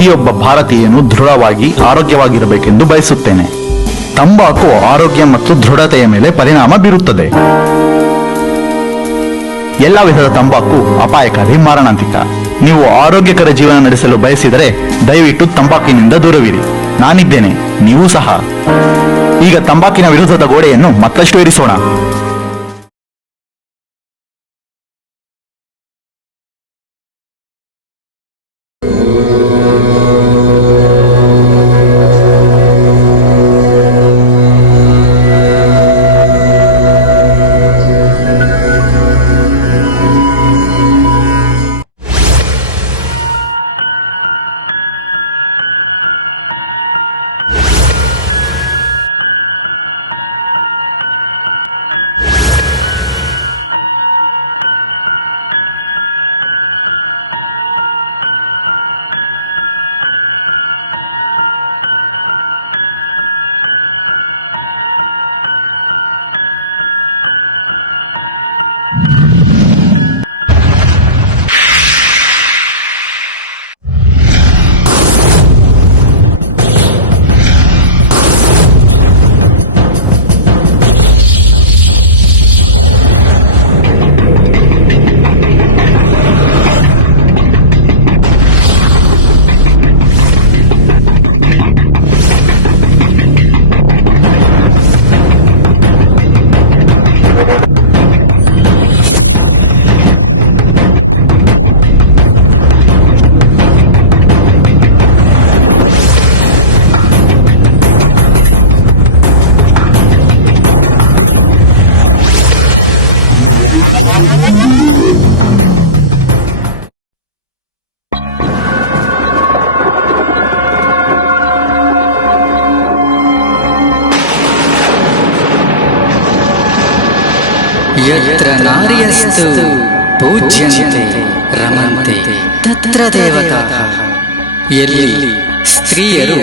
ಪ್ರತಿಯೊಬ್ಬ ಭಾರತೀಯನು ದೃಢವಾಗಿ ಆರೋಗ್ಯವಾಗಿರಬೇಕೆಂದು ಬಯಸುತ್ತೇನೆ. ತಂಬಾಕು ಆರೋಗ್ಯ ಮತ್ತು ದೃಢತೆಯ ಮೇಲೆ ಪರಿಣಾಮ ಬೀರುತ್ತದೆ. ಎಲ್ಲ ವಿಧದ ತಂಬಾಕು ಅಪಾಯಕಾರಿ, ಮಾರಣಾಂತಿಕ. ನೀವು ಆರೋಗ್ಯಕರ ಜೀವನ ನಡೆಸಲು ಬಯಸಿದರೆ ದಯವಿಟ್ಟು ತಂಬಾಕಿನಿಂದ ದೂರವಿರಿ. ನಾನಿದ್ದೇನೆ, ನೀವು ಸಹ. ಈಗ ತಂಬಾಕಿನ ವಿರುದ್ಧದ ಗೋಡೆಯನ್ನು ಮತ್ತಷ್ಟು ಏರಿಸೋಣ. ಯತ್ರ ನಾರ್ಯಸ್ತು ಪೂಜ್ಯಂತೆ ರಮಂತೆ ತತ್ರ ದೇವತಾಃ. ಎಲ್ಲಿ ಸ್ತ್ರೀಯರು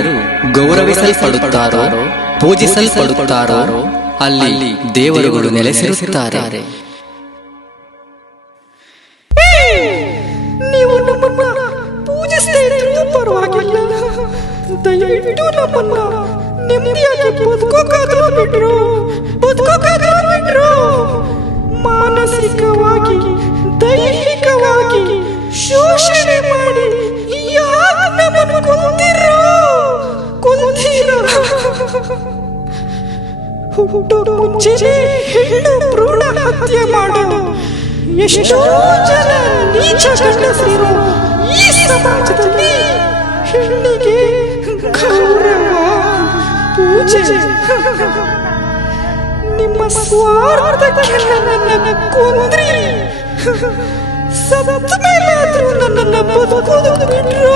ಗೌರವಿಸಲ್ಪಡುತ್ತಾರೋ, ಪೂಜಿಸಲ್ಪಡುತ್ತಾರೋ ಅಲ್ಲಿ ದೇವರುಗಳು ನೆಲೆಸಿರುತ್ತಾರೆ. ನೀವು ನಮ್ಮನ್ನ ಪೂಜಿಸದೇ ಇದ್ರೂ ಪರವಾಗಿಲ್ಲ, ದಯವಿಟ್ಟು ನಮ್ಮನ್ನ ನೆಮ್ಮದಿಯಾಗಿ ಬದುಕೋಕಾದ್ರೂ ಬಿಟ್ರು. ಮಾನಸಿಕವಾಗಿ ದೈಹಿಕವಾಗಿ ಶೋಷಣೆ ಮಾಡಿ ಯಾಕೆ ನಮ್ಮನ್ನು ಕೊಂದಿರೋ? ಹುಟ್ಟೋ ಮುಂಚೆನೇ ಹೆಣ್ಣು ಭ್ರೂಣ ಹತ್ಯೆ ಮಾಡೋ ಎಷ್ಟೋ ಜನ ನೀಚ ಗಂಡಸರು ಈ ಸಮಾಜದಲ್ಲಿ ಹೆಣ್ಣಿಗೆ ಪೂಜೆ. ನಿಮ್ಮ ಸ್ವಾರ್ಥಕ್ಕೆ ನನ್ನನ್ನು ಕೊಂದ್ರಿ. ಸತ್ತ ಮೇಲಾದ್ರೂ ನನ್ನನ್ನು ಬದುಕೋದಕ್ಕೆ ಬಿಟ್ರು.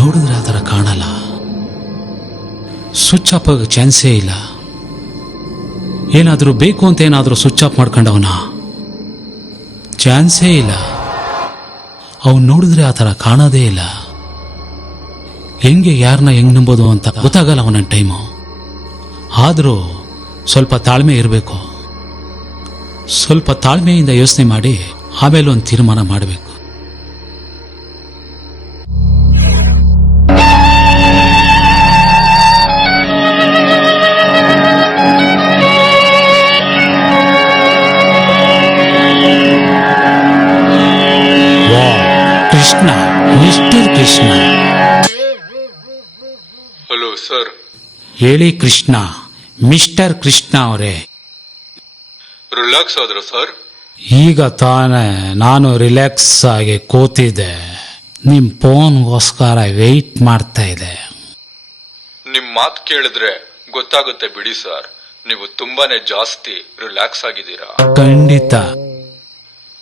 ನೋಡಿದ್ರೆ ಆ ಥರ ಕಾಣಲ್ಲ. ಸ್ವಿಚ್ ಆಫ್ ಆಗೋ ಚಾನ್ಸೇ ಇಲ್ಲ. ಏನಾದರೂ ಬೇಕು ಅಂತ ಏನಾದರೂ ಸ್ವಿಚ್ ಆಫ್ ಮಾಡ್ಕೊಂಡವನ? ಚಾನ್ಸೇ ಇಲ್ಲ. ಅವನು ನೋಡಿದ್ರೆ ಆ ಥರ ಕಾಣೋದೇ ಇಲ್ಲ. ಹೆಂಗೆ ಯಾರನ್ನ ಹೆಂಗ್ ನಂಬೋದು ಅಂತ ಗೊತ್ತಾಗಲ್ಲ ಅವನ ಟೈಮು. ಆದರೂ ಸ್ವಲ್ಪ ತಾಳ್ಮೆ ಇರಬೇಕು. ಸ್ವಲ್ಪ ತಾಳ್ಮೆಯಿಂದ ಯೋಚನೆ ಮಾಡಿ ಆಮೇಲೆ ಒಂದು ತೀರ್ಮಾನ ಮಾಡಬೇಕು. Krishna, mister Krishna. Hello sir. ಹೇಳಿ ಕೃಷ್ಣ, ಮಿಸ್ಟರ್ ಕೃಷ್ಣ ಅವರೇ. ರಿಲ್ಯಾಕ್ಸ್ ಆದ್ರ ಸರ್? ಈಗ ತಾನೇ ನಾನು ರಿಲ್ಯಾಕ್ಸ್ ಆಗಿ ಕೂತಿದ್ದೆ. ನಿಮ್ ಫೋನ್ಗೋಸ್ಕರ ವೆಯ್ಟ್ ಮಾಡ್ತಾ ಇದೆ. ನಿಮ್ ಮಾತು ಕೇಳಿದ್ರೆ ಗೊತ್ತಾಗುತ್ತೆ ಬಿಡಿ ಸರ್, ನೀವು ತುಂಬಾನೇ ಜಾಸ್ತಿ ರಿಲ್ಯಾಕ್ಸ್ ಆಗಿದ್ದೀರಾ. ಖಂಡಿತ.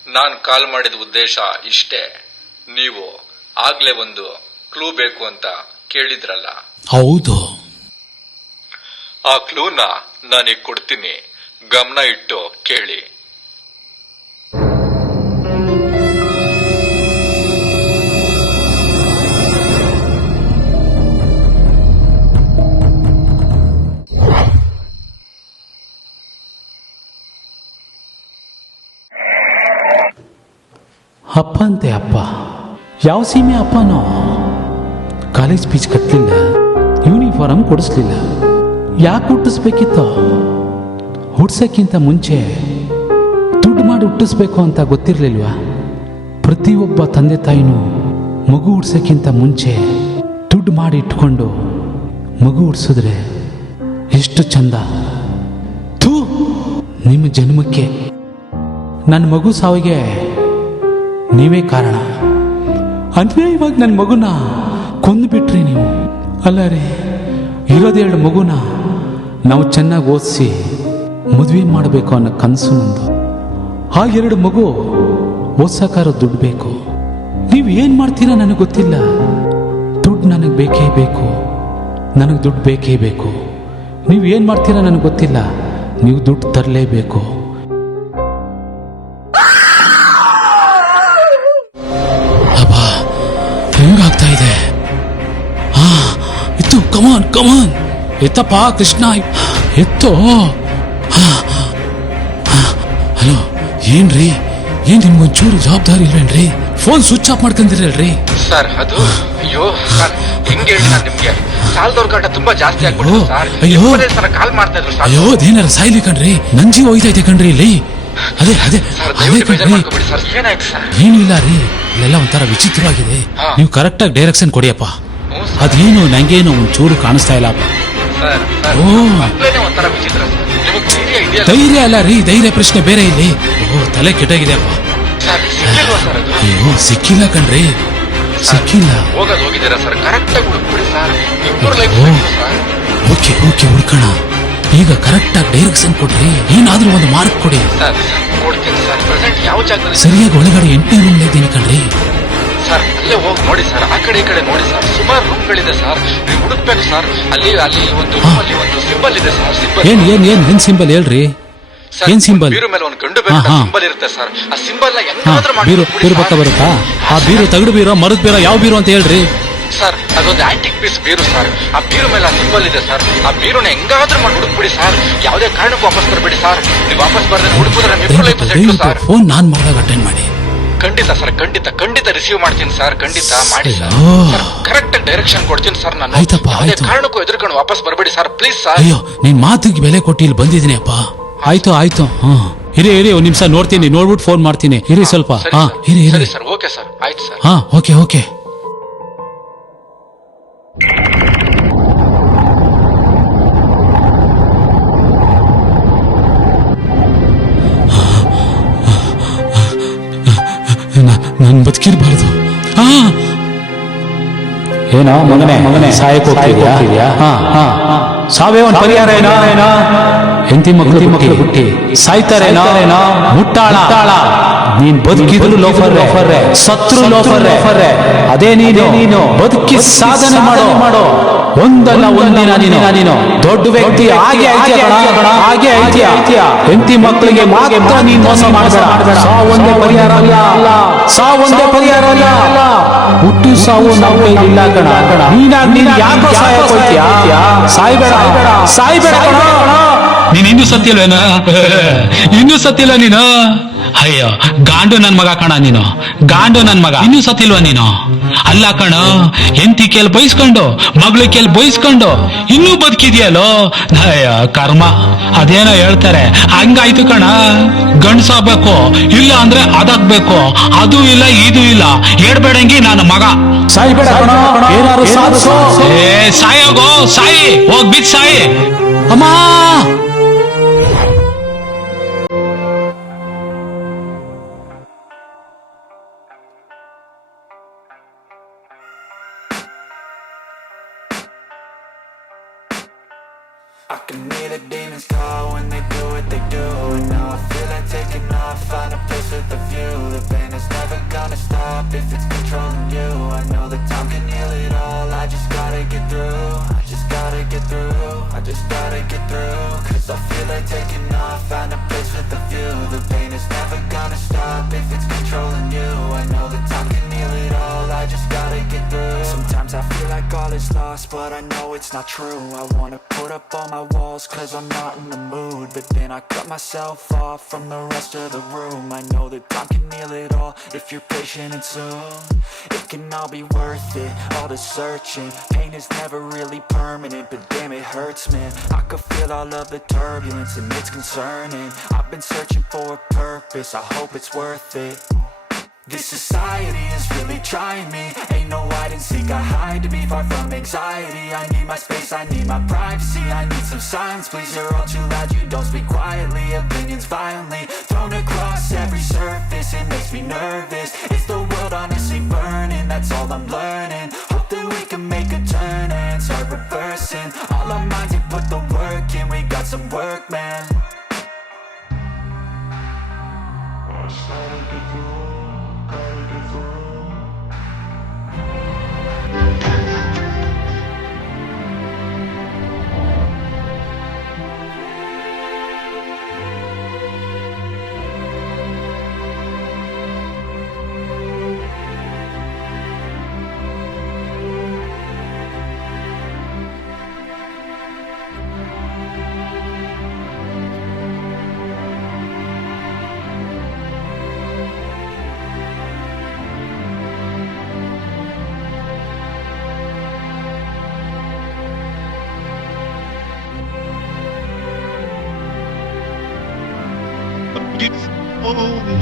ನಾನ್ ಕಾಲ್ ಮಾಡಿದ ಉದ್ದೇಶ ಇಷ್ಟೇ. ನೀವು ಆಗ್ಲೇ ಒಂದು ಕ್ಲೂ ಬೇಕು ಅಂತ ಕೇಳಿದ್ರಲ್ಲ, ಹೌದು. ಆ ಕ್ಲೂನ ನಾನೀಗ ಕೊಡ್ತೀನಿ, ಗಮನ ಇಟ್ಟು ಕೇಳಿ. ಅಪ್ಪ ಅಂತೆ ಅಪ್ಪ. ಯಾವ ಸೀಮೆ ಅಪ್ಪನೋ? ಕಾಲೇಜ್ ಫೀಸ್ ಕಟ್ಟಲಿಲ್ಲ, ಯೂನಿಫಾರ್ಮ್ ಕೊಡಿಸ್ಲಿಲ್ಲ. ಯಾಕೆ ಹುಟ್ಟಿಸ್ಬೇಕಿತ್ತು? ಹುಡ್ಸಕ್ಕಿಂತ ಮುಂಚೆ ದುಡ್ಡು ಮಾಡಿ ಹುಟ್ಟಿಸ್ಬೇಕು ಅಂತ ಗೊತ್ತಿರ್ಲಿಲ್ವಾ? ಪ್ರತಿಯೊಬ್ಬ ತಂದೆ ತಾಯಿನೂ ಮಗು ಹುಡ್ಸಕ್ಕಿಂತ ಮುಂಚೆ ದುಡ್ಡು ಮಾಡಿ ಇಟ್ಕೊಂಡು ಮಗು ಹುಡ್ಸಿದ್ರೆ ಎಷ್ಟು ಚಂದ. ಥೂ, ನಿಮ್ಮ ಜನ್ಮಕ್ಕೆ, ನನ್ನ ಮಗು ಸಾವಿಗೆ ನೀವೇ ಕಾರಣ. ಅಂದ್ರೆ ಇವಾಗ ನನ್ನ ಮಗುನ ಕೊಂದುಬಿಟ್ರಿ ನೀವು. ಅಲ್ಲ ರೀ, ಇರೋದೆರಡು ಮಗುನ ನಾವು ಚೆನ್ನಾಗಿ ಓದಿಸಿ ಮದುವೆ ಮಾಡಬೇಕು ಅನ್ನೋ ಕನಸು ನಂದು. ಆ ಎರಡು ಮಗು ಓದ್ಸಕಾರ ದುಡ್ಡು ಬೇಕು. ನೀವು ಏನು ಮಾಡ್ತೀರಾ ನನಗೆ ಗೊತ್ತಿಲ್ಲ. ದುಡ್ಡು ನನಗೆ ಬೇಕೇ ಬೇಕು, ನನಗೆ ದುಡ್ಡು ಬೇಕೇ ಬೇಕು. ನೀವು ಏನು ಮಾಡ್ತೀರಾ ನನಗೆ ಗೊತ್ತಿಲ್ಲ, ನೀವು ದುಡ್ಡು ತರಲೇಬೇಕು. ಹೆಂಗಾಗ್ತಾ ಇದೆ? ಎತ್ತು, ಕಮಾನ್ ಕಮಾನ್, ಎತ್ತಪ್ಪ ಕೃಷ್ಣ, ಎತ್ತೋ. ಹಲೋ, ಏನ್ರಿ, ಏನ್ ನಿಮ್ಗೊಂಚೂರು ಜವಾಬ್ದಾರಿ ಇಲ್ವೇನ್ರಿ? ಫೋನ್ ಸ್ವಿಚ್ ಆಫ್ ಮಾಡ್ಕೊಂಡಿರಲ್ರಿ? ಸರ್ ಅದು, ಅಯ್ಯೋ ಸರ್, ಹಿಂಗೆ ಹೇಳಿ ನಾನು ನಿಮ್ಗೆ ಸಾಲದವ್ರ ಕಾಟ ತುಂಬಾ ಜಾಸ್ತಿ ಆಗ್ಬಿಟ್ಟು ಸರ್. ಅಯ್ಯೋ ಸರ್ ಕಾಲ್ ಮಾಡ್ತಾ ಇದ್ರು ಸರ್. ಅಯ್ಯೋ, ಅದೇನಾರ ಸಾಯ್ಲಿ ಕಣ್ರಿ, ನಂಜಿ ಹೋಯ್ತಾ ಇದೆ ಕಣ್ರಿ ಇಲ್ಲಿ. ಅದೇ ಅದೇ ಅದೇ ಕಣ್ರಿ. ಏನಿಲ್ಲ ರೀ, ಇಲ್ಲೆಲ್ಲ ಒಂಥರ ವಿಚಿತ್ರವಾಗಿದೆ. ನೀವು ಕರೆಕ್ಟಾಗಿ ಡೈರೆಕ್ಷನ್ ಕೊಡಿಯಪ್ಪ. ಅದೇನು ನಂಗೇನು ಒಂಚೂರು ಕಾಣಿಸ್ತಾ ಇಲ್ಲ. ಓ, ಧೈರ್ಯ ಅಲ್ಲ ರೀ, ಧೈರ್ಯ ಪ್ರಶ್ನೆ ಬೇರೆ ಇಲ್ಲಿ. ಓ, ತಲೆ ಕೆಟ್ಟಾಗಿದೆ ಅಪ್ಪ. ಅಯ್ಯೋ, ಸಿಕ್ಕಿಲ್ಲ ಕಣ್ರಿ, ಸಿಕ್ಕಿಲ್ಲ. ಓಕೆ ಓಕೆ, ಹುಡ್ಕೋಣ. ಈಗ ಕರೆಕ್ಟಾಗಿ ಡೈರೆಕ್ಷನ್ ಕೊಡ್ರಿ, ಏನಾದ್ರೂ ಒಂದು ಮಾರ್ಕ್ ಕೊಡಿ. ಸರಿಯಾಗಿ ಒಳಗಡೆ 8ನೇ ರೂಮ್ ಇದ್ದೀನಿ ಕಣ್ರಿ. ಸರ್ ಅಲ್ಲೇ ಹೋಗಿ ನೋಡಿ ಸರ್, ಆ ಕಡೆ ಈ ಕಡೆ ನೋಡಿ ಸರ್, ಸುಮಾರು ರೂಮ್ಗಳಿದೆ ಸರ್, ಹುಡುಕ್ಬೇಕು ಸರ್. ಅಲ್ಲಿ ಅಲ್ಲಿ ಒಂದು ಸಿಂಬಲ್ ಇದೆ ಸರ್. ಏನ್ ಸಿಂಬಲ್ ಹೇಳ್ರಿ? ಏನ್ ಸಿಂಬಲ್? ಬೀರು ಮೇಲೆ ಒಂದು ಗಂಡು ಬೇರೆ ಸಿಂಬಲ್ ಇರುತ್ತೆ ಸರ್. ಆ ಸಿಂಬಲ್ ನ ಬೀರು ಪಕ್ಕ ಬರುತ್ತಾ? ಆ ಬೀರು ತಗಡು ಬೀರೋ, ಮರದ ಬೀರೋ, ಯಾವ ಬೀರು ಅಂತ ಹೇಳ್ರಿ ಸರ್. ಅದೊಂದು ಆಂಟಿಕ್ ಪೀಸ್ ಬೀರು ಸರ್. ಆ ಬೀರು ಮೇಲೆ ಸಿಂಬಲ್ ಇದೆ ಸರ್. ಆ ಬೀರುನ ಹೆಂಗಾದ್ರೂ ಮಾಡಿ ಹುಡುಕ್ಬಿಡಿ ಸರ್. ಯಾವುದೇ ಕಾರಣಕ್ಕೂ ವಾಪಸ್ ಬರ್ಬೇಡಿ ಸರ್. ನೀವು ವಾಪಸ್ ಬಂದ್ರೆ ಹುಡುಕಿದ್ರೆ ಫೋನ್ ನಾನ್ ಮಾಡಾಗ ಅಟೆಂಡ್ ಮಾಡಿ. ಖಂಡಿತ ಸರ್, ಖಂಡಿತ ಖಂಡಿತ ರಿಸೀವ್ ಮಾಡ್ತೀನಿ ಸರ್. ಖಂಡಿತ ಮಾಡಿ ಸರ್. ಕರೆಕ್ಟ್ ಆಗಿ ಡೈರೆಕ್ಷನ್ ಕೊಡ್ತೀನಿ ಸರ್ ನಾನು. ಯಾವುದೇ ಕಾರಣಕ್ಕೂ ಎದುರ್ಕೊಂಡು ವಾಪಸ್ ಬರ್ಬೇಡಿ ಸರ್, ಪ್ಲೀಸ್ ಸರ್. ಅಯ್ಯೋ, ನಿನ್ ಮಾತಿಗೆ ಬೆಲೆ ಕೊಟ್ಟು ಇಲ್ಲಿ ಬಂದಿದ್ದೀನಿ ಅಪ್ಪ. ಆಯ್ತು ಆಯ್ತು, ಇರಿ ಒಂದ್ ನಿಮಿಷ ನೋಡ್ತೀನಿ, ನೋಡ್ಬಿಟ್ಟು ಫೋನ್ ಮಾಡ್ತೀನಿ. ಇರಿ ಸ್ವಲ್ಪ. ಇರಿ ಸರ್. ಓಕೆ ಸರ್, ಆಯ್ತು ಸರ್. Okay okay. ನಾನು ಬದುಕಿರ್ಬಾರ್ದು. ಏನೋ ಮಗನೇ ಸಾಯಕ್ಕೆ ಹೋಗ್ತಿದ್ಯಾ? ಸಾವೇ ಒಂದು ಪರಿಹಾರ ಏನೋ? ಹೆಂಡತಿ ಮಕ್ಕಳು ಹುಟ್ಟಿ ಸಾಯ್ತಾರೇನೋ? ಮುಟ್ಟಾಳ. ನೀನ್ ಬದುಕಿದ್ರು ಲೋಫರ್ರೆ, ಸತ್ರು ಲೋಫರ್ರೆ. ಅದೇ ನೀನು ಬದುಕಿ ಸಾಧನೆ ಮಾಡೋ ಒಂದಲ್ಲ ಒಂದಿನ ನೀನು ದೊಡ್ಡ ವ್ಯಕ್ತಿ ಹಾಗೆ ಹೆಂಡತಿ ಮಕ್ಕಳಿಗೆ ಮಾತ್ರ ನೀನ್ ಮೋಸ ಮಾಡಬೇಡ. ಸಾವೊಂದೇ ಪರಿಹಾರ ಅಲ್ಲ, ಸಾವೊಂದೇ ಪರಿಹಾರ ಅಲ್ಲ. ಹುಟ್ಟು ಸಾವು ನಾವು ಇಲ್ಲ ಕಣ. ನೀನ್ ಯಾಕೋ ಸಾಯ್ತೀಯ? ಸಾಯ್ಬೇಡ ಕಣ. ನೀನ್ ಇನ್ನೂ ಸತ್ತಿಲ್ವೇನ? ಇನ್ನೂ ಸತ್ತಿಲ್ಲ ನೀನು? ಅಯ್ಯೋ ಗಾಂಡು ನನ್ ಮಗ ಕಣ ನೀನು, ಗಾಂಡು ನನ್ ಮಗ. ಇನ್ನೂ ಸತ್ತಿಲ್ವ ನೀನು? ಅಲ್ಲ ಕಣ, ಹೆಂಡತಿ ಕೇಳಿ ಬೈಸ್ಕೊಂಡು ಮಗಳು ಕೇಳಿ ಬೈಸ್ಕೊಂಡು ಇನ್ನೂ ಬದುಕಿದ್ಯಲ್ಲೋ. ಅಯ್ಯ ಕರ್ಮ, ಅದೇನೋ ಹೇಳ್ತಾರೆ ಹಂಗಾಯ್ತು ಕಣ. ಗಂಡ್ಸಾಗ್ಬೇಕು, ಇಲ್ಲ ಅಂದ್ರೆ ಅದಾಗ್ಬೇಕು. ಅದು ಇಲ್ಲ ಇದು ಇಲ್ಲ, ಹೇಳ್ಬೇಡಂಗಿ ನನ್ನ ಮಗ. ಸಾಯ್ಬೇಡ ಕಣ, ಏನಾರು ಸಾಧಿಸು. ಸಾಯೋಗೋ, ಸಾಯಿ ಹೋಗ್ಬಿಟ್ ಸಾಯಿ. ಅಮ್ಮ I can hear the demons call when they do what they do. And now I feel like taking off, find a place with a view. The pain is never gonna stop if it's controlling you. I know that time can heal it all, I just gotta get through. I just gotta get through, I just gotta get through. Cause I feel like taking off, find a place with a view. The pain is never gonna stop if it's controlling you. I know that time can heal it all, I just gotta get through. Sometimes I feel like all is lost, but I know it's not true. I wanna put up all my walls cause I'm not in the mood. But then I cut myself off from the rest of the room. I know that time can heal it all if you're patient and soon. It can all be worth it, all the searching. Pain is never really permanent, but damn it hurts man. I could feel all of the turbulence and it's concerning. I've been searching for a purpose, I hope it's worth it. This society is really trying me. Ain't no hide and seek, I hide to be far from anxiety. I need my space, I need my privacy. I need some silence, please, you're all too loud. You don't speak quietly, opinions violently thrown across every surface. It makes me nervous, is the world honestly burning? That's all I'm learning. Hope that we can make a turn and start reversing. All our minds and put the work in, we got some work, man.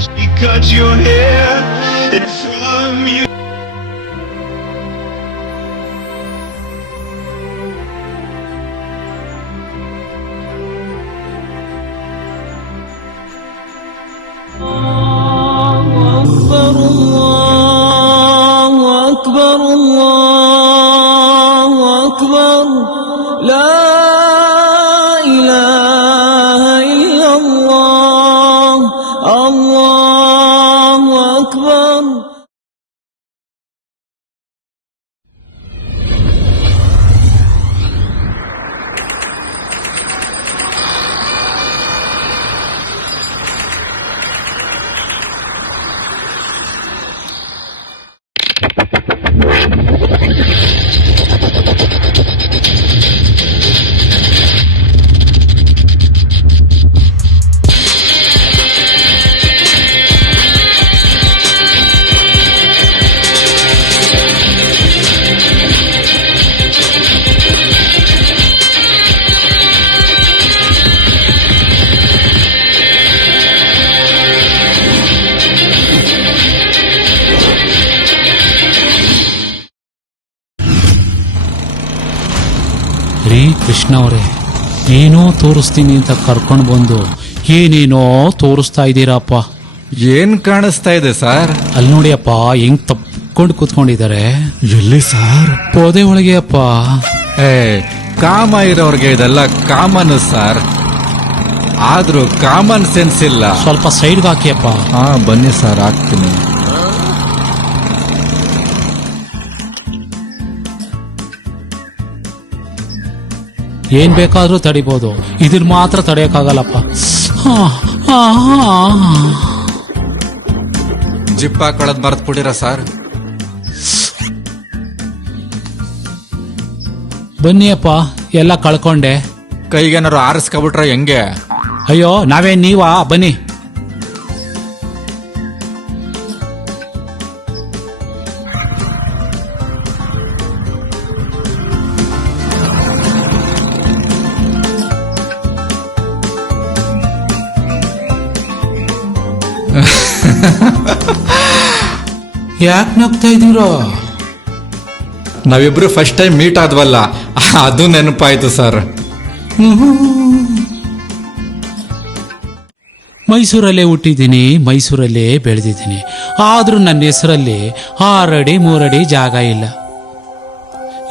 She cut your hair and from you. أكبر الله أكبر لا إله إلا الله الله أكبر. ಕೃಷ್ಣವ್ರೆ, ಏನೋ ತೋರಿಸ್ತೀನಿ ಅಂತ ಕರ್ಕೊಂಡು ಬಂದು ಏನೇನೋ ತೋರಿಸ್ತಾ ಇದ್ದೀರಪ್ಪ. ಏನ್ ಕಾಣಿಸ್ತಾ ಇದೆ ಸರ್? ಅಲ್ಲಿ ನೋಡಿ ಅಪ್ಪ, ಹೆಂಗ್ ತಪ್ಕೊಂಡು ಕೂತ್ಕೊಂಡಿದ್ದಾರೆ. ಎಲ್ಲಿ ಸರ್? ಪೊದೆ ಒಳಗೆ ಅಪ್ಪ. ಕಾಮ ಇರೋರ್ಗೆ ಇದೆಲ್ಲ ಕಾಮನ್ ಸರ್. ಆದ್ರೂ ಕಾಮನ್ ಸೆನ್ಸ್ ಇಲ್ಲ. ಸ್ವಲ್ಪ ಸೈಡ್ಗೆ ಹಾಕಿಯಪ್ಪ. ಹಾ ಬನ್ನಿ ಸರ್, ಆಗ್ತೀನಿ. ಏನ್ ಬೇಕಾದ್ರೂ ತಡಿಬೋದು, ಇದ್ರ ಮಾತ್ರ ತಡೆಯಕ್ಕಾಗಲ್ಲಪ್ಪ. ಜಿಪ್ ಹಾಕೊಳ್ಳೋದು ಮರ್ತ್ ಬಿಟ್ಟಿರ ಸರ್? ಬನ್ನಿಯಪ್ಪ, ಎಲ್ಲ ಕಳ್ಕೊಂಡೆ. ಕೈಗೇನಾರು ಆರಿಸ್ಕೊಬಿಟ್ರೆ ಹೆಂಗೆ? ಅಯ್ಯೋ ನಾವೇ ನೀವಾ, ಬನ್ನಿ. ಯಾಕೆ ನಗ್ತಾ ಇದ್ದೀರೋ? ನಾವಿಬ್ರು ಫಸ್ಟ್ ಟೈಮ್ ಮೀಟ್ ಆದ್ವಲ್ಲ, ಅದು ನೆನಪಾಯ್ತು ಸರ್. ಮೈಸೂರಲ್ಲೇ ಹುಟ್ಟಿದ್ದೀನಿ, ಮೈಸೂರಲ್ಲೇ ಬೆಳೆದಿದ್ದೀನಿ. ಆದ್ರೂ ನನ್ನ ಹೆಸರಲ್ಲಿ 6 ಅಡಿ 3 ಅಡಿ ಜಾಗ ಇಲ್ಲ.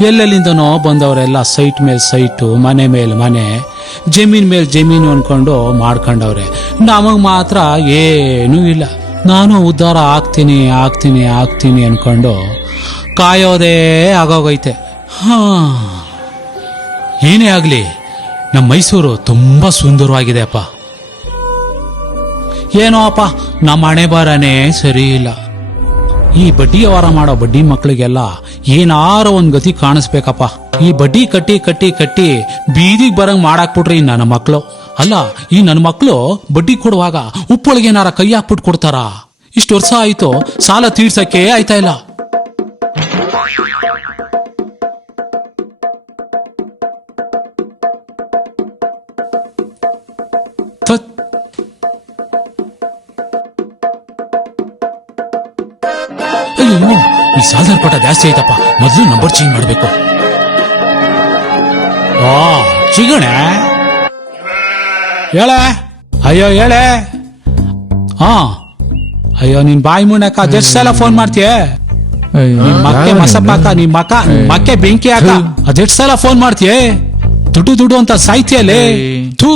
ಎಲ್ಲೆಲ್ಲಿಂದನೋ ಬಂದವರೆಲ್ಲ ಸೈಟ್ ಮೇಲೆ ಸೈಟು, ಮನೆ ಮೇಲೆ ಮನೆ, ಜಮೀನ್ ಮೇಲೆ ಜಮೀನು ಅನ್ಕೊಂಡು ಮಾಡ್ಕೊಂಡವ್ರೆ. ನಮಗ್ ಮಾತ್ರ ಏನೂ ಇಲ್ಲ. ನಾನು ಉದ್ಧಾರ ಆಗ್ತೀನಿ ಆಗ್ತೀನಿ ಆಗ್ತೀನಿ ಅನ್ಕೊಂಡು ಕಾಯೋದೇ ಆಗೋಗೈತೆ. ಏನೇ ಆಗ್ಲಿ, ನಮ್ಮ ಮೈಸೂರು ತುಂಬಾ ಸುಂದರವಾಗಿದೆ ಅಪ್ಪ. ಏನೋ ಅಪ್ಪ, ನಮ್ಮ ಹಣೆ ಬಾರನೇ ಸರಿ ಇಲ್ಲ. ಈ ಬಡ್ಡಿ ವ್ಯವಹಾರ ಮಾಡೋ ಬಡ್ಡಿ ಮಕ್ಕಳಿಗೆಲ್ಲ ಏನಾರ ಒಂದ್ ಗತಿ ಕಾಣಿಸ್ಬೇಕಪ್ಪ. ಈ ಬಡ್ಡಿ ಕಟ್ಟಿ ಕಟ್ಟಿ ಕಟ್ಟಿ ಬೀದಿಗೆ ಬರಂಗ್ ಮಾಡಾಕ್ಬಿಟ್ರಿ ನನ್ನ ಮಕ್ಕಳು. ಅಲ್ಲ, ಈ ನನ್ನ ಮಕ್ಕಳು ಬಡ್ಡಿ ಕೊಡುವಾಗ ಉಪ್ಪೊಳಗೆ ಏನಾರ ಕೈ ಹಾಕ್ಬಿಟ್ಟು ಕೊಡ್ತಾರ? ಇಷ್ಟು ವರ್ಷ ಆಯ್ತು, ಸಾಲ ತೀರ್ಸಕ್ಕೆ ಆಯ್ತಾ ಇಲ್ಲ. ಈ ಸಾಲದ ಪಟ ಜಾಸ್ತಿ ಆಯ್ತಪ್ಪ, ಮೊದಲು ನಂಬರ್ ಚೇಂಜ್ ಮಾಡಬೇಕು. ಚಿಗಣೆ ಹೇಳೆ, ಅಯ್ಯೋ ಹೇಳೆ. ಅಯ್ಯೋ ನಿನ್ ಬಾಯಿ ಮುಣ್ಣಕ್ಕ ಅದೆಷ್ಟು ಸಲ ಫೋನ್ ಮಾಡ್ತೀಯ? ಮಕ್ಕೆ ಮಸಪ್ಪಾಕ, ನಿನ್ ಮಕ್ಕೆ ಬೆಂಕಿ ಹಾಕ, ಅದೆಷ್ಟು ಸಲ ಫೋನ್ ಮಾಡ್ತೀಯ? ದುಡ್ಡು ದುಡ್ಡು ಅಂತ ಸಾಯ್ತಿಯಲ್ಲೇ. ಥೂ,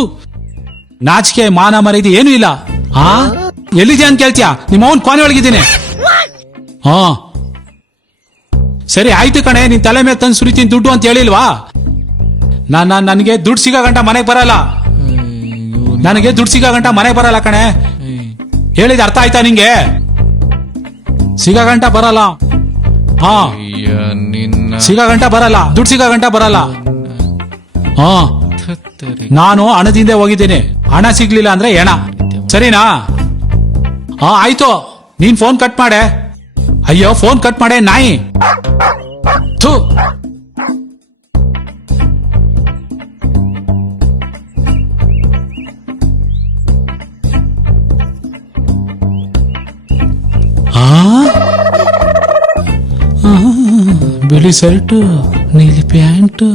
ನಾಚಿಕೆ ಮಾನ ಮರ್ಯಾದೆ ಏನೂ ಇಲ್ಲ. ಎಲ್ಲಿದ್ಯಾ ಅಂತ ಕೇಳ್ತೀಯ? ನಿಮ್ಮ ಅವನ್ ಕೊನೆ ಒಳಗಿದ್ದೀನಿ. ಸರಿ ಆಯ್ತು ಕಣೆ, ನಿನ್ ತಲೆ ಮೇಲೆ ತಂದು ಸುರಿತೀನಿ ದುಡ್ಡು ಅಂತ ಹೇಳಿಲ್ವಾ? ನನಗೆ ದುಡ್ಡು ಸಿಗೋ ಗಂಟ ಮನೆಗೆ ಬರಲ್ಲ. ನನಗೆ ದುಡ್ಡು ಸಿಗೋ ಗಂಟ ಮನೆಗೆ ಬರಲ್ಲ ಕಣೆ. ಹೇಳಿದ ಅರ್ಥ ಆಯ್ತಾ ನಿಂಗೆ? ಸಿಗೋ ಗಂಟ ಬರಲ್ಲ. ಸಿಗೋ ಗಂಟ ಬರಲ್ಲ, ದುಡ್ಡು ಸಿಗೋ ಗಂಟ ಬರಲ್ಲ. ನಾನು ಹಣದಿಂದ ಹೋಗಿದ್ದೀನಿ, ಹಣ ಸಿಗ್ಲಿಲ್ಲ ಅಂದ್ರೆ ಹೆಣ. ಸರಿನಾ? ಆಯ್ತು, ನೀನ್ ಫೋನ್ ಕಟ್ ಮಾಡೆ. ಅಯ್ಯೋ ಫೋನ್ ಕಟ್ ಮಾಡೆ ನಾಯಿ. ಥೂ, ಬಿಳಿ ಶರ್ಟು ನೀಲಿ ಪ್ಯಾಂಟು,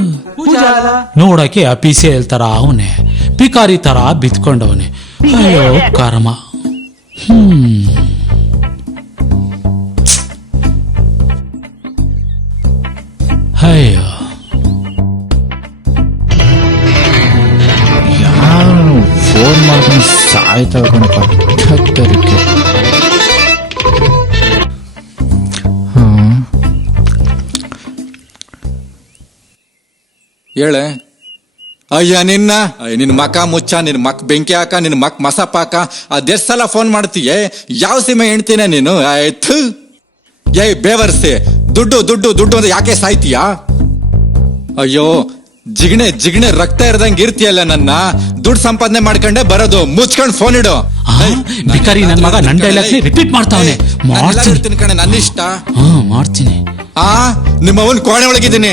ನೋಡಕ್ಕೆ ಅಪಿಸೆ ತರ ಅವನೇ, ಪಿಕಾರಿ ತರ ಬಿತ್ಕೊಂಡವನೆ. ಕರ್ಮ. ಅಯ್ಯೋ, ಫೋನ್ ಮಾಡ್ಕೊಂಡು ಸಾಯ್ತಾಳೆ ಕಣಪ್ಪ. ಹೇಳೆ. ಅಯ್ಯ ನಿನ್ನ ಮಕ ಮುಚ್ಚ, ನಿನ್ ಮಕ್ ಬೆಂಕಿ ಹಾಕ, ನಿನ್ ಮಕ್ ಮಸಪ್ ಹಾಕ. ಅದೆಷ್ಟ್ ಸಲ ಫೋನ್ ಮಾಡ್ತೀಯ? ಯಾವ ಸೀಮೆ ಹೆಣ್ತೀನ ನೀನು? ಆಯ್ತು ಬೇವರ್ಸಿ, ದುಡ್ಡು ದುಡ್ಡು ದುಡ್ಡು ಅಂದ್ರೆ ಯಾಕೆ ಸಾಯ್ತೀಯಾ? ಅಯ್ಯೋ ಜಿಗಣೆ ಜಿಗಣೆ ರಕ್ತ ಇರ್ದಂಗೆ ಇರ್ತೀಯಲ್ಲ. ನನ್ನ ದುಡ್ಡು ಸಂಪಾದನೆ ಮಾಡ್ಕೊಂಡೆ ಬರೋದು, ಮುಚ್ಕೊಂಡು ಫೋನ್ ಇಡು. ಭಿಕಾರಿ ನನ್ನ ಮಗ ನನ್ನ ಡೈಲಾಗ್ ರಿಪೀಟ್ ಮಾಡ್ತಾವನೆ. ಮಾಡ್ತೀನಿ ಕಣೆ, ನನ್ನ ಇಷ್ಟ. ಮಾಡ್ತೀನಿ. ನಿಮ್ಮ ಅವನ್ ಕೋಣೆ ಒಳಗಿದ್ದೀನಿ.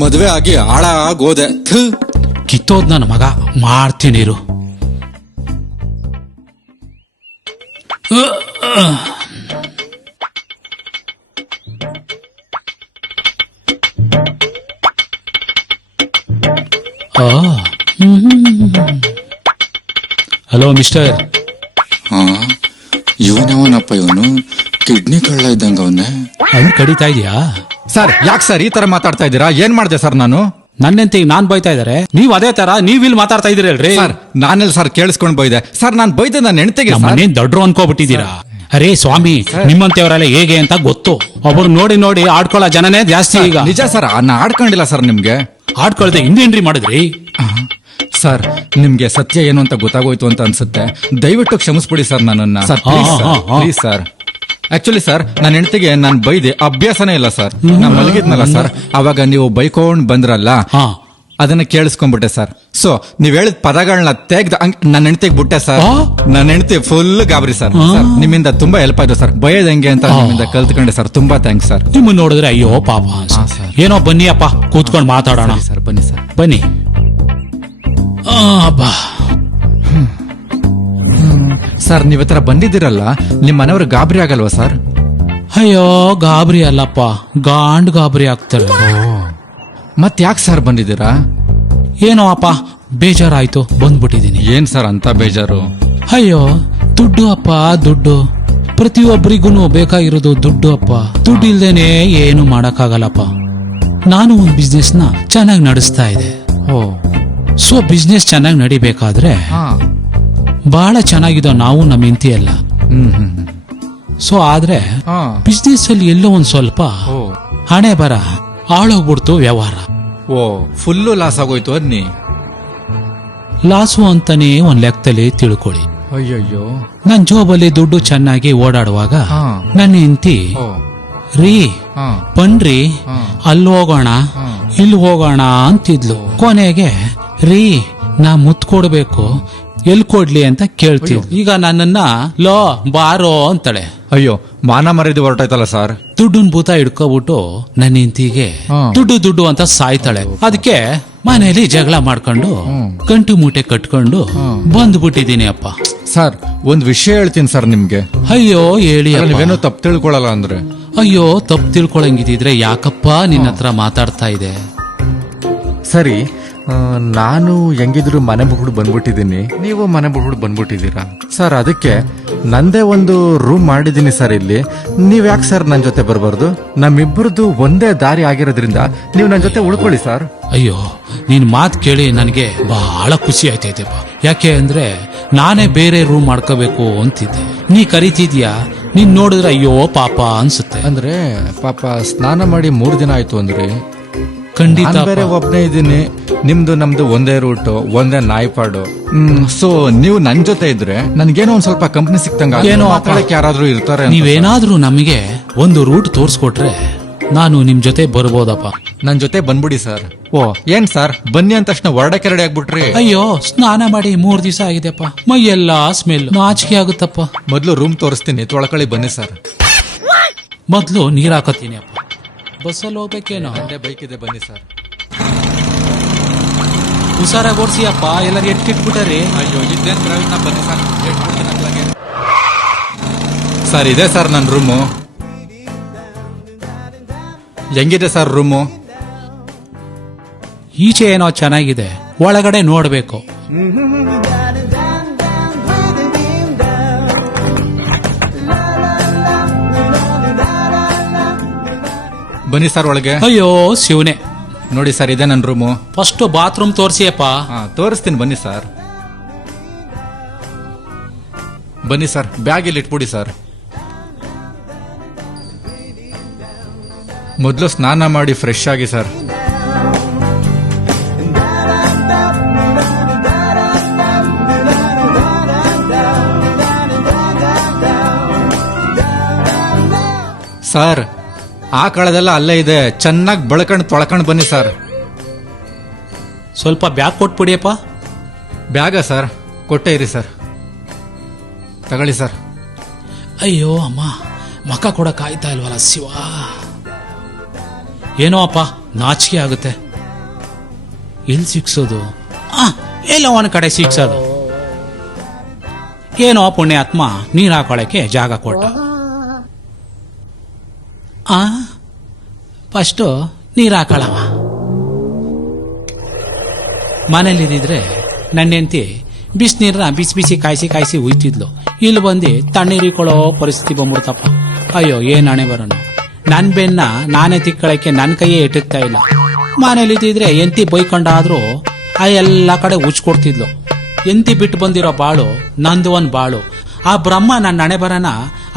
ಮದ್ವೆ ಆಗಿ ಹಾಳಾಗೋದೆ. ಕಿತ್ತೋದ್ ನನ್ನ ಮಗ, ಮಾಡ್ತೀನಿ ಇರು. Hello mister. ಇವನವನಪ್ಪ, ಇವನು ಕಿಡ್ನಿ ಕಳ್ಳ ಇದ್ದಂಗ ಅವನ್ನೇ. ಅಲ್ಲಿ ಕಡಿತಾ ಇದೆಯಾ? ಸರ್ ಯಾಕೆ ಸರ್ ಈ ತರ ಮಾತಾಡ್ತಾ ಇದ್ದೀರಾ? ಏನ್ ಮಾಡಿದೆ ಸರ್ ನಾನು? ನನ್ನೆಂತಿಗೆ ನಾನ್ ಬೈತಾ ಇದಾರೆ, ನೀವ್ ಅದೇ ತರ ನೀವ್ ಇಲ್ಲಿ ಮಾತಾಡ್ತಾ ಇದೀರಲ್ರಿ. ಸರ್ ನಾನೆಲ್ಲ ಸರ್ ಕೇಳಿಸ್ಕೊಂಡ್ ಬೈದೆ ಸರ್. ನಾನು ಬೈದೆ ನನ್ನ ಹೆಂಡತಿಗೆ ಸರ್. ಮನೇನ್ ದೊಡ್ಡರು ಅನ್ಕೋಬಿಟ್ಟಿದ್ದೀರಾ. ಅರೇ ಸ್ವಾಮಿ, ನಿಮ್ಮಂತೆಯವರೆಲ್ಲ ಹೇಗೆ ಅಂತ ಗೊತ್ತು. ಒಬ್ರು ನೋಡಿ ನೋಡಿ ಆಡ್ಕೊಳ್ಳೋ ಜನನೇ ಜಾಸ್ತಿ ಈಗ. ನಿಜ ಸರ್, ನಾ ಆಡ್ಕೊಂಡಿಲ್ಲ ಸರ್. ನಿಮ್ಗೆ ಆಡ್ಕೊಳ್ದೆ ಹಿಂದೇನ್ರಿ ಮಾಡಿದ್ರಿ? ಸರ್ ನಿಮ್ಗೆ ಸತ್ಯ ಏನು ಅಂತ ಗೊತ್ತಾಗೋಯ್ತು ಅಂತ ಅನ್ಸುತ್ತೆ. ದಯವಿಟ್ಟು ಕ್ಷಮಿಸ್ಬಿಡಿ ಸರ್ ನನ್ನನ್ನ. Sir please sir. Actually sir ನನ್ನ ಹೆಂಡತಿಗೆ ನಾನು ಬೈದೆ ಅಭ್ಯಾಸನೇ ಇಲ್ಲ ಸರ್. ನಾನು ಮಲಗಿದ್ನಲ್ಲ ಸರ್, ಅವಾಗ ನೀವು ಬೈಕೊಂಡ್ ಬಂದ್ರಲ್ಲ, ಅದನ್ನ ಕೇಳಿಸ್ಕೊಂಡ್ಬಿಟ್ಟೆ ಸರ್. ಸೊ ನೀವ್ ಹೇಳಿದ ಪದಗಳನ್ನ ತೆಗ್ದ ನನ್ನ ಹೆಂಡತಿಗೆ ಬಿಟ್ಟೆ ಸರ್. ನನ್ನ ಹೆಂಡತಿ ಫುಲ್ ಗಾಬರಿ ಸರ್. ನಿಮ್ಮಿಂದ ತುಂಬಾ ಹೆಲ್ಪ್ ಆಯ್ತು ಸರ್. ಬೈಯೋದ್ ಹೆಂಗೆ ಅಂತ ನಿಮ್ಮಿಂದ ಕಲ್ತ್ಕೊಂಡೆ ಸರ್. ತುಂಬಾ ಥ್ಯಾಂಕ್ಸ್ ಸರ್. ನಿಮ್ಮ ನೋಡಿದ್ರೆ ಅಯ್ಯೋ ಪಾಪ ಅನ್ಸುತ್ತೆ. ಏನೋ ಬನ್ನಿ ಅಪ್ಪ ಕೂತ್ಕೊಂಡು ಮಾತಾಡೋಣ. ಸರ್ ಬನ್ನಿ ಸರ್, ಬನ್ನಿ. ಸರ್ ನೀವ್ ಹತ್ರ ಬಂದಿದ್ದೀರಲ್ಲ, ನಿಮ್ ಮನೆಯವ್ರು ಗಾಬರಿ ಆಗಲ್ವಾ ಸರ್? ಅಯ್ಯೋ ಗಾಬರಿ ಅಲ್ಲಪ್ಪ, ಗಾಬರಿ ಆಗ್ತಾರೆ. ಮತ್ ಯಾಕೆ ಸರ್ ಬಂದಿದ್ದೀರಾ? ಏನೋ ಅಪ್ಪ ಬೇಜಾರಾಯ್ತು, ಬಂದ್ಬಿಟ್ಟಿದೀನಿ. ಏನ್ ಸರ್ ಅಂತ ಬೇಜಾರು? ಅಯ್ಯೋ ದುಡ್ಡು ಅಪ್ಪ, ದುಡ್ಡು. ಪ್ರತಿಯೊಬ್ಬರಿಗೂ ಬೇಕಾಗಿರೋದು ದುಡ್ಡು ಅಪ್ಪ. ದುಡ್ಡು ಇಲ್ದೇನೆ ಏನು ಮಾಡಕ್ಕಾಗಲ್ಲಪ್ಪ. ನಾನು ಒಂದು ಬಿಸ್ನೆಸ್ ನ ಚೆನ್ನಾಗಿ ನಡೆಸ್ತಾ ಇದೆ. ಸೊ ಬಿಸ್ನೆಸ್ ಚೆನ್ನಾಗಿ ನಡಿಬೇಕಾದ್ರೆ ಬಹಳ ಚೆನ್ನಾಗಿದೋ ನಾವು ನಮ್ಮ ಹೆಂಡತಿ ಎಲ್ಲ. ಸೊ ಆದ್ರೆ ಬಿಸ್ನೆಸ್ ಅಲ್ಲಿ ಎಲ್ಲೋ ಒಂದ್ ಸ್ವಲ್ಪ ಹಣೆ ಬರ ಹಾಳೋಗ್ಬಿಡ್ತು ವ್ಯವಹಾರ. ಫುಲ್ಲು ಲಾಸ್ ಆಗೋಯ್ತು ಅದ್ನಿ. ಲಾಸು ಅಂತಾನೆ ಒಂದ್ ಲೆಕ್ಕದಲ್ಲಿ ತಿಳ್ಕೊಳ್ಳಿ. ಅಯ್ಯಯ್ಯೋ. ನನ್ ಜೋಬಲ್ಲಿ ದುಡ್ಡು ಚೆನ್ನಾಗಿ ಓಡಾಡುವಾಗ ನನ್ನ ಹೆಂಡತಿ ರೀ ಬನ್ರಿ ಅಲ್ಲಿ ಹೋಗೋಣ ಇಲ್ಲಿ ಹೋಗೋಣ ಅಂತಿದ್ಲು. ಕೊನೆಗೆ ರೀ ನಾ ಮುತ್ ಕೊಡ್ಬೇಕು, ಎಲ್ ಕೊಡ್ಲಿ ಅಂತ ಕೇಳ್ತೀವಿ. ಈಗ ನನ್ನನ್ನ ಲೋ ಬಾರೋ ಅಂತಾಳೆ. ಅಯ್ಯೋ ಮಾನ ಮರ್ಯಾದೆ ಹೊರಟಾಯ್ತಲ್ಲ ಸರ್. ದುಡ್ಡನ್ ಭೂತ ಹಿಡ್ಕೊಬಿಟ್ಟು ನನ್ನ ಹೆಂಡತಿಗೆ ದುಡ್ಡು ಅಂತ ಸಾಯ್ತಾಳೆ. ಅದಕ್ಕೆ ಮನೇಲಿ ಜಗಳ ಮಾಡ್ಕೊಂಡು ಗಂಟು ಮೂಟೆ ಕಟ್ಕೊಂಡು ಬಂದ್ಬಿಟ್ಟಿದೀನಿ ಅಪ್ಪ. ಸರ್ ಒಂದ್ ವಿಷಯ ಹೇಳ್ತೀನಿ ಸರ್ ನಿಮ್ಗೆ. ಅಯ್ಯೋ ಹೇಳಿ. ನೀವೇನೋ ತಪ್ಪು ತಿಳ್ಕೊಳಲ್ಲ ಅಂದ್ರೆ? ಅಯ್ಯೋ ತಪ್ಪು ತಿಳ್ಕೊಳಂಗಿದ್ರೆ ಯಾಕಪ್ಪ ನಿನ್ನ ಹತ್ರ ಮಾತಾಡ್ತಾ ಇದೆ? ಸರಿ, ನಾನು ಹೆಂಗಿದ್ರು ಮನೆ ಬಿಟ್ಬಿಟ್ಟು ಬಂದ್ಬಿಟ್ಟಿದ್ದೀನಿ, ನೀವು ಮನೆ ಬಿಟ್ಬಿಟ್ಟು ಬಂದ್ಬಿಟ್ಟಿದ್ದೀರಾ ಸರ್. ಅದಕ್ಕೆ ನಂದೇ ಒಂದು ರೂಮ್ ಮಾಡಿದ್ದೀನಿ ಸರ್ ಇಲ್ಲಿ. ನೀವ್ ಯಾಕೆ ಸರ್ ನನ್ನ ಜೊತೆ ಬರಬಾರ್ದು? ನಮ್ಮಿಬ್ಬರದು ಒಂದೇ ದಾರಿ ಆಗಿರೋದ್ರಿಂದ ನೀವು ನನ್ನ ಜೊತೆ ಉಳ್ಕೊಳ್ಳಿ ಸರ್. ಅಯ್ಯೋ ನಿನ್ ಮಾತು ಕೇಳಿ ನನಗೆ ಬಹಳ ಖುಷಿ ಆಯ್ತೈತೆಪ್ಪ. ಯಾಕೆ ಅಂದ್ರೆ ನಾನೇ ಬೇರೆ ರೂಮ್ ಮಾಡ್ಕೋಬೇಕು ಅಂತಿದ್ದೆ. ನೀ ಕರಿತಿದ್ಯಾ, ನೀನ್ ನೋಡಿದ್ರೆ ಅಯ್ಯೋ ಪಾಪ ಅನ್ಸುತ್ತೆ. ಅಂದ್ರೆ ಪಾಪ ಸ್ನಾನ ಮಾಡಿ 3 ದಿನ ಆಯ್ತು ಅಂದ್ರೆ ಖಂಡಿತ ಬೇರೆ ಒಬ್ಬನೇ ಇದ್ದೀನಿ. ನಿಮ್ದು ನಮ್ದು ಒಂದೇ ರೂಟು, ಒಂದೇ ನಾಯ್ಪಾಡು. ಸೊ ನೀವು ನನ್ ಜೊತೆ ಇದ್ರೆ ನನ್ಗೇನೋ ಒಂದ್ ಸ್ವಲ್ಪ ಕಂಪ್ನಿ ಸಿಕ್ತಂಗ ಏನೋ ಮಾತಾಡಕ್ಕೆ ಯಾರಾದ್ರೂ ಇರ್ತಾರೆ. ನೀವೇನಾದ್ರೂ ನಮಗೆ ಒಂದು ರೂಟ್ ತೋರ್ಸ್ಕೊಟ್ರೆ ನಾನು ನಿಮ್ ಜೊತೆ ಬರ್ಬೋದಪ್ಪ. ನನ್ ಜೊತೆ ಬಂದ್ಬಿಡಿ ಸರ್. ಓ ಏನ್ ಸರ್ ಬನ್ನಿ ಅಂದ ತಕ್ಷಣ ಹೊರಡಕ್ಕೆ ರೆಡಿ ಆಗ್ಬಿಟ್ರಿ? ಅಯ್ಯೋ ಸ್ನಾನ ಮಾಡಿ 3 ದಿವಸ ಆಗಿದೆಪ್ಪ, ಮೈ ಎಲ್ಲಾ ಸ್ಮೆಲ್, ನಾಚಿಕೆ ಆಗುತ್ತಪ್ಪ. ಮೊದ್ಲು ರೂಮ್ ತೋರಿಸ್ತೀನಿ, ತೊಳ್ಕೊಳ್ಳಿ ಬನ್ನಿ ಸರ್. ಮೊದ್ಲು ನೀರ್ ಹಾಕತ್ತೀನಿ ಅಪ್ಪ. ಬಸ್ಸಲ್ಲಿ ಹೋಗ್ಬೇಕೇನೋ? ಬೈಕ್ ಇದೆ ಬನ್ನಿ ಸರ್. ಹುಷಾರಾಗಿ ಓಡಿಸಿ ಅಪ್ಪ, ಎಲ್ಲರೂ ಎಟ್ಕಿಟ್ಬಿಟ್ಟಾರೆ. ಅಯ್ಯೋ ಇದೇನ್ ಬನ್ನಿ ಸರ್. ಸರ್ ಇದೆ ಸರ್ ನನ್ನ ರೂಮು. ಹೆಂಗಿದೆ ಸರ್ ರೂಮು? ಈಚೆ ಏನೋ ಚೆನ್ನಾಗಿದೆ, ಒಳಗಡೆ ನೋಡ್ಬೇಕು. ಬನ್ನಿ ಸರ್ ಒಳಗೆ. ಅಯ್ಯೋ ಶಿವನೇ, ನೋಡಿ ಸರ್ ಇದೆ ನನ್ನ ರೂಮು. First bathroom ತೋರಿಸಿಯಪ್ಪ. ತೋರಿಸ್ತೀನಿ ಬನ್ನಿ ಸರ್. ಬನ್ನಿ ಸರ್, ಬ್ಯಾಗ್ ಇಲ್ಲಿ ಇಟ್ಬಿಡಿ ಸರ್. ಮೊದಲು ಸ್ನಾನ ಮಾಡಿ ಫ್ರೆಶ್ ಆಗಿ ಸರ್. ಸರ್ ಆ ಕಳದೆಲ್ಲ ಅಲ್ಲೇ ಇದೆ, ಚೆನ್ನಾಗಿ ಬಳಕಂಡು ತೊಳ್ಕೊಂಡು ಬನ್ನಿ ಸರ್. ಸ್ವಲ್ಪ ಬ್ಯಾಗ್ ಕೊಟ್ಬಿಡಿಯಪ್ಪ. ಬ್ಯಾಗ ಸರ್? ಕೊಟ್ಟೆ ಇರಿ ಸರ್, ತಗೊಳ್ಳಿ ಸರ್. ಅಯ್ಯೋ ಅಮ್ಮ, ಮಕ್ಕ ಕೊಡಕ್ ಆಯ್ತಾ ಇಲ್ವಲ್ಲ ಶಿವ. ಏನೋ ಅಪ್ಪ ನಾಚಿಕೆ ಆಗುತ್ತೆ. ಎಲ್ಲಿ ಸಿಕ್ಸೋದು? ಎಲ್ಲೋ ಒಂದ್ ಕಡೆ ಸಿಕ್ಸೋದು. ಏನೋ ಪುಣ್ಯಾತ್ಮ ನೀರ್ ಹಾಕೊಳಕ್ಕೆ ಜಾಗ ಕೊಟ್ಟ. ಫಸ್ಟು ನೀರ್ ಹಾಕೊಳ್ಳವ. ಮನೇಲಿದ್ದಿದ್ರೆ ನನ್ನ ಹೆಂಡತಿ ಬಿಸಿನೀರನ್ನ ಬಿಸಿ ಕಾಯಿಸಿ ಉಯ್ತಿದ್ಲು. ಇಲ್ಲಿ ಬಂದು ತಣ್ಣೀರಿಕೊಳ್ಳೋ ಪರಿಸ್ಥಿತಿ ಬಂದ್ಬಿಡ್ತಪ್ಪ. ಅಯ್ಯೋ ಏನ್ ಹಣೆ ಬರೋಣ. ನನ್ ಬೆನ್ನ ನಾನೇ ತಿಕ್ಕಳಕ್ಕೆ ನನ್ನ ಕೈಯೇ ಇಟ್ಟಿರ್ತಾ ಇಲ್ಲ. ಮನೇಲಿ ಇದ್ದಿದ್ರೆ ಎಂತಿ ಬೈಕೊಂಡಾದ್ರೂ ಆ ಎಲ್ಲ ಕಡೆ ಉಚ್ಕೊಡ್ತಿದ್ಲು. ಎಂತಿ ಬಿಟ್ಟು ಬಂದಿರೋ ಬಾಳು ನಂದು ಒಂದ್ ಬಾಳು. ಆ ಬ್ರಹ್ಮ ನನ್ನ ಹಣೆ ಬರನ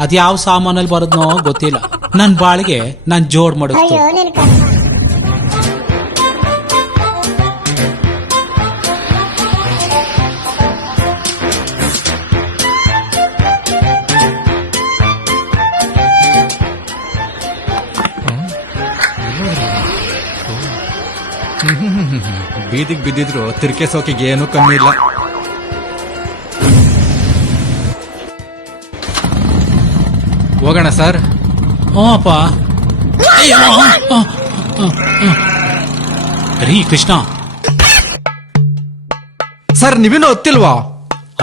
ಅದ್ಯಾವ ಸಾಮಾನಲ್ಲಿ ಬರೋದ್ನೋ ಗೊತ್ತಿಲ್ಲ. ನನ್ ಬಾಳಿಗೆ ನಾನ್ ಜೋಡ್ ಮಾಡುತ್ತೆ. ಬೀದಿಗೆ ಬಿದ್ದಿದ್ರು ತಿರ್ಕೆ ಸೋಕಿಗೆ ಏನೂ ಕಮ್ಮಿ ಇಲ್ಲ. ಹೋಗೋಣ ಸರ್. ಅಪ್ಪ ರೀ ಕೃಷ್ಣ. ಸರ್ ನೀವೇನು ಒತ್ತಿಲ್ವಾ?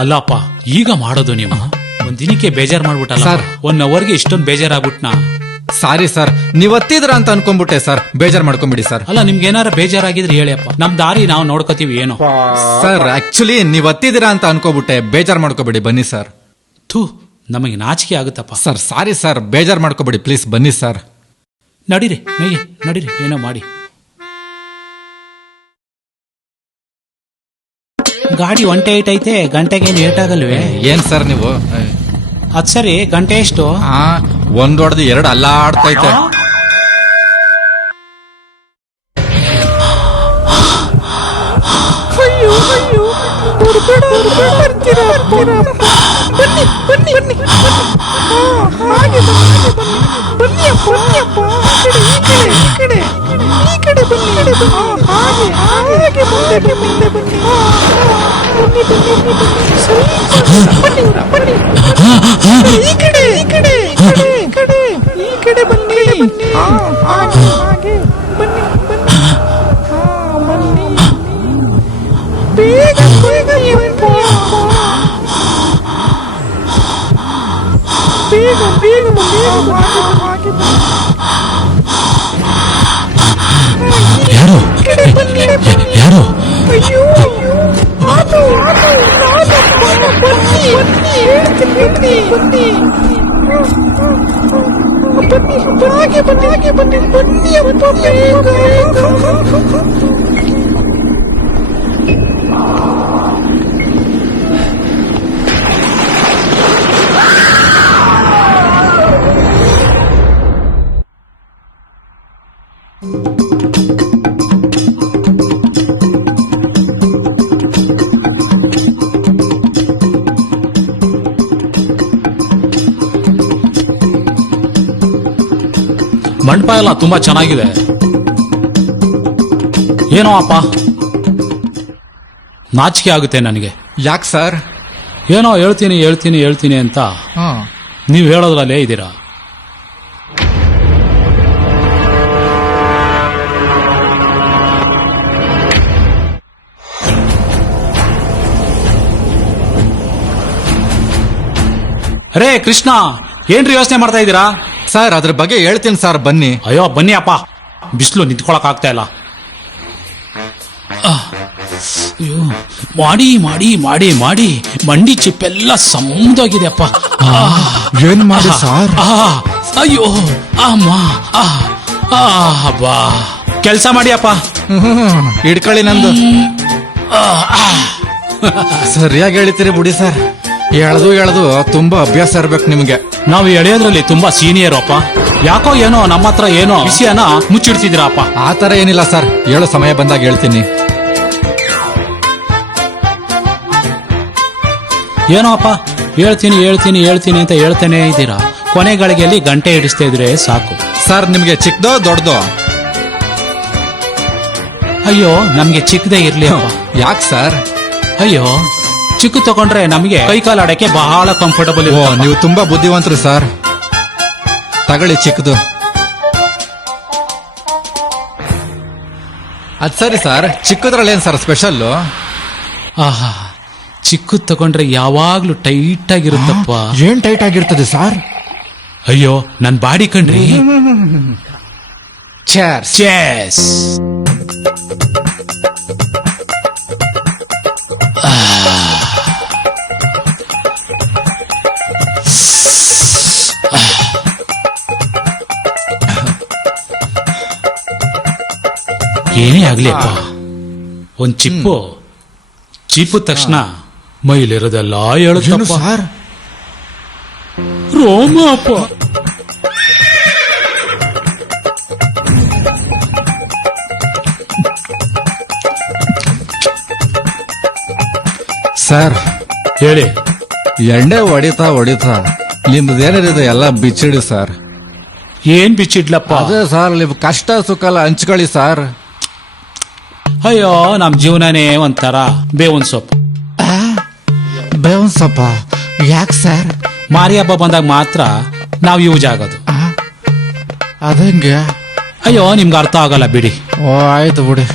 ಅಲ್ಲಪ್ಪ ಈಗ ಮಾಡೋದು ನೀವು ಒಂದ್ ದಿನಕ್ಕೆ ಬೇಜಾರ್ ಮಾಡ್ಬಿಟ್ಟಲ್ಲ ಸರ್. 1 ಅವರ್ಗೆ ಇಷ್ಟೊಂದು ಬೇಜಾರಾಗ್ಬಿಟ್ನಾ? ಸಾರಿ ಸರ್, ನೀವ್ ಒತ್ತಿದ್ರ ಅಂತ ಅನ್ಕೊಂಡ್ಬಿಟ್ಟೆ ಸರ್. ಬೇಜಾರ್ ಮಾಡ್ಕೊಂಬಿಡಿ ಸರ್. ಅಲ್ಲ ನಿಮ್ಗೆ ಏನಾರ ಬೇಜಾರಾಗಿದ್ರೆ ಹೇಳಿ ಅಪ್ಪ, ನಮ್ ದಾರಿ ನಾವು ನೋಡ್ಕೋತೀವಿ. ಏನು ಸರ್ ಆಕ್ಚುಲಿ ನೀವ್ ಒತ್ತಿದ್ದೀರಾ ಅಂತ ಅನ್ಕೋಬಿಟ್ಟೆ. ಬೇಜಾರ್ ಮಾಡ್ಕೋಬೇಡಿ, ಬನ್ನಿ ಸರ್. ಥೂ, ನಮಗೆ ನಾಚಿಕೆ ಆಗುತ್ತಪ್ಪ. ಸರ್ ಸಾರಿ ಸರ್, ಬೇಜಾರ್ ಮಾಡ್ಕೋಬೇಡಿ ಪ್ಲೀಸ್, ಬನ್ನಿ ಸರ್. ನಡೀರಿ ನಡೀರಿ, ಏನೋ ಮಾಡಿ. ಗಾಡಿ ಒಂಟೆ ಐತೆ, ಗಂಟೆಗೆ ಲೇಟ್ ಆಗಲ್ವೇ? ಏನ್ ಸರ್ ನೀವು? ಅದ್ ಸರಿ, ಗಂಟೆ ಎಷ್ಟು? ಒಂದ್ ಹೊಡೆದು 2 ಅಲ್ಲಾಡ್ತೈತೆ. ಯಾರು? ಮಂಟಪ ಎಲ್ಲ ತುಂಬಾ ಚೆನ್ನಾಗಿದೆ. ಏನೋ ಅಪ್ಪ ನಾಚಿಕೆ ಆಗುತ್ತೆ ನನಗೆ. ಯಾಕೆ ಸರ್? ಏನೋ ಹೇಳ್ತೀನಿ ಅಂತ ನೀವು ಹೇಳೋದ್ರಲ್ಲೇ ಇದ್ದೀರಾ. ರೇ ಕೃಷ್ಣ, ಏನ್ರಿ ಯೋಚನೆ ಮಾಡ್ತಾ ಇದ್ದೀರಾ? ಸರ್ ಅದ್ರ ಬಗ್ಗೆ ಹೇಳ್ತೀನಿ ಸರ್, ಬನ್ನಿ. ಅಯ್ಯೋ ಬನ್ನಿ ಅಪ್ಪ, ಬಿಸಿಲು ನಿಂತ್ಕೊಳಕ್ ಆಗ್ತಾ ಇಲ್ಲ. ಮಾಡಿ ಮಾಡಿ ಮಾಡಿ ಮಾಡಿ ಮಂಡಿ ಚಿಪ್ಪೆಲ್ಲ ಸಮುದಾಗಿದೆ ಅಪ್ಪ. ಏನ್ ಮಾಡಿ ಸರ್? ಅಯ್ಯೋ ಅಮ್ಮ, ಬಾ ಕೆಲಸ ಮಾಡಿ ಅಪ್ಪ. ಹಿಡ್ಕೊಳ್ಳಿ ನಂದು. ಸರಿಯಾಗಿ ಹೇಳ್ತೀರಿ ಬಿಡಿ ಸರ್. ಎಳೆದು ತುಂಬಾ ಅಭ್ಯಾಸ ಇರ್ಬೇಕು ನಿಮ್ಗೆ. ನಾವು ಎಳೆಯೋದ್ರಲ್ಲಿ ತುಂಬಾ ಸೀನಿಯರ್ ಅಪ್ಪ. ಯಾಕೋ ಏನೋ ನಮ್ಮ ಹತ್ರ ಏನೋ ವಿಷಯನ ಮುಚ್ಚಿಡ್ತಿದ್ದೀರಾ ಅಪ್ಪ. ಆ ತರ ಏನಿಲ್ಲ ಸರ್, ಹೇಳೋ ಸಮಯ ಬಂದಾಗ ಹೇಳ್ತೀನಿ. ಏನೋ ಅಪ್ಪ ಹೇಳ್ತೀನಿ ಅಂತ ಹೇಳ್ತಾನೆ ಇದ್ದೀರಾ. ಕೊನೆ ಗಳಿಗೆಯಲ್ಲಿ ಗಂಟೆ ಹಿಡಿಸ್ತಾ ಇದ್ರೆ ಸಾಕು. ಸರ್ ನಿಮ್ಗೆ ಚಿಕ್ಕದೋ ದೊಡ್ಡದೋ? ಅಯ್ಯೋ ನಮ್ಗೆ ಚಿಕ್ಕದೇ ಇರ್ಲಿ. ಯಾಕೆ ಸರ್? ಅಯ್ಯೋ ಚಿಕ್ಕ ತಗೊಂಡ್ರೆ ನಮಗೆ ಕೈಕಾಲು ಆಡಕ್ಕೆ ಬಹಳ ಕಂಫರ್ಟಬಲ್. ನೀವು ತುಂಬಾ ಬುದ್ಧಿವಂತರು ಸರ್. ತಗೊಳ್ಳಿ ಚಿಕ್ಕದು. ಅದ್ ಸರಿ ಸರ್, ಚಿಕ್ಕದ್ರಲ್ಲಿ ಏನ್ ಸರ್ ಸ್ಪೆಷಲ್ಲು? ಆಹಾ, ಚಿಕ್ಕದ್ ತಗೊಂಡ್ರೆ ಯಾವಾಗ್ಲೂ ಟೈಟ್ ಆಗಿರುತ್ತಪ್ಪ. ಏನ್ ಟೈಟ್ ಆಗಿರ್ತದೆ ಸರ್? ಅಯ್ಯೋ ನನ್ ಬಾಡಿ ಕಣ್ರಿ. ಚೇರ್ಸ್. ಏನೇ ಆಗ್ಲಿ ಅಪ್ಪ, ಒಂದ್ ಚಿಪ್ಪು ತಕ್ಷಣ ಮೈಲಿರೋದೆಲ್ಲ ಹೇಳುತ್ತಪ್ಪ. ಸರ್ ರೋಮ ಅಪ್ಪ. ಸರ್ ಹೇಳಿ. ಎಣ್ಣೆ ಹೊಡಿತಾ ನಿಮ್ದೇನಿದೆ ಎಲ್ಲ ಬಿಚ್ಚಿಡಿ ಸರ್. ಏನ್ ಬಿಚ್ಚಿಡ್ಲಪ್ಪ? ಅದೇ ಸರ್ ನಿಮ್ ಕಷ್ಟ ಸುಖ ಎಲ್ಲ ಹಂಚ್ಕೊಳ್ಳಿ ಸರ್. ಅಯ್ಯೋ, ನಮ್ ಜೀವನನೇ ಒಂಥರ ಬೇವನ್ ಸೊಪ್ಪು. ಬೇವನ್ ಸೊಪ್ಪ ಯಾಕೆ ಸರ್? ಮಾರಿ ಹಬ್ಬ ಬಂದಾಗ ಮಾತ್ರ ನಾವು ಯೂಸ್ ಆಗೋದು. ಅದಂಗೆ? ಅಯ್ಯೋ, ನಿಮ್ಗೆ ಅರ್ಥ ಆಗಲ್ಲ ಬಿಡಿ. ಓ ಆಯ್ತು ಬಿಡಿ.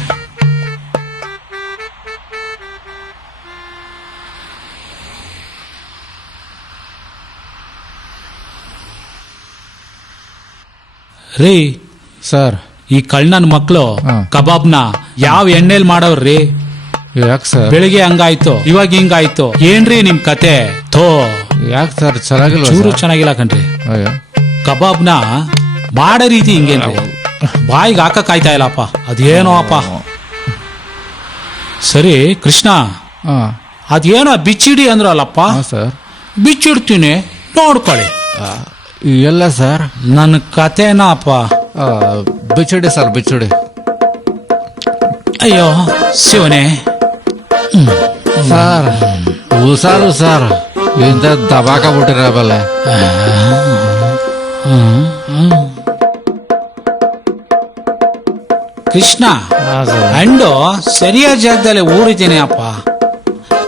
ರೀ ಸರ್ ಈ ಕಳ್ಳನ ಮಕ್ಳು ಹಾ. ಕಬಾಬ್ನ ಯಾವ ಎಣ್ಣೆಲ್ ಮಾಡವ್ರಿ? ಯಾಕೆ ಸರ್? ಬೆಳಿಗ್ಗೆ ಹಂಗಾಯ್ತು, ಇವಾಗ ಹಿಂಗಾಯ್ತು. ಏನ್ರಿ ನಿಮ್ ಕತೆ? ಥೋ, ಯಾಕೆ ಸರ್ ಚೆನ್ನಾಗಿಲ್ಲ? ಚೂರು ಚೆನ್ನಾಗಿಲ್ಲ ಕಣ್ರಿ. ಕಬಾಬ್ನ ಮಾಡೋ ರೀತಿ ಹಿಂಗೇನ್ರಿ? ಬಾಯಿಗೆ ಹಾಕಕ್ ಆಯ್ತಾ ಇಲ್ಲಪ್ಪ. ಅದೇನೋ ಅಪ್ಪ. ಸರಿ ಕೃಷ್ಣ, ಅದೇನೋ ಬಿಚ್ಚಿಡಿ ಅಂದ್ರಲ್ಲಪ್ಪ. ಸರ್ ಬಿಚ್ಚಿಡ್ತೀನಿ, ನೋಡ್ಕೊಳ್ಳಿ. ಎಲ್ಲ ಸರ್ ನನ್ನ ಕತೆನ ಅಪ್ಪ. ಬಿಚ್ಚಿಡಿ ಸರ್ ಬಿಚ್ಚಿಡಿ. ಅಯ್ಯೋ ಶಿವನೇ. ಸರ್ ಹುಷಾರು ಸರ್, ಇಂದ ದಬಾಕ ಬಿಟ್ಟಿರಬಲ್ಲ. ಕೃಷ್ಣ, ಹಂಡು ಸರಿಯಾದ ಜಾಗದಲ್ಲಿ ಊರಿದ್ದೀನಿ ಅಪ್ಪ.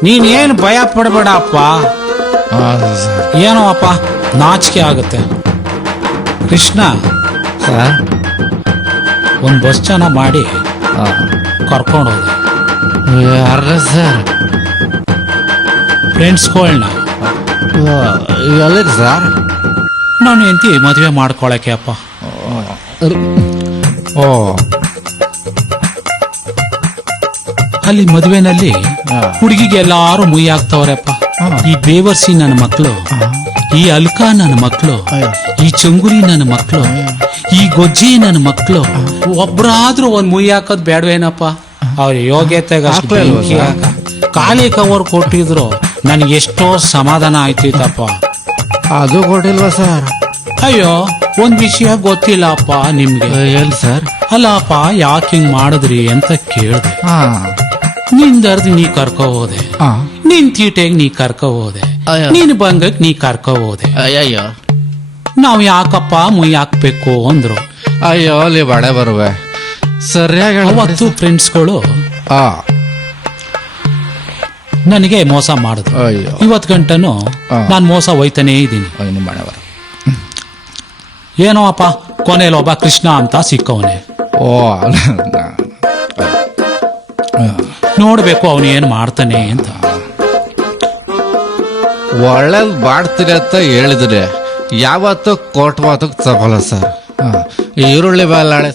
ನೀನೇನು ಭಯ ಪಡಬೇಡ ಅಪ್ಪ. ಏನೋ ಅಪ್ಪ, ನಾಚಿಕೆ ಆಗುತ್ತೆ. ಕೃಷ್ಣ, ಒಂದು ಬಸ್ ಚೆನ್ನಾಗಿ ಮಾಡಿ ಕರ್ಕೊಂಡು ಹೋಗಿ. ಯಾರ ಸರ್? ಫ್ರೆಂಡ್ಸ್ಗಳನ್ನ. ಎಲ್ಲಿಗೆ ಸರ್? ನಾನು ಎಂತಿ ಮದುವೆ ಮಾಡ್ಕೊಳಕ್ಕೆ ಅಪ್ಪ. ಓ, ಅಲ್ಲಿ ಮದುವೆನಲ್ಲಿ ಹುಡುಗಿಗೆ ಎಲ್ಲಾರು ಮುಯ್ಯಿ ಹಾಕ್ತವ್ರಪ್ಪ. ಈ ಬೇವರ್ಸಿ ನನ್ನ ಮಕ್ಕಳು, ಈ ಅಲ್ಕ ನನ್ನ ಮಕ್ಕಳು, ಈ ಚಂಗುರಿ ನನ್ನ ಮಕ್ಕಳು, ಈ ಗೊಜ್ಜಿ ನನ್ನ ಮಕ್ಕಳು. ಒಬ್ರಾದ್ರೂ ಒಂದ್ ಮುಯ್ಯಿ ಹಾಕೋದ್ ಬೇಡವೇನಪ್ಪ? ಅವ್ರ ಯೋಗ್ಯತೆಗೆ ಖಾಲಿ ಕವರ್ ಕೊಟ್ಟಿದ್ರು ನನ್ಗೆ ಎಷ್ಟೋ ಸಮಾಧಾನ ಆಯ್ತಿತ್ತಪ್ಪ. ಅದು ಕೊಟ್ಟಿಲ್ವಾ ಸರ್? ಅಯ್ಯೋ, ಒಂದ್ ವಿಷಯ ಗೊತ್ತಿಲ್ಲಪ್ಪ ನಿಮ್ಗೆ. ಎಲ್ಲಿ ಸರ್? ಅಲ್ಲಪ್ಪ, ಯಾಕೆ ಹಿಂಗ್ ಮಾಡಿದ್ರಿ ಅಂತ ಕೇಳ್ದೆ. ನಿನ್ ದರ್ದಿ ನೀ ಕರ್ಕೊ ಹೋದೆ, ನಿನ್ ತೀಟೆಗ್ ನೀ ಕರ್ಕೊ ಹೋದೆ, ನೀನ್ ಬಂಗಕ್ ನೀ ಕರ್ಕೊ ಹೋದೆ. ಅಯ್ಯಯ್ಯೋ, ನಾವ್ ಯಾಕಪ್ಪ ಮುಯ್ ಹಾಕ್ಬೇಕು ಅಂದ್ರು. ಅಯ್ಯೋ ಅಲ್ಲಿ ಬಡೆ ಬರುವೆ. ಸರಿಯಾಗಿ ಅವತ್ತು ಫ್ರೆಂಡ್ಸ್ಗಳು ನನಗೆ ಮೋಸ ಮಾಡಿದ್ರು. ಅಯ್ಯೋ. ಇವತ್ ಗಂಟನು ನಾನ್ ಮೋಸ ಹೋಯ್ತಾನೇ ಇದ್ದೀನಿ. ಏನೋ ಅಪ್ಪ, ಕೊನೆಯಲ್ಲಿ ಒಬ್ಬ ಕೃಷ್ಣ ಅಂತ ಸಿಕ್ಕವನೆ. ಓ, ನೋಡ್ಬೇಕು ಅವನು ಏನ್ ಮಾಡ್ತಾನೆ ಅಂತ. ಒಳ್ಳೇದ್ ಮಾಡ್ತೀನಿ ಅಂತ ಹೇಳಿದ್ರೆ ಯಾವತ್ತು ಕೋಟ್ ಮಾತಕ್ಕೆ ತಗೊಲ್ಲ ಸರ್. ಈರುಳ್ಳಿ ಬೇಲಾಳೆ,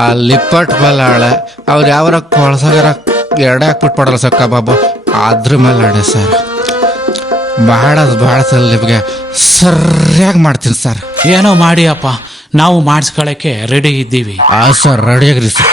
ಆ ಲಿಪ್ಪಟ್ ಬೇಲಾಳೆ, ಅವ್ರು ಯಾವ್ರ ಕೊಳ್ಸಾಗರ ಎರಡೇ ಹಾಕ್ಬಿಟ್ಬಿಡಲ್ಲ ಸರ್ ಕಬಾಬು, ಅದ್ರ ಮೇಲಾಡೆ ಸರ್. ಭಾಳ ಸರ್ ನಿಮಗೆ ಸರಿಯಾಗಿ ಮಾಡ್ತೀನಿ ಸರ್. ಏನೋ ಮಾಡಿ ಅಪ್ಪ, ನಾವು ಮಾಡಿಸ್ಕೊಳಕ್ಕೆ ರೆಡಿ ಇದ್ದೀವಿ. ಸರ್ ರೆಡಿಯಾಗ್ರಿ ಸರ್.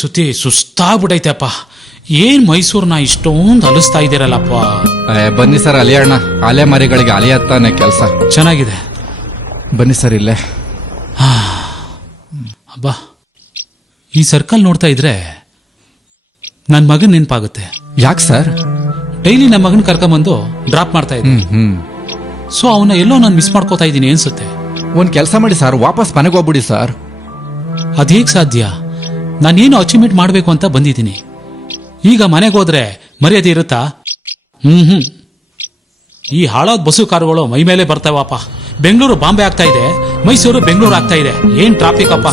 ಸುತ್ತಿ ಸುಸ್ತಾಗ್ಬಿಟ್ಟೈತೆಪ್ಪ. ಏನ್ ಮೈಸೂರ್ನ ಇಷ್ಟೊಂದು ಅಲಿಸ್ತಾ ಇದ್ದೀರಲ್ಲಪ್ಪ. ಬನ್ನಿ ಸರ್, ಅಲಿಯೋಣ. ಅಲೆ ಮರಿಗಳಿಗೆ ಅಲಿಯತ್ತಾನೆ ಕೆಲಸ. ಚೆನ್ನಾಗಿದೆ, ಬನ್ನಿ ಸರ್ ಇಲ್ಲೇ. ಅಬ್ಬಾ, ಈ ಸರ್ಕಲ್ ನೋಡ್ತಾ ಇದ್ರೆ ನನ್ ಮಗನ್ ನೆನಪಾಗುತ್ತೆ. ಯಾಕೆ ಸರ್? ಡೈಲಿ ನಮ್ಮ ಮಗನ ಕರ್ಕೊಂಬಂದು ಡ್ರಾಪ್ ಮಾಡ್ತಾ ಇದ್ದೀನಿ. ಸೊ ಅವನ್ನ ಎಲ್ಲೋ ನಾನು ಮಿಸ್ ಮಾಡ್ಕೋತಾ ಇದ್ದೀನಿ ಅನ್ಸುತ್ತೆ. ಒಂದ್ ಕೆಲಸ ಮಾಡಿ ಸರ್, ವಾಪಸ್ ಮನೆಗೆ ಹೋಗ್ಬಿಡಿ ಸರ್. ಅದೇಗ್ ಸಾಧ್ಯ? ನಾನೇನು ಅಚೀವ್ಮೆಂಟ್ ಮಾಡ್ಬೇಕು ಅಂತ ಬಂದಿದ್ದೀನಿ. ಈಗ ಮನೆಗೆ ಹೋದ್ರೆ ಮರ್ಯಾದೆ ಇರುತ್ತಾ? ಈ ಹಾಳಾದ ಬಸ್ಸು ಕಾರುಗಳು ಮೈ ಮೇಲೆ ಬರ್ತಾವಪ್ಪ. ಬೆಂಗಳೂರು ಬಾಂಬೆ ಆಗ್ತಾ ಇದೆ, ಮೈಸೂರು ಬೆಂಗಳೂರು ಆಗ್ತಾ ಇದೆ. ಏನ್ ಟ್ರಾಫಿಕ್ ಅಪ್ಪ.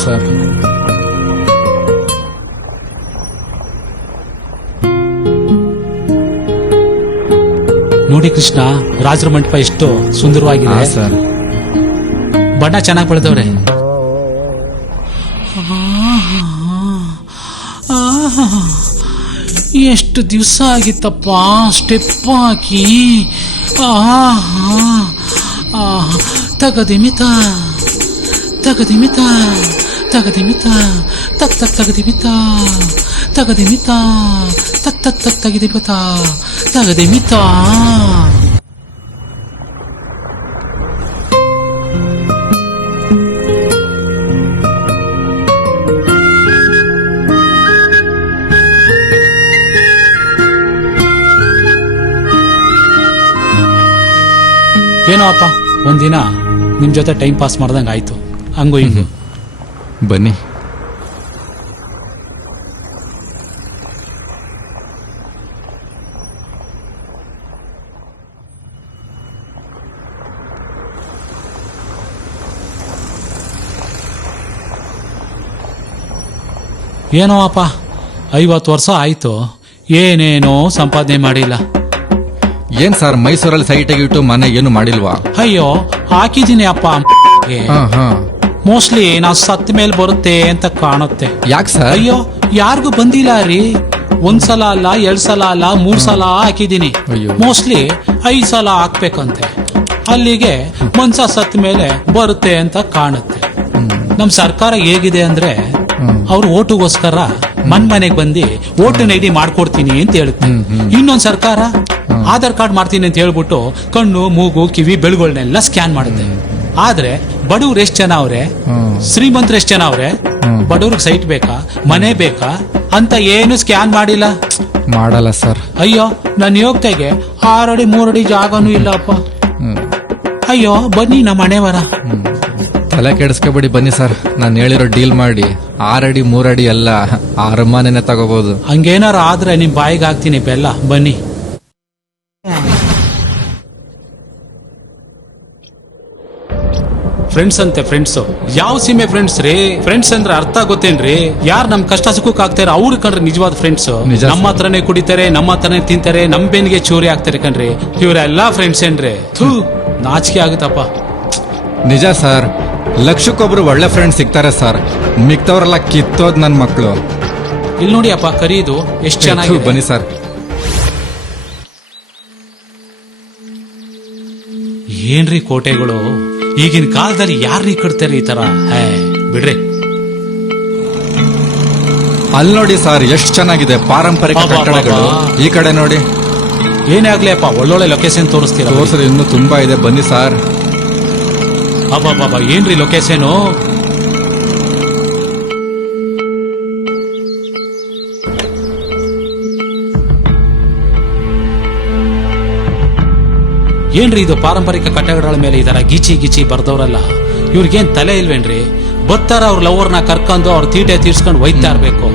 ನೋಡಿ ಕೃಷ್ಣ, ರಾಜರ ಮಂಟಪ ಎಷ್ಟು ಸುಂದರವಾಗಿದೆ ಸರ್. ಬಣ್ಣ ಚೆನ್ನಾಗಿ ಬೆಳೆದವ್ರೆ. ಎಷ್ಟು ದಿವಸ ಆಗಿತ್ತಪ್ಪ ಸ್ಟೆಪ್ ಹಾಕಿ. ತಗದಿಮಿತ ತಗದಿಮಿತ ತಗದಿಮಿತ ತಕ್ ತಕ್ ತಗದಿಮಿತ ತಗದಿಮಿತ ತಕ್ ತಕ್ ತಕ್ ತಗದಿಮಿತ ತಗದಿಮಿತ. ಏನೋ ಅಪ್ಪ, ಒಂದಿನ ನಿಮ್ ಜೊತೆ ಟೈಮ್ ಪಾಸ್ ಮಾಡ್ದಂಗೆ ಆಯ್ತು. ಹಂಗು ಹಿಂಗು ಬನ್ನಿ. ಏನೋ ಅಪ್ಪ, 50 ವರ್ಷ ಆಯ್ತು, ಏನೇನೋ ಸಂಪಾದನೆ ಮಾಡಿಲ್ಲ. ಏನ್ ಸರ್, ಮೈಸೂರಲ್ಲಿ ಸೈಟ್ ಆಗಿಟ್ಟು ಮನೆ ಏನು ಮಾಡಿಲ್ವಾ? ಅಯ್ಯೋ ಹಾಕಿದ್ದೀನಿ ಅಪ್ಪ. ಮೋಸ್ಟ್ಲಿ ನಾವು ಸತ್ತ ಮೇಲೆ ಬರುತ್ತೆ ಅಂತ ಕಾಣುತ್ತೆ. ಯಾಕೆ ಸರ್? ಅಯ್ಯೋ ಯಾರಿಗೂ ಬಂದಿಲ್ಲ ರೀ. 1 ಸಲ ಅಲ್ಲ, 2 ಸಲ ಅಲ್ಲ, 3 ಸಲ ಹಾಕಿದ್ದೀನಿ. ಮೋಸ್ಟ್ಲಿ 5 ಸಲ ಹಾಕ್ಬೇಕಂತೆ. ಅಲ್ಲಿಗೆ ಮನ್ಸ ಸತ್ತ ಮೇಲೆ ಬರುತ್ತೆ ಅಂತ ಕಾಣುತ್ತೆ. ನಮ್ ಸರ್ಕಾರ ಹೇಗಿದೆ ಅಂದ್ರೆ, ಅವ್ರು ಓಟುಗೋಸ್ಕರ ಮನೆಗೆ ಬಂದು ಓಟು ನೈಡಿ ಮಾಡ್ಕೊಡ್ತೀನಿ ಅಂತ ಹೇಳುತ್ತೆ. ಇನ್ನೊಂದ್ ಸರ್ಕಾರ ಆಧಾರ್ ಕಾರ್ಡ್ ಮಾಡ್ತೀನಿ ಅಂತ ಹೇಳ್ಬಿಟ್ಟು ಕಣ್ಣು, ಮೂಗು, ಕಿವಿ, ಬೆಳುಗಳನ್ನೆಲ್ಲ ಸ್ಕ್ಯಾನ್ ಮಾಡುತ್ತೆ. ಆದ್ರೆ ಬಡವ್ರು ಎಷ್ಟು ಜನ ಅವ್ರೆ, ಶ್ರೀಮಂತರು ಎಷ್ಟು ಜನ ಅವ್ರೆ? ಬಡವ್ರಿಗೆ ಸೈಟ್ ಬೇಕಾ, ಮನೆ ಬೇಕಾ ಅಂತ ಏನು ಸ್ಕ್ಯಾನ್ ಮಾಡಲ್ಲ ಸರ್. ಅಯ್ಯೋ ನನ್ನ ಯೋಗ್ಯತೆಗೆ 6 ಅಡಿ 3 ಅಡಿ ಜಾಗನೂ ಇಲ್ಲಪ್ಪ. ಅಯ್ಯೋ ಬನ್ನಿ ನಮ್ಮ ಮನೆ ವರ. ತಲೆ ಕೆಡಿಸ್ಕೊಬೇಡಿ, ಬನ್ನಿ ಸರ್. ನಾನು ಹೇಳಿರೋ ಡೀಲ್ ಮಾಡಿ 6 ಅಡಿ 3 ಅಡಿ ಎಲ್ಲ ಅರಮನೆನೇ ತಗೋಬಹುದು. ಹಂಗೇನಾರು ಆದ್ರೆ ನಿಮ್ ಬಾಯಿಗೆ ಹಾಕ್ತೀನಿ ಬೆಲ್ಲ. ಬನ್ನಿ. ಫ್ರೆಂಡ್ಸ್ ಅಂತೆ ಫ್ರೆಂಡ್ಸ್. ಯಾವ ಸೀಮೆ ಫ್ರೆಂಡ್ಸ್ ರೀ? ಫ್ರೆಂಡ್ಸ್ ಅಂದ್ರೆ ಅರ್ಥ ಗೊತ್ತೇನ್ರಿ? ಯಾರು ನಮ್ ಕಷ್ಟ ಸುಖಕ್ಕೆ ಆಗ್ತಾರೆ ಅವ್ರು ಕಂಡ್ರೆ ನಿಜವಾದ ಫ್ರೆಂಡ್ಸ್. ನಮ್ಮ ಹತ್ರನೇ ಕುಡಿತಾರೆ, ನಮ್ಮ ಹತ್ರನೇ ತಿಂತಾರೆ, ನಮ್ ಬೆನ್ಗೆ ಚೂರಿ ಆಗ್ತಾರೆ ಕಣ್ರಿ. ಇವರೆಲ್ಲ ಫ್ರೆಂಡ್ಸ್ ಏನ್ರಿ? ನಾಚಿಕೆ ಆಗುತ್ತಪ್ಪ. ನಿಜ ಸರ್, ಲಕ್ಷಕ್ಕೊಬ್ರು ಒಳ್ಳೆ ಫ್ರೆಂಡ್ ಸಿಗ್ತಾರೆ ಸರ್. ಮಿಕ್ತವ್ರೆಲ್ಲ ಕಿತ್ತೋದ್ ನನ್ ಮಕ್ಳು. ಇಲ್ಲಿ ನೋಡಿ ಅಪ್ಪ, ಕರೀದು ಎಷ್ಟು ಚೆನ್ನಾಗಿ. ಬನ್ನಿ ಸರ್. ಏನ್ರಿ ಕೋಟೆಗಳು? ಈಗಿನ ಕಾಲದಲ್ಲಿ ಯಾರ್ರೀ ಕಟ್ತಾರೆ ಈ ತರ? ಬಿಡ್ರಿ. ಅಲ್ಲಿ ನೋಡಿ ಸರ್, ಎಷ್ಟು ಚೆನ್ನಾಗಿದೆ ಪಾರಂಪರಿಕ ಕಟ್ಟಡಗಳು. ಈ ಕಡೆ ನೋಡಿ. ಏನೇ ಆಗ್ಲಿ ಅಪ್ಪ, ಒಳ್ಳೊಳ್ಳೆ ಲೊಕೇಶನ್ ತೋರಿಸ್ತೀರಾ? ಸರ್, ಇನ್ನೂ ತುಂಬಾ ಇದೆ, ಬನ್ನಿ ಸರ್. ಅಬ್ಬಾ, ಏನ್ರಿ ಲೊಕೇಶನು? ಏನ್ರಿ ಇದು? ಪಾರಂಪರಿಕ ಕಟ್ಟಡಗಳ ಮೇಲೆ ಇದರ ಗಿಚಿ ಬರ್ದವ್ರಲ್ಲ, ಇವ್ರಿಗೇನ್ ತಲೆ ಇಲ್ವೇನ್ರಿ? ಬರ್ತಾರ ಅವ್ರ ಲವ್ವರ್ನ ಕರ್ಕೊಂಡು ಅವ್ರ ತೀಟೆ ತೀರ್ಸ್ಕೊಂಡು ಒಯ್ತಾ ಇರ್ಬೇಕು.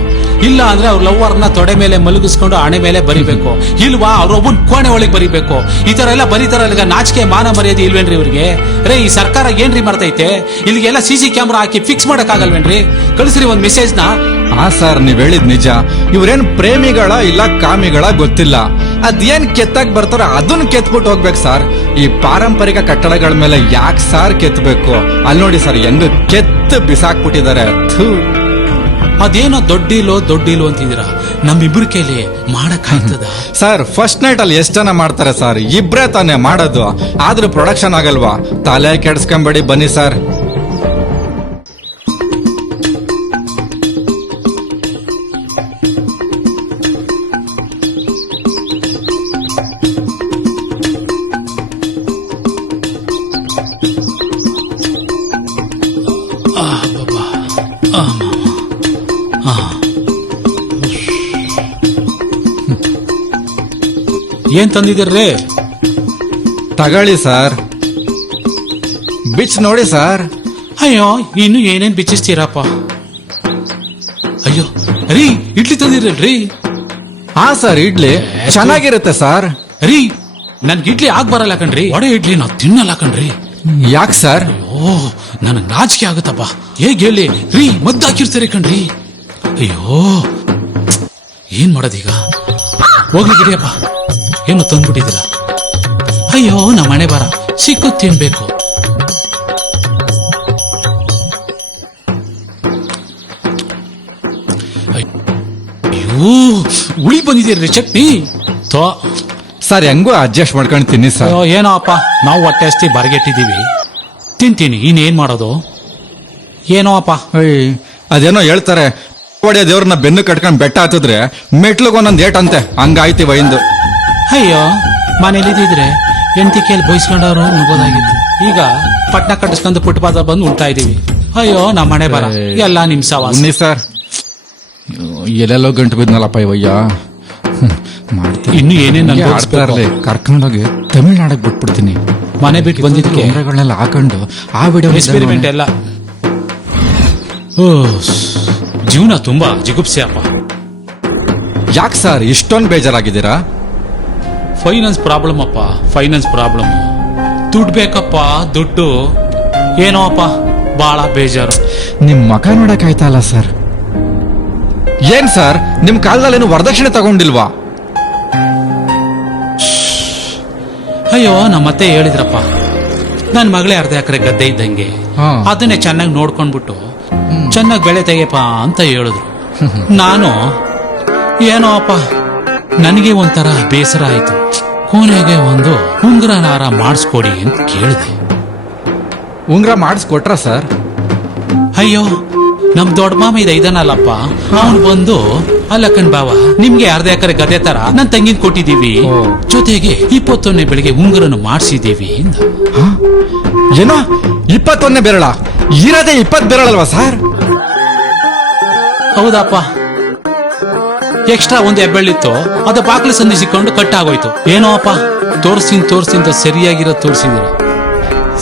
ಇಲ್ಲ ಅಂದ್ರೆ ಅವ್ರ ಲವ್ವರ್ನ ತೊಡೆ ಮೇಲೆ ಮಲಗಿಸ್ಕೊಂಡು ಹಣೆ ಮೇಲೆ ಬರಿಬೇಕು. ಇಲ್ವಾ ಅವ್ರೊಬ್ಬನ್ ಕೋಣೆ ಒಳಗೆ ಬರಿಬೇಕು. ಈ ತರ ಎಲ್ಲ ಬರೀತಾರ. ನಾಚಿಕೆ ಮಾನ ಮರ್ಯಾದೆ ಇಲ್ವೇನ್ರಿ ಇವ್ರಿಗೆ? ರೇ, ಈ ಸರ್ಕಾರ ಏನ್ರಿ ಮಾಡ್ತೈತೆ? ಇಲ್ಲಿಗೆಲ್ಲ CC ಕ್ಯಾಮ್ರಾ ಹಾಕಿ ಫಿಕ್ಸ್ ಮಾಡಕ್ ಆಗಲ್ವೇನ್ರಿ? ಕಳಿಸ್ರಿ ಒಂದ್ ಮೆಸೇಜ್ ನ. ಹಾ ಸರ್, ನೀವ್ ಹೇಳಿದ್ ನಿಜ. ಇವ್ರೇನ್ ಪ್ರೇಮಿಗಳ ಇಲ್ಲ ಕಾಮಿಗಳ ಗೊತ್ತಿಲ್ಲ. ಅದೇನ್ ಕೆತ್ತಾಕ್ ಬರ್ತಾರ ಅದನ್ನ ಕೆತ್ಬಿಟ್ಟು ಹೋಗ್ಬೇಕು ಸರ್. ಈ ಪಾರಂಪರಿಕ ಕಟ್ಟಡಗಳ ಮೇಲೆ ಯಾಕೆ ಸಾರ್ ಕೆತ್ತಬೇಕು? ಅಲ್ಲಿ ನೋಡಿ ಸರ್, ಹೆಂಗ್ ಕೆತ್ತು ಬಿಸಾಕ್ಬಿಟ್ಟಿದ್ದಾರೆ. ಅದೇನೋ ದೊಡ್ಡಿಲು ಅಂತಿದ್ದೀರಾ. ನಮ್ಮಿಬ್ರ ಕೈಲಿ ಮಾಡಕ್ ಆಯ್ತದ? ಸರ್, ಫಸ್ಟ್ ನೈಟ್ ಅಲ್ಲಿ ಎಷ್ಟು ಜನ ಮಾಡ್ತಾರೆ ಸರ್? ಇಬ್ರೇ ತಾನೇ ಮಾಡೋದು. ಆದ್ರೂ ಪ್ರೊಡಕ್ಷನ್ ಆಗಲ್ವಾ? ತಲೆ ಕೆಡ್ಸ್ಕೊಂಬೇಡಿ, ಬನ್ನಿ ಸರ್. ಏನ್ ತಂದಿದ್ದೀರ್ರಿ? ತಗೊಳ್ಳಿ ಸರ್, ಬಿಚ್ ನೋಡಿ ಸರ್. ಅಯ್ಯೋ ಇನ್ನು ಏನೇನ್ ಬಿಚ್ಚಿಸ್ತೀರಪ್ಪ. ಅಯ್ಯೋ ರೀ, ಇಡ್ಲಿ ತಂದಿರಲ್ರಿ? ಹಾ ಸರ್, ಇಡ್ಲಿ ಚೆನ್ನಾಗಿರುತ್ತೆ ಸರ್. ರೀ, ನನ್ಗೆ ಇಡ್ಲಿ ಆಗ್ ಬರಲ್ಲ ಕಣ್ರಿ. ಒಡೆ ಇಡ್ಲಿ ನಾವು ತಿನ್ನಲ್ಲ ಕಣ್ರಿ. ಯಾಕೆ ಸರ್? ಓ, ನನಗೆ ನಾಚಿಕೆ ಆಗುತ್ತಪ್ಪ. ಹೇಗೆ ಹೇಳಿ ರೀ, ಮದ್ದು ಹಾಕಿರ್ತೀರಿ ಕಣ್ರಿ. ಅಯ್ಯೋ, ಏನ್ ಮಾಡೋದೀಗ? ಹೋಗಿ ಗಿರಿಯಪ್ಪ, ಏನು ತಂದ್ಬಿಟ್ಟಿದ್ದೀರ? ಅಯ್ಯೋ, ನಮ್ಮ ಮನೆ ಬರ ಸಿಕ್ಕು ತಿನ್ಬೇಕು. ಅಯ್ಯೋ, ಉಳಿ ಬಂದಿದ್ದೀರಿ ಚಟ್ನಿ. ಸರ್, ಹೆಂಗೋ ಅಡ್ಜಸ್ಟ್ ಮಾಡ್ಕೊಂಡು ತಿನ್ನಿ ಸರ್. ಅಯ್ಯೋ, ಏನೋ ಅಪ್ಪ, ನಾವು ಹೊಟ್ಟೆ ಅಷ್ಟೇ ಬರಗೆಟ್ಟಿದ್ದೀವಿ. ತಿಂತೀನಿ, ಇನ್ನೇನ್ ಮಾಡೋದು? ಏನೋ ಅಪ್ಪ. ಅದೇನೋ ಹೇಳ್ತಾರೆ, ಒಡೆಯ ದೇವ್ರನ್ನ ಬೆನ್ನು ಕಟ್ಕೊಂಡು ಬೆಟ್ಟ ಹತ್ತಿದ್ರೆ ಮೆಟ್ಲಿಗೊಂದೊಂದು ಏಟಂತೆ, ಹಂಗಾಯ್ತಿ ವೈಂದು. ಅಯ್ಯೋ, ಮನೇಲಿದ್ದಿದ್ರೆ ಎಂತಿಕೆಯಲ್ಲಿ ಬಯಸ್ಕೊಂಡವ್ರು ಮುಗೋದಾಗಿತ್ತು. ಈಗ ಪಟ್ನ ಕಟ್ಟಿಸ್ಕೊಂಡು ಫುಟ್ಪಾತ್ ಬಂದು ಉಳ್ತಾ ಇದೀವಿ. ಅಯ್ಯೋ, ನಮ್ಮ ಮನೆ ಬರ ಎಲ್ಲ ನಿಮ್ ಸವಾಸ. ಬನ್ನಿ ಸರ್, ಎಲ್ಲೆಲ್ಲೋ ಗಂಟು ಬಿದ್ನಲ್ಲಪ್ಪ ಇವಯ್ಯ. ಇನ್ನು ಏನೇನು ಕರ್ಕೊಂಡೋಗಿ ತಮಿಳ್ನಾಡಿಗೆ ಬಿಟ್ಬಿಡ್ತೀನಿ. ಮನೆ ಬಿಟ್ಟು ಬಂದಿದ್ದಕ್ಕೆ ಕ್ಯಾಮ್ರಾಗಳನ್ನೆಲ್ಲ ಹಾಕೊಂಡು ಆ ವಿಡಿಯೋ ಎಕ್ಸ್ಪೆರಿಮೆಂಟ್ ಎಲ್ಲ. ಓ, ಜೀವನ ತುಂಬಾ ಜಿಗುಪ್ಸೆ ಅಪ್ಪ. ಯಾಕೆ ಸರ್ ಇಷ್ಟೊಂದು ಬೇಜಾರಾಗಿದ್ದೀರಾ? ಫೈನಾನ್ಸ್ ಪ್ರಾಬ್ಲಮ್ ಅಪ್ಪ, ಫೈನಾನ್ಸ್ ಪ್ರಾಬ್ಲಮ್. ದುಡ್ಡು ಬೇಕಪ್ಪ, ದುಡ್ಡು. ಏನೋ ಅಪ್ಪ, ಬಹಳ ಬೇಜಾರು. ನಿಮ್ ಮಕ ನೋಡಕ್ ಆಯ್ತಲ್ಲ ಸರ್. ಏನ್ ಸರ್, ನಿಮ್ ಕಾಲದಲ್ಲಿ ಏನು ವರದಕ್ಷಿಣೆ ತಗೊಂಡಿಲ್ವಾ? ಅಯ್ಯೋ, ನಮ್ಮತ್ತೆ ಹೇಳಿದ್ರಪ್ಪ, ನನ್ನ ಮಗಳೇ ಅರ್ಧ ಎಕರೆ ಗದ್ದೆ ಇದ್ದಂಗೆ, ಅದನ್ನೇ ಚೆನ್ನಾಗಿ ನೋಡ್ಕೊಂಡ್ಬಿಟ್ಟು ಚೆನ್ನಾಗಿ ಬೆಳೆ ತೆಗೆಯಪ್ಪ ಅಂತ ಹೇಳಿದ್ರು. ನಾನು ಏನೋ ಅಪ್ಪ, ನನಗೆ ಒಂಥರ ಬೇಸರ ಆಯ್ತು. ಕೊನೆಗೆ ಒಂದು ಉಂಗುರನಾರ ಮಾಡಿಸ್ಕೊಡಿ ಅಂತ ಕೇಳಿದೆ. ಉಂಗುರ ಮಾಡಿಸ್ಕೊಟ್ರ ಸರ್? ಅಯ್ಯೋ, ನಮ್ ದೊಡ್ಡ ಮಾಮ ಇದನ್ನಲ್ಲಪ್ಪ, ಅವನು ಬಂದು ಅಲ್ಲಕ್ಕನ್ ಬಾವ, ನಿಮ್ಗೆ ಅರ್ಧ ಎಕರೆ ಗದ್ದೆ ತರ ನನ್ ತಂಗಿನ ಕೊಟ್ಟಿದ್ದೀವಿ, ಜೊತೆಗೆ 21ನೇ ಬೆಳಿಗ್ಗೆ ಉಂಗುರನ್ನು ಮಾಡಿಸಿದ್ದೀವಿ ಅಂತ. ಏನೋ 21ನೇ ಬೆರಳ? ಇರೋದೇ 20 ಬೆರಳಲ್ವಾ ಸರ್? ಹೌದಪ್ಪ, ಎಕ್ಸ್ಟ್ರಾ ಒಂದು ಹೆಬ್ಬೆಳ್ಳಿತ್ತು, ಅದು ಬಾಕ್ಲಿ ಸಂದಿಸಿಕೊಂಡು ಕಟ್ಟಾಗೋಯ್ತು. ಏನೋ ಅಪ್ಪ, ತೋರ್ಸಿಂದ ಸರಿಯಾಗಿರೋ ತೋರ್ಸಿದ್ರು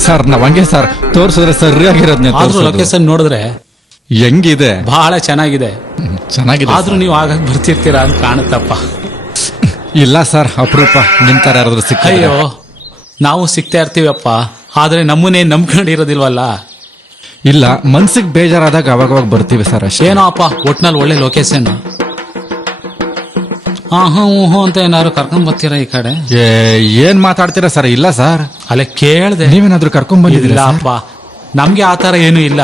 ಸರ್. ನಾವ್ ಹಂಗೆ ಸರ್, ತೋರ್ಸಿದ್ರೆ ಸರಿಯಾಗಿರೋದ್ನ. ಆದ್ರೂ ಲೊಕೇಶನ್ ನೋಡಿದ್ರೆ ಹೆಂಗಿದೆ? ಬಹಳ ಚೆನ್ನಾಗಿದೆ. ಆದ್ರೂ ನೀವು ಆಗ ಬರ್ತಿರ್ತೀರಾ ಅಂತ ಕಾಣುತ್ತಪ್ಪ. ಇಲ್ಲ ಸರ್, ಅಪರೂಪ ನಿಮ್ ತರ ಯಾರಾದ್ರೂ ಸಿಕ್ಕ. ಅಯ್ಯೋ, ನಾವು ಸಿಗ್ತಾ ಇರ್ತೀವಪ್ಪ, ಆದ್ರೆ ನಮ್ಮನ್ನೇ ನಂಬ್ಕೊಂಡಿರೋದಿಲ್ವಲ್ಲ. ಇಲ್ಲ, ಮನ್ಸಿಗೆ ಬೇಜಾರಾದಾಗ ಅವಾಗ ಬರ್ತೀವಿ ಸರ್ ಅಷ್ಟೇ. ಏನೋ ಅಪ್ಪ, ಒಟ್ನಲ್ಲಿ ಒಳ್ಳೆ ಲೊಕೇಶನ್. ಹ್ಞೂ ಅಂತ ಏನಾದ್ರು ಕರ್ಕೊಂಡ್ ಬರ್ತೀರಾ ಈ ಕಡೆ? ಏನ್ ಮಾತಾಡ್ತೀರಾ ಸರ್? ಇಲ್ಲ ಸರ್. ಅಲ್ಲೇ ಕೇಳ್ದೆ, ನೀವೇನಾದ್ರೂ ಕರ್ಕೊಂಡ್ ಬಂದಿದ್ದೀರಾ? ಅಪ್ಪ, ನಮ್ಗೆ ಆತರ ಏನು ಇಲ್ಲ.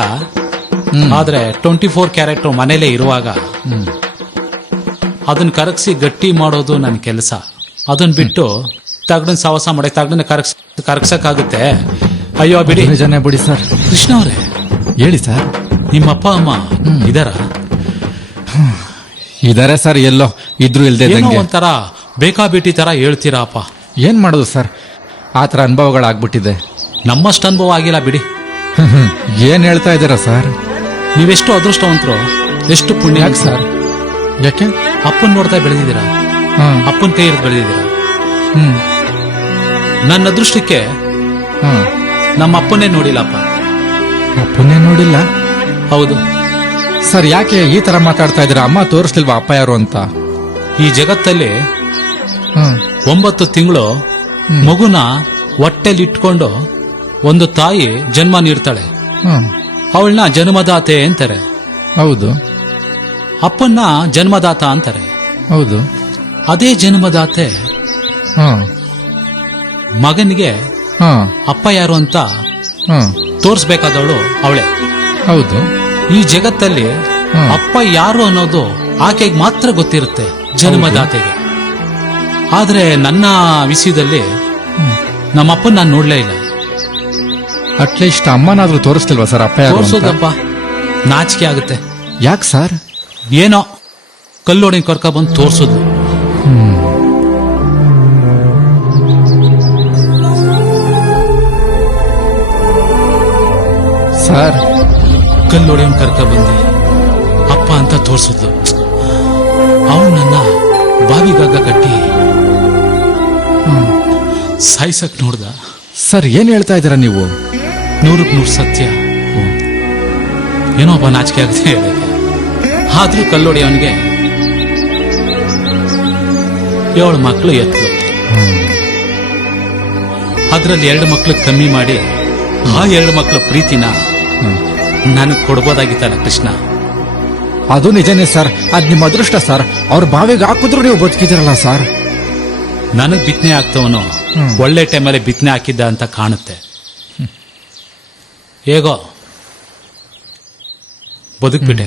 ಆದ್ರೆ 24 ಕ್ಯಾರೆಟ್ ಮನೇಲೆ ಇರುವಾಗ ಅದನ್ನ ಕರಗಿಸಿ ಗಟ್ಟಿ ಮಾಡೋದು ನನ್ನ ಕೆಲಸ. ಅದನ್ನ ಬಿಟ್ಟು ತಗಡನ್ ಸವಾಸ ಮಾಡಿ ತಗಡನ್ನ ಕರಗ್ಸಕ್ಕಾಗುತ್ತೆ? ಅಯ್ಯೋ ಬಿಡಿ. ಜನ ಬಿಡಿ ಸರ್. ಕೃಷ್ಣ ಅವರೇ, ಹೇಳಿ ಸರ್. ನಿಮ್ಮ ಅಪ್ಪ ಅಮ್ಮ ಇದಾರ? ಇದಾರೆ ಸರ್, ಎಲ್ಲೋ ಇದ್ರು ಇಲ್ದೇ ಒಂಥರ ಬೇಕಾಬಿಟ್ಟಿ ತರ ಹೇಳ್ತೀರಾಪ್ಪ. ಏನ್ ಮಾಡೋದು ಸರ್, ಆತರ ಅನುಭವಗಳಾಗ್ಬಿಟ್ಟಿದೆ. ನಮ್ಮಷ್ಟು ಅನುಭವ ಆಗಿಲ್ಲ ಬಿಡಿ. ಏನ್ ಹೇಳ್ತಾ ಇದ್ದೀರಾ ಸರ್? ನೀವೆಷ್ಟು ಅದೃಷ್ಟವಂತರು, ಎಷ್ಟು ಪುಣ್ಯ ಸರ್. ಯಾಕೆ? ಅಪ್ಪನ್ ನೋಡ್ತಾ ಬೆಳೆದಿದ್ದೀರಾ, ಅಪ್ಪನ ಕೈ ಹಿಡಿದು ಬೆಳೆದಿದ್ದೀರಾ. ನನ್ನ ಅದೃಷ್ಟಕ್ಕೆ ನಮ್ಮ ಅಪ್ಪನೇ ನೋಡಿಲ್ಲಪ್ಪ. ಅಪ್ಪನೇ ನೋಡಿಲ್ಲ? ಹೌದು ಸರ್. ಯಾಕೆ ಈ ತರ ಮಾತಾಡ್ತಾ ಇದ್ದೀರಾ? ಅಮ್ಮ ತೋರಿಸ್ಲಿಲ್ವಾ ಅಪ್ಪ ಯಾರು ಅಂತ? ಈ ಜಗತ್ತಲ್ಲಿ 9 ತಿಂಗಳು ಮಗುನ ಹೊಟ್ಟೆಲಿ ಇಟ್ಕೊಂಡು ಒಂದು ತಾಯಿ ಜನ್ಮ ನೀಡ್ತಾಳೆ. ಅವಳನ್ನ ಜನ್ಮದಾತೆ ಅಂತಾರೆ. ಹೌದು. ಅಪ್ಪನ್ನ ಜನ್ಮದಾತ ಅಂತಾರೆ. ಹೌದು. ಅದೇ ಜನ್ಮದಾತೆ ಮಗನಿಗೆ ಅಪ್ಪ ಯಾರು ಅಂತ ತೋರಿಸ್ಬೇಕಾದವಳು ಅವಳೇ. ಹೌದು. ಈ ಜಗತ್ತಲ್ಲಿ ಅಪ್ಪ ಯಾರು ಅನ್ನೋದು ಆಕೆಗೆ ಮಾತ್ರ ಗೊತ್ತಿರುತ್ತೆ, ಜನ್ಮದಾತೆಗೆ. ಆದ್ರೆ ನನ್ನ ವಿಷಯದಲ್ಲಿ ನಮ್ಮಪ್ಪನ ನಾನು ನೋಡ್ಲೇ ಇಲ್ಲ. ಅಟ್ಲೀಸ್ಟ್ ಅಮ್ಮನಾದ್ರೂ ತೋರಿಸ್ತಿಲ್ವಾ ಸರ್ ಅಪ್ಪ ಯಾರು? ತೋರಿಸೋದಪ್ಪ ನಾಚಿಕೆ ಆಗುತ್ತೆ. ಯಾಕೆ ಸರ್? ಏನೋ ಕಲ್ಲೋಡಿ ಕರ್ಕ ಬಂದು ತೋರ್ಸೋದು. ಸರ್, ಕಲ್ಲೋಡಿ ಕರ್ಕ ಬಂದು ಅಪ್ಪ ಅಂತ ತೋರ್ಸೋದು. ಅವನನ್ನ ಬಾವಿಗಾಗ ಕಟ್ಟಿ ಸಾಯ್ಸಕ್ ನೋಡ್ದ. ಸರ್ ಏನು ಹೇಳ್ತಾ ಇದ್ದೀರಾ ನೀವು? 100% ಸತ್ಯ. ಏನೋ ಒಬ್ಬ ನಾಚಿಕೆ ಆಗುತ್ತೆ. ಆದ್ರೂ ಕಲ್ಲೊಡಿ ಅವನಿಗೆ 7 ಮಕ್ಕಳು ಎತ್ತು. ಅದ್ರಲ್ಲಿ 2 ಮಕ್ಳಿಗೆ ಕಮ್ಮಿ ಮಾಡಿ ಆ 2 ಮಕ್ಕಳ ಪ್ರೀತಿನ ನನಗೆ ಕೊಡ್ಬೋದಾಗಿತ್ತಲ್ಲ ಕೃಷ್ಣ. ಅದು ನಿಜನೇ ಸರ್, ಅದು ನಿಮ್ಮ ಅದೃಷ್ಟ ಸರ್. ಅವ್ರ ಬಾವಿಗೆ ಹಾಕಿದ್ರು ನೀವು ಬದುಕಿದ್ರಲ್ಲ ಸರ್. ನನಗೆ ಬಿತ್ತನೆ ಆಗ್ತವನು ಒಳ್ಳೆ ಟೈಮಲ್ಲಿ ಬಿತ್ತನೆ ಹಾಕಿದ್ದ ಅಂತ ಕಾಣುತ್ತೆ. ಹೇಗೋ ಬದುಕ್ಬಿಟ್ಟೆ.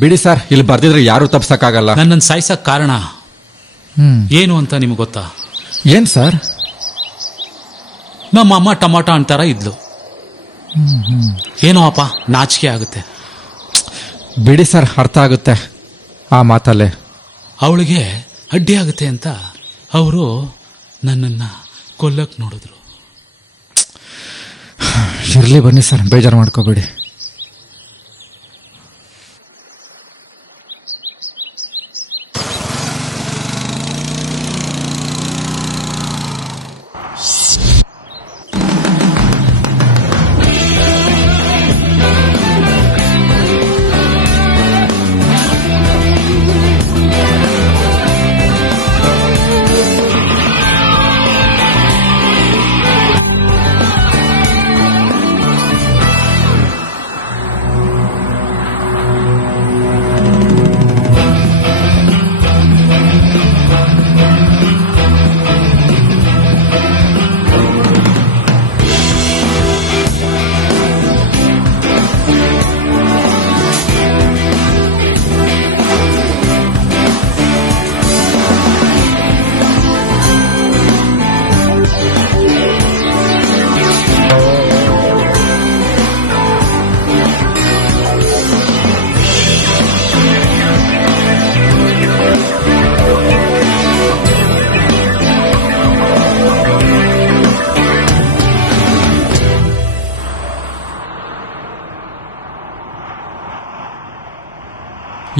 ಬಿಡಿ ಸರ್, ಇಲ್ಲಿ ಬರ್ದಿದ್ರೆ ಯಾರು ತಪ್ಸಕ್ಕಾಗಲ್ಲ. ನನ್ನನ್ನು ಸಾಯ್ಸಕ್ ಕಾರಣ ಏನು ಅಂತ ನಿಮ್ಗೆ ಗೊತ್ತಾ? ಏನ್ ಸರ್? ನಮ್ಮ ಅಮ್ಮ ಟೊಮಾಟೊ ಅಂತಾರ ಇದ್ಲು. ಏನೋ ಅಪ್ಪ ನಾಚಿಕೆ ಆಗುತ್ತೆ. ಬಿಡಿ ಸರ್, ಅರ್ಥ ಆಗುತ್ತೆ ಆ ಮಾತಲ್ಲೇ. ಅವಳಿಗೆ ಅಡ್ಡಿ ಆಗುತ್ತೆ ಅಂತ ಅವರು ನನ್ನನ್ನು ಕೊಲ್ಲಕ್ಕೆ ನೋಡಿದ್ರು. ಇರಲಿ ಬನ್ನಿ ಸರ್, ಬೇಜಾರು ಮಾಡ್ಕೋಬೇಡಿ.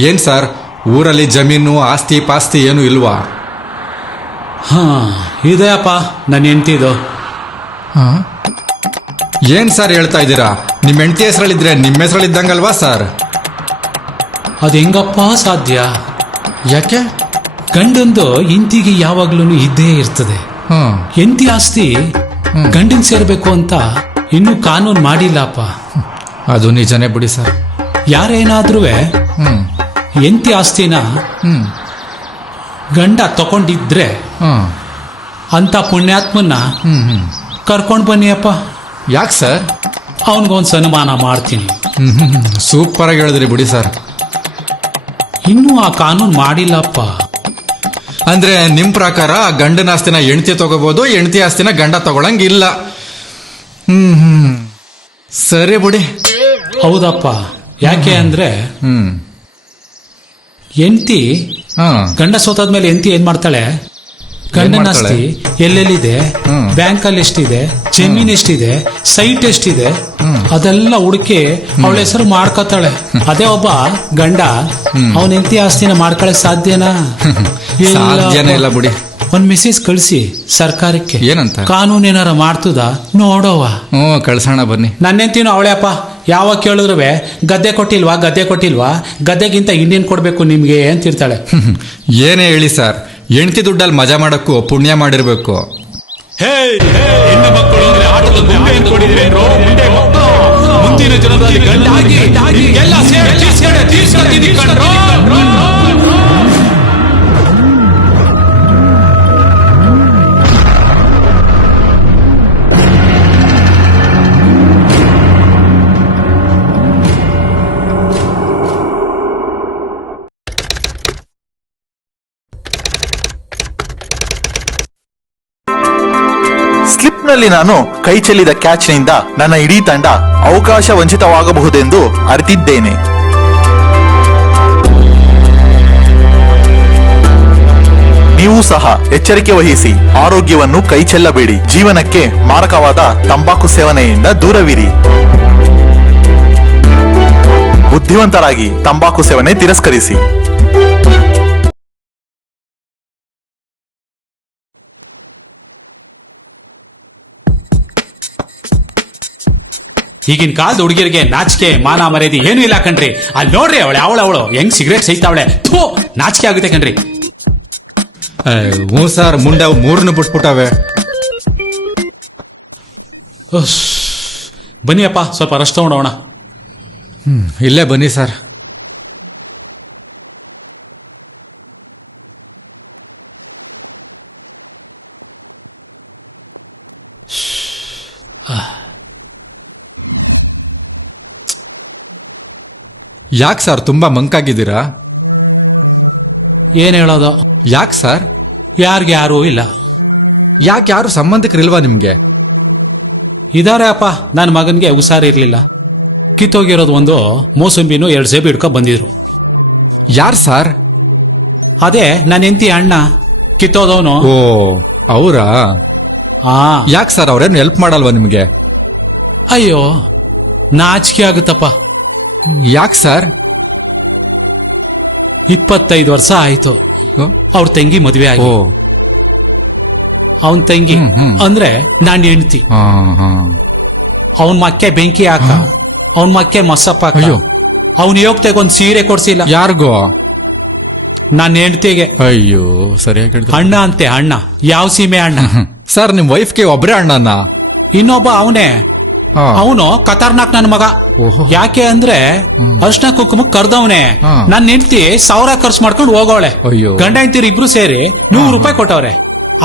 ಏನ್ ಸರ್, ಊರಲ್ಲಿ ಜಮೀನು ಆಸ್ತಿ ಪಾಸ್ತಿ ಏನು ಇಲ್ವಾ? ಇದೆ ಅಪ್ಪ, ನನ್ನ ಹೆಂಡ್ತಿದು. ಏನ್ ಸರ್ ಹೇಳ್ತಾ ಇದ್ದೀರಾ? ನಿಮ್ಮ ಹೆಂಡತಿ ಹೆಸರಲ್ಲಿದ್ರೆ ನಿಮ್ಮ ಹೆಸರಲ್ಲಿದ್ದಂಗಲ್ವಾ ಸರ್? ಅದು ಹೆಂಗಪ್ಪ ಸಾಧ್ಯ? ಯಾಕೆ? ಗಂಡಂದು ಹೆಂಡತಿಗೆ ಯಾವಾಗ್ಲೂ ಇದ್ದೇ ಇರ್ತದೆ. ಹೆಂಡತಿ ಆಸ್ತಿ ಗಂಡನ್ ಸೇರ್ಬೇಕು ಅಂತ ಇನ್ನೂ ಕಾನೂನು ಮಾಡಿಲ್ಲಪ್ಪ. ಅದು ನಿಜನೇ ಬಿಡಿ ಸರ್. ಯಾರೇನಾದ್ರೂ ಹೆಂಡತಿ ಆಸ್ತಿನ ಗಂಡ ತಗೊಂಡಿದ್ರೆ ಅಂತ ಪುಣ್ಯಾತ್ಮನ್ನ ಕರ್ಕೊಂಡು ಬನ್ನಿ ಅಪ್ಪ. ಯಾಕೆ ಸರ್? ಅವನಿಗೊಂದು ಸನ್ಮಾನ ಮಾಡ್ತೀನಿ. ಸೂಪರ್ ಆಗಿ ಹೇಳಿದ್ರಿ ಬಿಡಿ ಸರ್. ಇನ್ನೂ ಆ ಕಾನೂನು ಮಾಡಿಲ್ಲಪ್ಪ. ಅಂದ್ರೆ ನಿಮ್ ಪ್ರಕಾರ ಗಂಡನ ಆಸ್ತಿನ ಹೆಂಡತಿ ತಗೋಬಹುದು, ಹೆಂಡತಿ ಆಸ್ತಿನ ಗಂಡ ತಗೊಳಂಗಿಲ್ಲ. ಸರಿ ಬಿಡಿ. ಹೌದಪ್ಪ. ಯಾಕೆ ಅಂದ್ರೆ ಹೆಂಡತಿ ಗಂಡ ಸೋತಾದ್ಮೇಲೆ ಹೆಂಡತಿ ಏನ್ ಮಾಡ್ತಾಳೆ? ಗಂಡನ ಆಸ್ತಿ ಎಲ್ಲೆಲ್ಲಿದೆ, ಬ್ಯಾಂಕ್ ಅಲ್ಲಿ ಎಷ್ಟಿದೆ, ಜಮೀನ್ ಎಷ್ಟಿದೆ, ಸೈಟ್ ಎಷ್ಟಿದೆ ಅದೆಲ್ಲ ಹುಡುಕಿ ಅವಳ ಹೆಸರು ಮಾಡ್ಕೋತಾಳೆ. ಅದೇ ಒಬ್ಬ ಗಂಡ ಅವನ ಹೆಂಡತಿ ಆಸ್ತಿನ ಮಾಡ್ಕೊಳಕ್ ಸಾಧ್ಯನಾ? ಇಲ್ಲ ಬಿಡಿ. ಒಂದ್ ಮೆಸೇಜ್ ಕಳಿಸಿ ಸರ್ಕಾರಕ್ಕೆ. ಏನಂತ? ಕಾನೂನು ಏನಾರ ಮಾಡ್ತದ ನೋಡೋವ. ಕಳ್ಸೋಣ ಬನ್ನಿ. ನನ್ನೆಂತೀನೋ ಅವಳೆ ಅಪ್ಪ. ಯಾವಾಗ ಕೇಳಿದ್ರು ಗದ್ದೆ ಕೊಟ್ಟಿಲ್ವಾ, ಗದ್ದೆ ಕೊಟ್ಟಿಲ್ವಾ, ಗದ್ದೆಗಿಂತ ಇನ್ನೇನ್ ಕೊಡ್ಬೇಕು ನಿಮ್ಗೆ ಅಂತಿರ್ತಾಳೆ. ಏನೇ ಹೇಳಿ ಸರ್, ಹೆಂಡತಿ ದುಡ್ಡಲ್ಲಿ ಮಜಾ ಮಾಡಕ್ಕೂ ಪುಣ್ಯ ಮಾಡಿರ್ಬೇಕು. ಮುಂದಿನ ಜನರಲ್ಲಿ ಗಂಡಾಗಿ ಎಲ್ಲ ತೀರ್ಸ್ಕೊತೀನಿ ಕಣ್ರೋ. ಸ್ಲಿಪ್ನಲ್ಲಿ ನಾನು ಕೈ ಚೆಲ್ಲಿದ ಕ್ಯಾಚ್ನಿಂದ ನನ್ನ ಇಡೀ ತಂಡ ಅವಕಾಶ ವಂಚಿತವಾಗಬಹುದೆಂದು ಅರಿತಿದ್ದೇನೆ. ನೀವು ಸಹ ಎಚ್ಚರಿಕೆ ವಹಿಸಿ, ಆರೋಗ್ಯವನ್ನು ಕೈ ಚೆಲ್ಲಬೇಡಿ. ಜೀವನಕ್ಕೆ ಮಾರಕವಾದ ತಂಬಾಕು ಸೇವನೆಯಿಂದ ದೂರವಿರಿ. ಬುದ್ಧಿವಂತರಾಗಿ ತಂಬಾಕು ಸೇವನೆ ತಿರಸ್ಕರಿಸಿ. ಈಗಿನ ಕಾಲದ ಹುಡುಗಿರಿಗೆ ನಾಚಿಕೆ ಮಾನ ಮರ್ಯಾದೆ ಏನು ಇಲ್ಲ ಕಣ್ರಿ. ಅಲ್ಲಿ ನೋಡ್ರಿ ಅವಳು ಹೆಂಗ್ ಸಿಗರೇಟ್ ಸೈತಾವಳೆ. ಥೂ, ನಾಚಿಕೆ ಆಗುತ್ತೆ ಕಣ್ರಿ. ಹ್ಞೂ ಸರ್, ಮುಂದೆ ಅವು ಮೂರನ್ನು ಬಿಟ್ಬಿಟ್ಟವೆ. ಉಸ್. ಬನ್ನಿಯಪ್ಪ ಸ್ವಲ್ಪ ರಶ್ ತಗೊಂಡೋಣ. ಇಲ್ಲೇ ಬನ್ನಿ ಸರ್. ಯಾಕೆ ಸರ್ ತುಂಬಾ ಮಂಕಾಗಿದ್ದೀರಾ? ಏನ್ ಹೇಳೋದು? ಯಾಕೆ ಸರ್? ಯಾರಿಗೆ ಯಾರೂ ಇಲ್ಲ. ಯಾಕೆ ಯಾರು ಸಂಬಂಧಿಕರಿಲ್ವಾ ನಿಮ್ಗೆ? ಇದಾರೆ ಅಪ್ಪ, ನನ್ನ ಮಗನ್ಗೆ ಹುಷಾರಿರ್ಲಿಲ್ಲ. ಕಿತ್ತೋಗಿರೋದು ಒಂದು ಮೋಸಂಬಿನೂ 2 ಸೇಬು ಹಿಡ್ಕೊಂಡ್ ಬಂದಿದ್ರು. ಯಾರು ಸರ್? ಅದೇ ನನ್ನ ಹೆಂಡತಿ ಅಣ್ಣ ಕಿತ್ತೋದವನು. ಓ ಅವರಾ? ಹಾ. ಯಾಕೆ ಸರ್ ಅವ್ರೇನು ಹೆಲ್ಪ್ ಮಾಡಲ್ವಾ ನಿಮ್ಗೆ? ಅಯ್ಯೋ, ನಾಚಿಕೆ ಆಗುತ್ತಪ್ಪ. ಯಾಕೆ ಸರ್? 25 ವರ್ಷ ಆಯ್ತು ಅವ್ರ ತಂಗಿ ಮದುವೆ ಆಗಿ. ಅವನ್ ತಂಗಿ ಅಂದ್ರೆ ನಾನು ಹೆಂಡತಿ. ಅವನ್ ಮಕ್ಕೆ ಬೆಂಕಿ ಹಾಕ, ಅವನ್ ಮಕ್ಕೆ ಮಸಪ್ಪ ಹಾಕ. ಅವನ್ ಯೋಗ್ತೆಗೆ ಒಂದ್ ಸೀರೆ ಕೊಡ್ಸಿಲ್ಲ. ಯಾರಿಗೋ? ನನ್ನ ಹೆಂಡತಿಗೆ. ಅಯ್ಯೋ ಸರಿಯಾಗಿ. ಅಣ್ಣ ಅಂತೆ, ಅಣ್ಣ. ಯಾವ ಸೀಮೆ ಅಣ್ಣ? ಸರ್ ನಿಮ್ ವೈಫ್ಗೆ ಒಬ್ಬರೇ ಅಣ್ಣನ? ಇನ್ನೊಬ್ಬ ಅವನೇ. ಅವನು ಖತರ್ನಾಕ್ ನನ್ನ ಮಗ. ಯಾಕೆ ಅಂದ್ರೆ ಅರ್ಶನ ಕುಂಕುಮ ಕರ್ದವನೆ. ನನ್ನ ಹೆಂಡತಿ 1000 ಖರ್ಚು ಮಾಡ್ಕೊಂಡು ಹೋಗವಳೆ. ಗಂಡ ಹೆಂಡತಿರು ಇಬ್ರು ಸೇರಿ 100 ರೂಪಾಯಿ ಕೊಟ್ಟವ್ರೆ.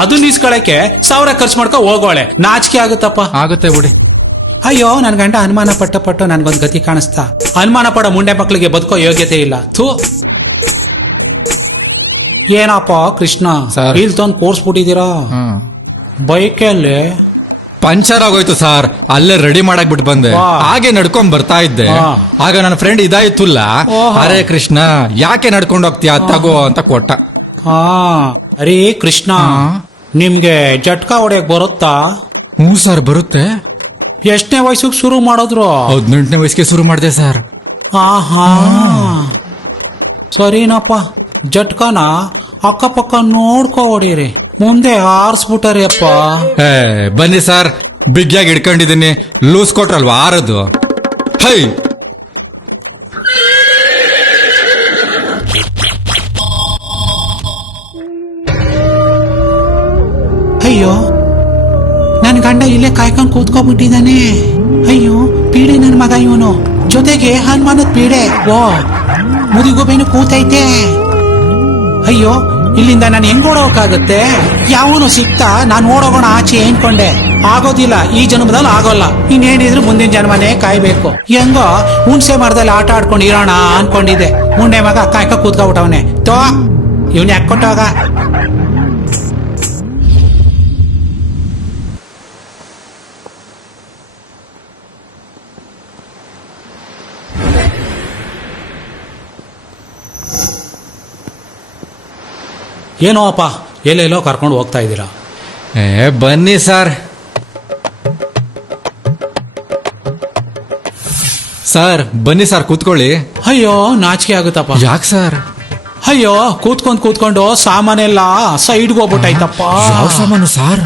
ಅದನ್ನ ಇಸ್ಕೊಳಕ್ಕೆ 1000 ಖರ್ಚು ಮಾಡ್ಕೊ ಹೋಗೋಳೆ. ನಾಚಿಕೆ ಆಗುತ್ತಪ್ಪ. ಆಗುತ್ತೆ ಬಿಡಿ. ಅಯ್ಯೋ, ನನ್ ಗಂಡ ಅನುಮಾನ ಪಟ್ಟು ನನ್ಗೊಂದ್ ಗತಿ ಕಾಣಿಸ್ತಾ. ಅನುಮಾನ ಪಡೋ ಮುಂಡೆ ಮಕ್ಕಳಿಗೆ ಬದುಕೋ ಯೋಗ್ಯತೆ ಇಲ್ಲ. ಥೂ. ಏನಪ್ಪ ಕೃಷ್ಣ, ಇಲ್ಲಿ ತಂದು ಕೋರ್ಸ್ಬಿಟ್ಟಿದ್ದೀರಾ ಬೈಕಲ್ಲಿ? ಪಂಚರ್ ಆಗೋಯ್ತು ಸರ್, ಅಲ್ಲೇ ರೆಡಿ ಮಾಡಕ್ ಬಿಟ್ಟು ಬಂದೆ. ಹಾಗೆ ನಡ್ಕೊಂಡ್ ಬರ್ತಾ ಇದ್ದೆ. ಆಗ ನನ್ನ ಫ್ರೆಂಡ್ ಇದಾಯ್ತುಲ್ಲ, ಹರೇ ಕೃಷ್ಣ ಯಾಕೆ ನಡ್ಕೊಂಡು ಹೋಗ್ತೀಯ ತಗೋ ಅಂತ ಕೊಟ್ಟ. ಅರೇ ಕೃಷ್ಣ, ನಿಮ್ಗೆ ಜಟ್ಕಾ ಹೊಡೆಯಕ್ ಬರುತ್ತಾ? ಹ್ಞೂ ಸರ್ ಬರುತ್ತೆ. ಎಷ್ಟನೇ ವಯಸ್ಸಿಗೆ ಶುರು ಮಾಡಿದ್ರು? 18ನೇ ವಯಸ್ಸಿಗೆ ಶುರು ಮಾಡಿದೆ ಸರ್. ಆಹಾ, ಸರಿನಪ್ಪ. ಜಟ್ಕಾನ ಅಕ್ಕಪಕ್ಕ ನೋಡ್ಕೊ ಹೊಡೀರಿ, ಮುಂದೆ ಆರಿಸ್ಬಿಟ್ಟಾರಿ ಅಪ್ಪ. ಬನ್ನಿ ಸರ್, ಬಿಗ್ಯಾಗಿ ಹಿಡ್ಕೊಂಡಿದ್ದೀನಿ. ಲೂಸ್ ಕೊಟ್ರಲ್ವಾ ಆರದು. ಹೈ, ಅಯ್ಯೋ, ನನ್ ಗಂಡ ಇಲ್ಲೇ ಕಾಯ್ಕೊಂಡು ಕೂತ್ಕೊಂಡ್ಬಿಟ್ಟಿದ್ದಾನೆ. ಅಯ್ಯೋ, ಪೀಡೆ ನನ್ ಮಗ ಇವನು. ಜೊತೆಗೆ ಹನುಮಾನದ ಪೀಡೆ. ಓ, ಮುದಿಗೊಬ್ಬೆನು ಕೂತೈತೆ. ಅಯ್ಯೋ, ಇಲ್ಲಿಂದ ನಾನು ಹೆಂಗ್ ಓಡೋಕಾಗತ್ತೆ? ಯಾವನು ಸಿಕ್ತಾ ನಾನು ಓಡೋಗೋಣ ಆಚೆ ಅನ್ಕೊಂಡೆ. ಆಗೋದಿಲ್ಲ, ಈ ಜನ್ಮದಲ್ಲಿ ಆಗೋಲ್ಲ. ಇನ್ನೇನಿದ್ರು ಮುಂದಿನ ಜನ್ಮನೇ ಕಾಯ್ಬೇಕು. ಹೆಂಗೋ ಹುಣ್ಸೆ ಮರದಲ್ಲಿ ಆಟ ಆಡ್ಕೊಂಡು ಇರೋಣ ಅನ್ಕೊಂಡಿದ್ದೆ. ಮುಂಡೆ ಮಗ ಕಾಯ್ಕ ಕೂತ್ಕೊಬಿಟ್ಟವನೆ. ತೋ, ಇವನ್ ಯಾಕೆ ಕೊಟ್ಟಾಗ? ಏನೋ ಅಪ್ಪ, ಎಲ್ಲೆಲ್ಲೋ ಕರ್ಕೊಂಡು ಹೋಗ್ತಾ ಇದ್ದೀರಾ? ಬನ್ನಿ ಸರ್. ಸರ್ ಬನ್ನಿ ಸರ್, ಕೂತ್ಕೊಳ್ಳಿ. ಅಯ್ಯೋ, ನಾಚಿಕೆ ಆಗುತ್ತಪ್ಪ. ಯಾಕೆ ಸರ್? ಅಯ್ಯೋ, ಕೂತ್ಕೊಂಡು ಸಾಮಾನೆಲ್ಲ ಸೈಡ್ಗೆ ಹೋಗ್ಬಿಟ್ಟಾಯ್ತಪ್ಪ. ಯಾವ ಸಾಮಾನು ಸರ್?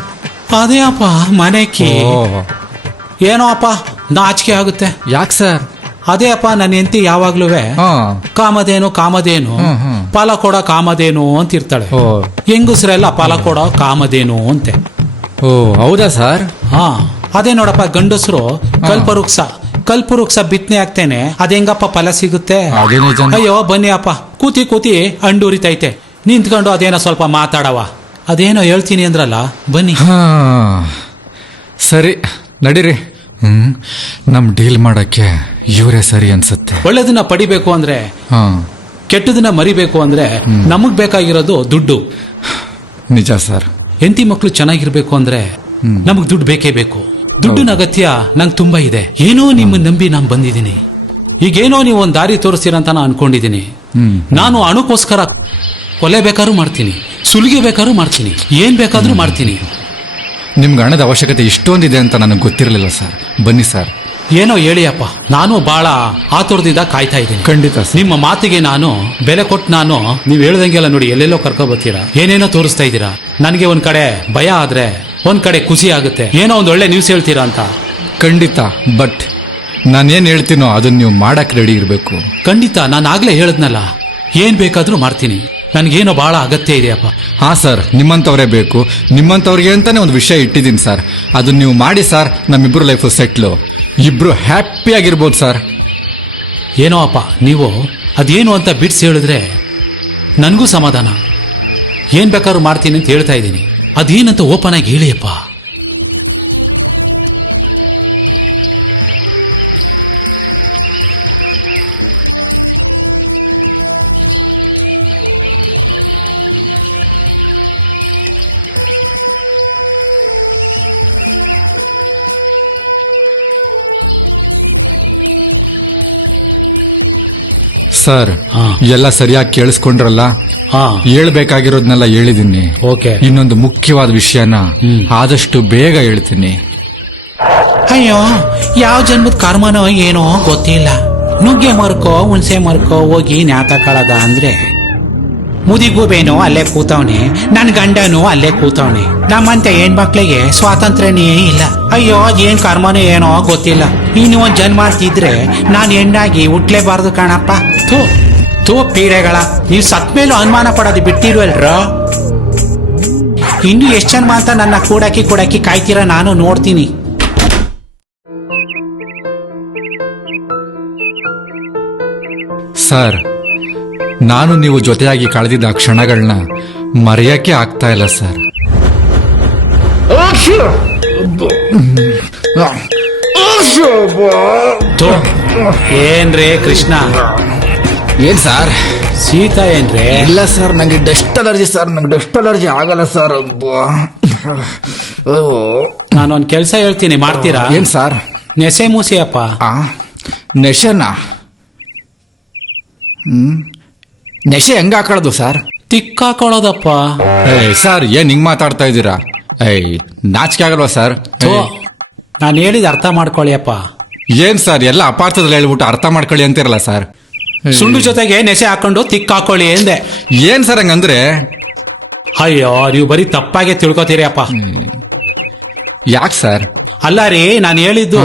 ಅದೇ ಅಪ್ಪ, ಮನೆಕಿ. ಏನೋ ಅಪ್ಪ, ನಾಚಿಕೆ ಆಗುತ್ತೆ. ಯಾಕೆ ಸರ್? ಅದೇ ಅಪ್ಪ, ನನ್ನ ಹೆಂಡತಿ ಯಾವಾಗ್ಲೂ ಕಾಮಧೇನು ಫಲ ಕೊಡೋ ಕಾಮಧೇನು ಅಂತ ಇರ್ತಾಳೆ. ಹೆಂಗಸ್ರೆಲ್ಲ ಫಲ ಕೊಡೋ ಕಾಮಧೇನು ಅಂತೆ. ಓ ಹೌದಾ ಸರ್? ಹಾ, ಅದೇ ನೋಡಪ್ಪ, ಗಂಡಸರು ಕಲ್ಪವೃಕ್ಷ ಬಿತ್ತನೆ ಆಗ್ತೇನೆ, ಅದ ಹೆಂಗಪ್ಪ ಫಲ ಸಿಗುತ್ತೆ? ಅಯ್ಯೋ ಬನ್ನಿ ಅಪ್ಪ, ಕೂತಿ ಅಂಡೂರಿತೈತೆ. ನಿಂತ್ಕೊಂಡು ಅದೇನೋ ಸ್ವಲ್ಪ ಮಾತಾಡವ. ಅದೇನೋ ಹೇಳ್ತೀನಿ ಅಂದ್ರಲ್ಲ, ಬನ್ನಿ. ಸರಿ ನಡೀರಿ. ನಮ್ ಡೀಲ್ ಮಾಡಕ್ಕೆ ಇವರೇ ಸರಿ ಅನ್ಸುತ್ತೆ. ಒಳ್ಳೆದನ್ನ ಪಡಿಬೇಕು ಅಂದ್ರೆ, ಕೆಟ್ಟದನ್ನ ಮರಿಬೇಕು ಅಂದ್ರೆ ನಮಗ್ ಬೇಕಾಗಿರೋದು ದುಡ್ಡು. ನಿಜ ಸರ್. ಹೆಂಡತಿ ಮಕ್ಳು ಚೆನ್ನಾಗಿರ್ಬೇಕು ಅಂದ್ರೆ ನಮಗ್ ದುಡ್ಡು ಬೇಕೇ ಬೇಕು. ದುಡ್ಡಿನ ಅಗತ್ಯ ನಂಗೆ ತುಂಬಾ ಇದೆ. ಏನೋ ನಿಮ್ಮನ್ನ ನಂಬಿ ನಾನು ಬಂದಿದ್ದೀನಿ. ಈಗೇನೋ ನೀವು ಒಂದ್ ದಾರಿ ತೋರಿಸ್ತೀರಂತ ನಾನು ಅನ್ಕೊಂಡಿದ್ದೀನಿ. ನಾನು ಹಣಕ್ಕೋಸ್ಕರ ಕೊಲೆ ಬೇಕಾದ್ರೂ ಮಾಡ್ತೀನಿ, ಸುಲಿಗೆ ಬೇಕಾದ್ರೂ ಮಾಡ್ತೀನಿ, ಏನ್ ಬೇಕಾದ್ರೂ ಮಾಡ್ತೀನಿ. ನಿಮ್ಗೆ ಹಣದ ಅವಶ್ಯಕತೆ ಇಷ್ಟೊಂದಿದೆ ಅಂತ ನನಗೆ ಗೊತ್ತಿರಲಿಲ್ಲ ಸರ್. ಬನ್ನಿ ಸರ್. ಏನೋ ಹೇಳಿಯಪ್ಪ, ನಾನು ಬಹಳ ಆತುರದಿಂದ ಕಾಯ್ತಾ ಇದ್ದೀನಿ. ಖಂಡಿತ ನಿಮ್ಮ ಮಾತಿಗೆ ನಾನು ಬೆಲೆ ಕೊಟ್ಟು, ನಾನು ನೀವು ಹೇಳ್ದಂಗೆಲ್ಲ ನೋಡಿ ಎಲ್ಲೆಲ್ಲೋ ಕರ್ಕೊ ಬರ್ತೀರಾ, ಏನೇನೋ ತೋರಿಸ್ತಾ ಇದ್ದೀರಾ. ನನಗೆ ಒಂದ್ ಕಡೆ ಭಯ ಆದ್ರೆ ಒಂದ್ ಕಡೆ ಖುಷಿ ಆಗುತ್ತೆ. ಏನೋ ಒಂದ್ ಒಳ್ಳೆ ನ್ಯೂಸ್ ಹೇಳ್ತೀರಾ ಅಂತ. ಖಂಡಿತ. ಬಟ್ ನಾನೇನ್ ಹೇಳ್ತೀನೋ ಅದನ್ನ ನೀವು ಮಾಡಕ್ ರೆಡಿ ಇರಬೇಕು. ಖಂಡಿತ, ನಾನು ಆಗ್ಲೇ ಹೇಳಿದ್ನಲ್ಲ, ಏನ್ ಬೇಕಾದ್ರೂ ಮಾಡ್ತೀನಿ. ನನ್ಗೇನೋ ಬಹಳ ಅಗತ್ಯ ಇದೆಯಪ್ಪ. ಹಾ ಸರ್, ನಿಮ್ಮಂಥವ್ರೇ ಬೇಕು. ನಿಮ್ಮಂಥವ್ರಿಗೆ ಅಂತಾನೆ ಒಂದು ವಿಷಯ ಇಟ್ಟಿದ್ದೀನಿ ಸರ್. ಅದನ್ನ ನೀವು ಮಾಡಿ ಸರ್, ನಮ್ಮಿಬ್ರು ಲೈಫ್ ಸೆಟ್ಲು, ಇಬ್ರು ಹ್ಯಾಪಿ ಆಗಿರ್ಬೋದು ಸರ್. ಏನೋ ಅಪ್ಪ, ನೀವು ಅದೇನು ಅಂತ ಬಿಡ್ಸಿ ಹೇಳಿದ್ರೆ ನನಗೂ ಸಮಾಧಾನ. ಏನ್ ಬೇಕಾದ್ರೂ ಮಾಡ್ತೀನಿ ಅಂತ ಹೇಳ್ತಾ ಇದ್ದೀನಿ. ಅದೇನಂತ ಓಪನ್ ಆಗಿ ಹೇಳಿಯಪ್ಪ. ಸರ್, ಎಲ್ಲ ಸರಿಯಾಗಿ ಕೇಳಿಸ್ಕೊಂಡ್ರಲ್ಲ? ಹೇಳ್ಬೇಕಾಗಿರೋದ್ನೆಲ್ಲ ಹೇಳಿದ್ದೀನಿ. ಓಕೆ. ಇನ್ನೊಂದು ಮುಖ್ಯವಾದ ವಿಷಯನ ಆದಷ್ಟು ಬೇಗ ಹೇಳ್ತೀನಿ. ಅಯ್ಯೋ, ಯಾವ ಜನ್ಮದ ಕರ್ಮನೋ ಏನೋ ಗೊತ್ತಿಲ್ಲ. ನುಗ್ಗೆ ಮರ್ಕೋ ಹುಣಸೆ ಮರ್ಕೋ ಹೋಗಿ ನ್ಯಾತ ಕಳದ ಅಂದ್ರೆ ಮುದಿಗೂಬೇನೋ ಅಲ್ಲೇ ಕೂತವನೆ, ನನ್ ಗಂಡನೂ ಅಲ್ಲೇ ಕೂತವನೆ. ನಮ್ಮಂತ ಹೆಣ್ಮಕ್ಳಿಗೆ ಸ್ವಾತಂತ್ರ್ಯನೇ ಇಲ್ಲ. ಅಯ್ಯೋ, ಅದೇನ್ ಕರ್ಮನೋ ಏನೋ ಗೊತ್ತಿಲ್ಲ. ಇನ್ನು ಒಂದ್ ಜನ್ಮ ಅಂತಿದ್ರೆ ನಾನು ಹೆಣ್ಣಾಗಿ ಹುಟ್ಲೇಬಾರ್ದು ಕಾಣಪ್ಪ. ತೂ ಪೀಡೆಗಳ, ನೀವು ಸತ್ ಮೇಲೂ ಅನುಮಾನ ಪಡೋದು ಬಿಟ್ಟಿರುವಲ್ರ. ಇನ್ನು ಎಷ್ಟು ಜನ್ಮ ಅಂತ ನನ್ನ ಕೂಡಾಕಿ ಕಾಯ್ತೀರಾ, ನಾನು ನೋಡ್ತೀನಿ. ಸರ್, ನಾನು ನೀವು ಜೊತೆಯಾಗಿ ಕಳೆದಿದ್ದ ಕ್ಷಣಗಳನ್ನ ಮರೆಯಕ್ಕೆ ಆಗ್ತಾ ಇಲ್ಲ ಸರ್. ಏನ್ರೇ ಕೃಷ್ಣ? ಏನ್ ಸರ್? ಸೀತಾ ಏನ್ರೇ? ಇಲ್ಲ ಸರ್, ನಂಗೆ ಡಸ್ಟ್ ಅಲರ್ಜಿ ಸರ್. ನಂಗೆ ಡಸ್ಟ್ ಅಲರ್ಜಿ ಆಗಲ್ಲ ಸರ್. ನಾನೊಂದ್ ಕೆಲ್ಸ ಹೇಳ್ತೀನಿ, ಮಾಡ್ತೀರಾ? ಏನ್ ಸರ್? ನೆಸೆ ಮೂಸಿಯಪ್ಪ. ನೆಶೆನಾ? ನೆಶೆ ಹೆಂಗ ಹಾಕೊಳ್ಳೋದು ಸರ್? ತಿಕ್ಕಾಕೊಳ್ಳೋದಪ್ಪ. ಸರ್, ಏನ್ ಹಿಂಗ್ ಮಾತಾಡ್ತಾ ಇದ್ದೀರಾ? ನಾಚಿಕೆ ಆಗಲ್ವಾ ಸರ್? ನಾನು ಹೇಳಿದ ಅರ್ಥ ಮಾಡ್ಕೊಳ್ಳಿ ಅಪ್ಪ. ಏನ್ ಸರ್, ಎಲ್ಲ ಅಪಾರ್ಥದಲ್ಲಿ ಹೇಳ್ಬಿಟ್ಟು ಅರ್ಥ ಮಾಡ್ಕೊಳ್ಳಿ ಅಂತಿರಲ್ಲ ಸರ್. ಸುಳ್ಳು ಜೊತೆಗೆ ನೆಸೆ ಹಾಕೊಂಡು ತಿಕ್ಕಾಕೊಳ್ಳಿ ಎಂದೆ. ಏನ್ ಸರ್ ಹಂಗಂದ್ರೆ? ಅಯ್ಯೋ, ನೀವು ಬರೀ ತಪ್ಪಾಗೆ ತಿಳ್ಕೊತೀರಿ ಅಪ್ಪ. ಯಾಕೆ ಸರ್? ಅಲ್ಲ ರೀ, ನಾನು ಹೇಳಿದ್ದು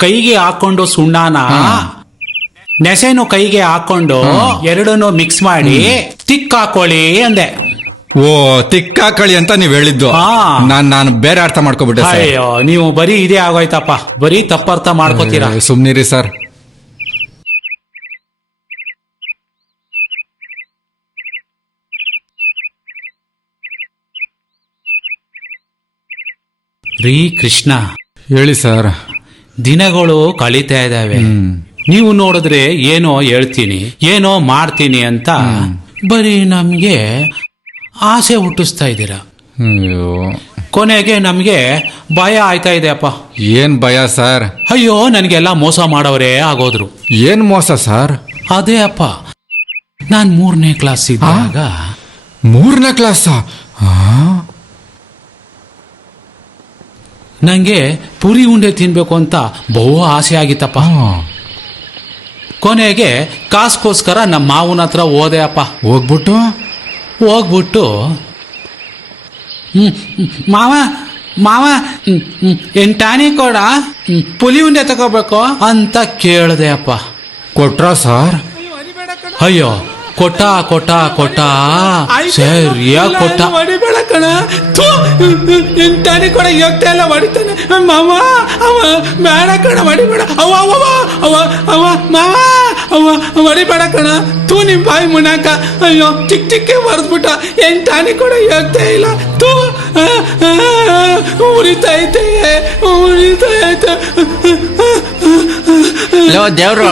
ಕೈಗೆ ಹಾಕೊಂಡು ಸುಣ್ಣನ ನೆಸೆನು ಕೈಗೆ ಹಾಕೊಂಡು ಎರಡನ್ನು ಮಿಕ್ಸ್ ಮಾಡಿ ತಿಕ್ಕಾಕೊಳ್ಳಿ ಅಂದೆ. ಓ, ತಿಕ್ಕಾಕಳಿ ಅಂತ ನೀವ್ ಹೇಳಿದ್ದು. ನಾನು ಬೇರೆ ಅರ್ಥ ಮಾಡ್ಕೊಬಿಟ್ಟೆ ಸರ್. ಅಯ್ಯೋ, ನೀವು ಬರೀ ಇದೇ ಆಗೋಯ್ತಪ್ಪ, ಬರೀ ತಪ್ಪರ್ಥ ಮಾಡ್ಕೋತೀರಾ. ಸುಮ್ನಿರಿ ಸರ್. ರೀ ಕೃಷ್ಣ, ಹೇಳಿ ಸರ್. ದಿನಗಳು ಕಳೀತಾ ಇದ್ದಾವೆ. ನೀವು ನೋಡಿದ್ರೆ ಏನೋ ಹೇಳ್ತೀನಿ, ಏನೋ ಮಾಡ್ತೀನಿ ಅಂತ ಬರೀ ನಮ್ಗೆ ಆಸೆ ಹುಟ್ಟಿಸ್ತಾ ಇದ್ದೀರಾ. ಕೊನೆಗೆ ನಮ್ಗೆ ಭಯ ಆಯ್ತಾ ಇದೆ ಅಪ್ಪ. ಏನ್ ಭಯ ಸರ್? ಅಯ್ಯೋ, ನನಗೆಲ್ಲ ಮೋಸ ಮಾಡೋರೇ ಆಗೋದ್ರು. ಏನ್ ಮೋಸ ಸರ್? ಅದೇ ಅಪ್ಪ, ನಾನ್ 3ನೇ ಕ್ಲಾಸ್ ಇದ್ದಾಗ. 3ನೇ ಕ್ಲಾಸ್? ನಂಗೆ ಪುರಿ ಉಂಡೆ ತಿನ್ಬೇಕು ಅಂತ ಬಹು ಆಸೆ ಆಗಿತ್ತಪ್ಪ. ಕೊನೆಗೆ ಕಾಸ್ಗೋಸ್ಕರ ನಮ್ಮ ಮಾವನ ಹತ್ರ ಹೋದೆ ಅಪ್ಪ. ಹೋಗ್ಬಿಟ್ಟು ಮಾವ ಮಾವ ಎಂಟಾಣಿ ಕೊಡ, ಪುಲಿ ಉಂಡೆ ತಗೋಬೇಕು ಅಂತ ಕೇಳಿದೆ ಅಪ್ಪ. ಕೊಟ್ರ ಸರ್? ಅಯ್ಯೋ, ಕೊಟ್ಟ ಸರಿಯಾಗಿ ಕೊಟ್ಟ. ಎಂಟಾಣಿ ಕೊಡ ಯೋಗ್ತಾ ಎಲ್ಲ ಹೊಡಿತಾನೆ ಮಾವ. ಅವ ಬೇಡ ಕಣ, ಹೊಡಿಬೇಡ. ಅವ ಅವ ಅವ ಅವ ಮಾವ, ಅವ ಹೊಡಿಬೇಡ ಕಣ. ತೂ ನಿಮ್ ಬಾಯಿ ಮುನಾಕ. ಅಯ್ಯೋ, ಚಿಕ್ಕ ಹೊರದ್ಬಿಟ್ಟ. ಎಂಟಾಣಿ ಕೊಡ ಯೋಗ್ತಾ ಇಲ್ಲ. ತೂ ಉರಿತೈತೆ. ದೇವ್ರು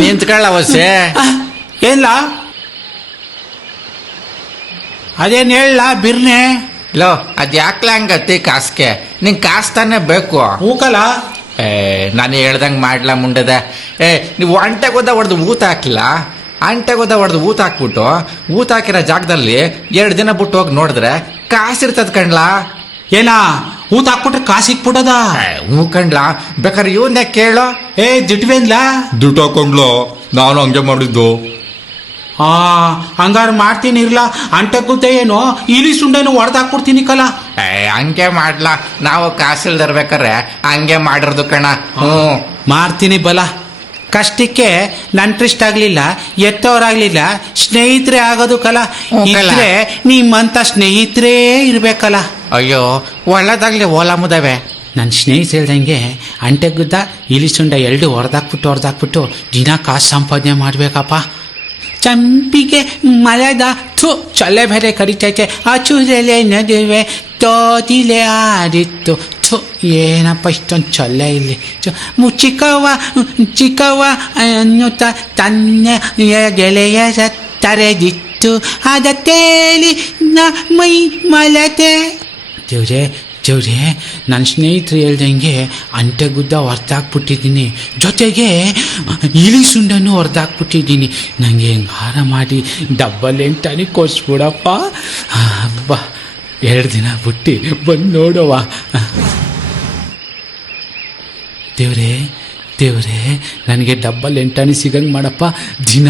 ನಿಂತ್ಕೊಳ್ಳ ವಸೆ. ಏನ್ಲ ಅದೇನ್ ಹೇಳ ಬಿರ್ನೆ? ಲೋ, ಅದ್ ಯಾಕ್ಲ ಹಂಗತಿ ಕಾಸ್ಗೆ? ನಿಂಗೆ ಕಾಸ್ ತಾನೇ ಬೇಕು. ಹೂಕಲ್ಲ. ನಾನು ಹೇಳ್ದಂಗೆ ಮಾಡ್ಲಾ ಮುಂಡದ? ನೀವು ಅಂಟೆಗೋದ ಹೊಡೆದು ಊತ ಹಾಕಿಲ್ಲ? ಅಂಟೆಗೋದ ಹೊಡೆದು ಊತ ಹಾಕ್ಬಿಟ್ಟು ಊತ ಹಾಕಿರೋ ಜಾಗದಲ್ಲಿ 2 ದಿನ ಬಿಟ್ಟು ಹೋಗಿ ನೋಡಿದ್ರೆ ಕಾಸಿರ್ತದ ಕಣ್ಲಾ. ಏನ ಊತ ಹಾಕ್ಬಿಟ್ರೆ ಕಾಸು ಇಕ್ಬಿಡದ? ಹೂ ಕಣ್ಲಾ, ಬೇಕಾದ್ರೆ ಇವನ್ನೇ ಕೇಳೋ. ದಿಟ್ವೇನ್ಲ? ದುಡ್ಡು ಹಾಕೊಂಡ್ಲು, ನಾನು ಹಂಗೆ ಮಾಡಿದ್ದು. ಹಂಗಾರು ಮಾಡ್ತೀನಿ ಇರ್ಲ ಅಂಟೆ ಗುದ್ದೆ ಏನೋ ಇಲಿ ಸುಂಡೆನೋ ಹೊಡೆದಾಕ್ಬಿಡ್ತೀನಿ ಕಲ. ಹಂಗೆ ಮಾಡ್ಲಾ, ನಾವು ಕಾಸಿಲ್ದಿರ್ಬೇಕಾರೆ ಹಂಗೆ ಮಾಡಿರೋದು ಕಣ. ಮಾಡ್ತೀನಿ ಬಲ. ಕಷ್ಟಕ್ಕೆ ನಂಟ್ರಿಷ್ಟಾಗ್ಲಿಲ್ಲ, ಎತ್ತವರಾಗ್ಲಿಲ್ಲ, ಸ್ನೇಹಿತರೆ ಆಗೋದು ಕಲ. ಇದ್ರೆ ನಿಮ್ಮಂತ ಸ್ನೇಹಿತರೇ ಇರ್ಬೇಕಲ್ಲ. ಅಯ್ಯೋ ಒಳ್ಳೇದಾಗ್ಲಿ ಓಲಾ ಮುದವೆ. ನನ್ನ ಸ್ನೇಹಿತ ಹೇಳ್ದಂಗೆ ಅಂಟೆ ಗುದ್ದ ಇಲಿ ಸುಂಡ ಎರಡು ಹೊಡೆದಾಕ್ಬಿಟ್ಟು ದಿನ ಕಾಸು ಸಂಪಾದನೆ ಮಾಡ್ಬೇಕಪ್ಪ. ಚಂಪಿಗೆ ಮಲದ ಥು ಚೊಲ್ಲೆ ಬೇರೆ ಕರಿತೈತೆ, ಅಚುರಲೆ ನಡುವೆ ತೋದಿಲೆ ಆಡಿತ್ತು. ಥು ಏನಪ್ಪ ಇಷ್ಟೊಂದು ಚೊಲ್ಲೆ ಇಲ್ಲಿ. ಚಿಕ್ಕವ್ವ ಅನ್ನುತ್ತ ತನ್ನ ಗೆಳೆಯ ತರೆದಿತ್ತು, ಅದ ತೇಲಿ ಮೈ ಮಲತೆ. ದೇವ್ರೆ ನನ್ನ ಸ್ನೇಹಿತರು ಹೇಳ್ದಂಗೆ ಅಂಟೆ ಗುದ್ದ ಹೊರ್ದಾಕ್ಬಿಟ್ಟಿದ್ದೀನಿ, ಜೊತೆಗೆ ಇಲಿ ಸುಂಡನ್ನು ಹೊರ್ದಾಕ್ಬಿಟ್ಟಿದ್ದೀನಿ. ನನಗೆ ಹೆಂಗಾರ ಮಾಡಿ ಡಬ್ಬಲ್ ಎಂಟಾನಿ ಕೊಡ್ಸ್ಬಿಡಪ್ಪ. ಹಬ್ಬ 2 ದಿನ ಬಿಟ್ಟು ಬಂದು ನೋಡುವ. ದೇವ್ರೆ ನನಗೆ ಡಬ್ಬಲ್ ಎಂಟಾನಿ ಸಿಗಂಗೆ ಮಾಡಪ್ಪ. ದಿನ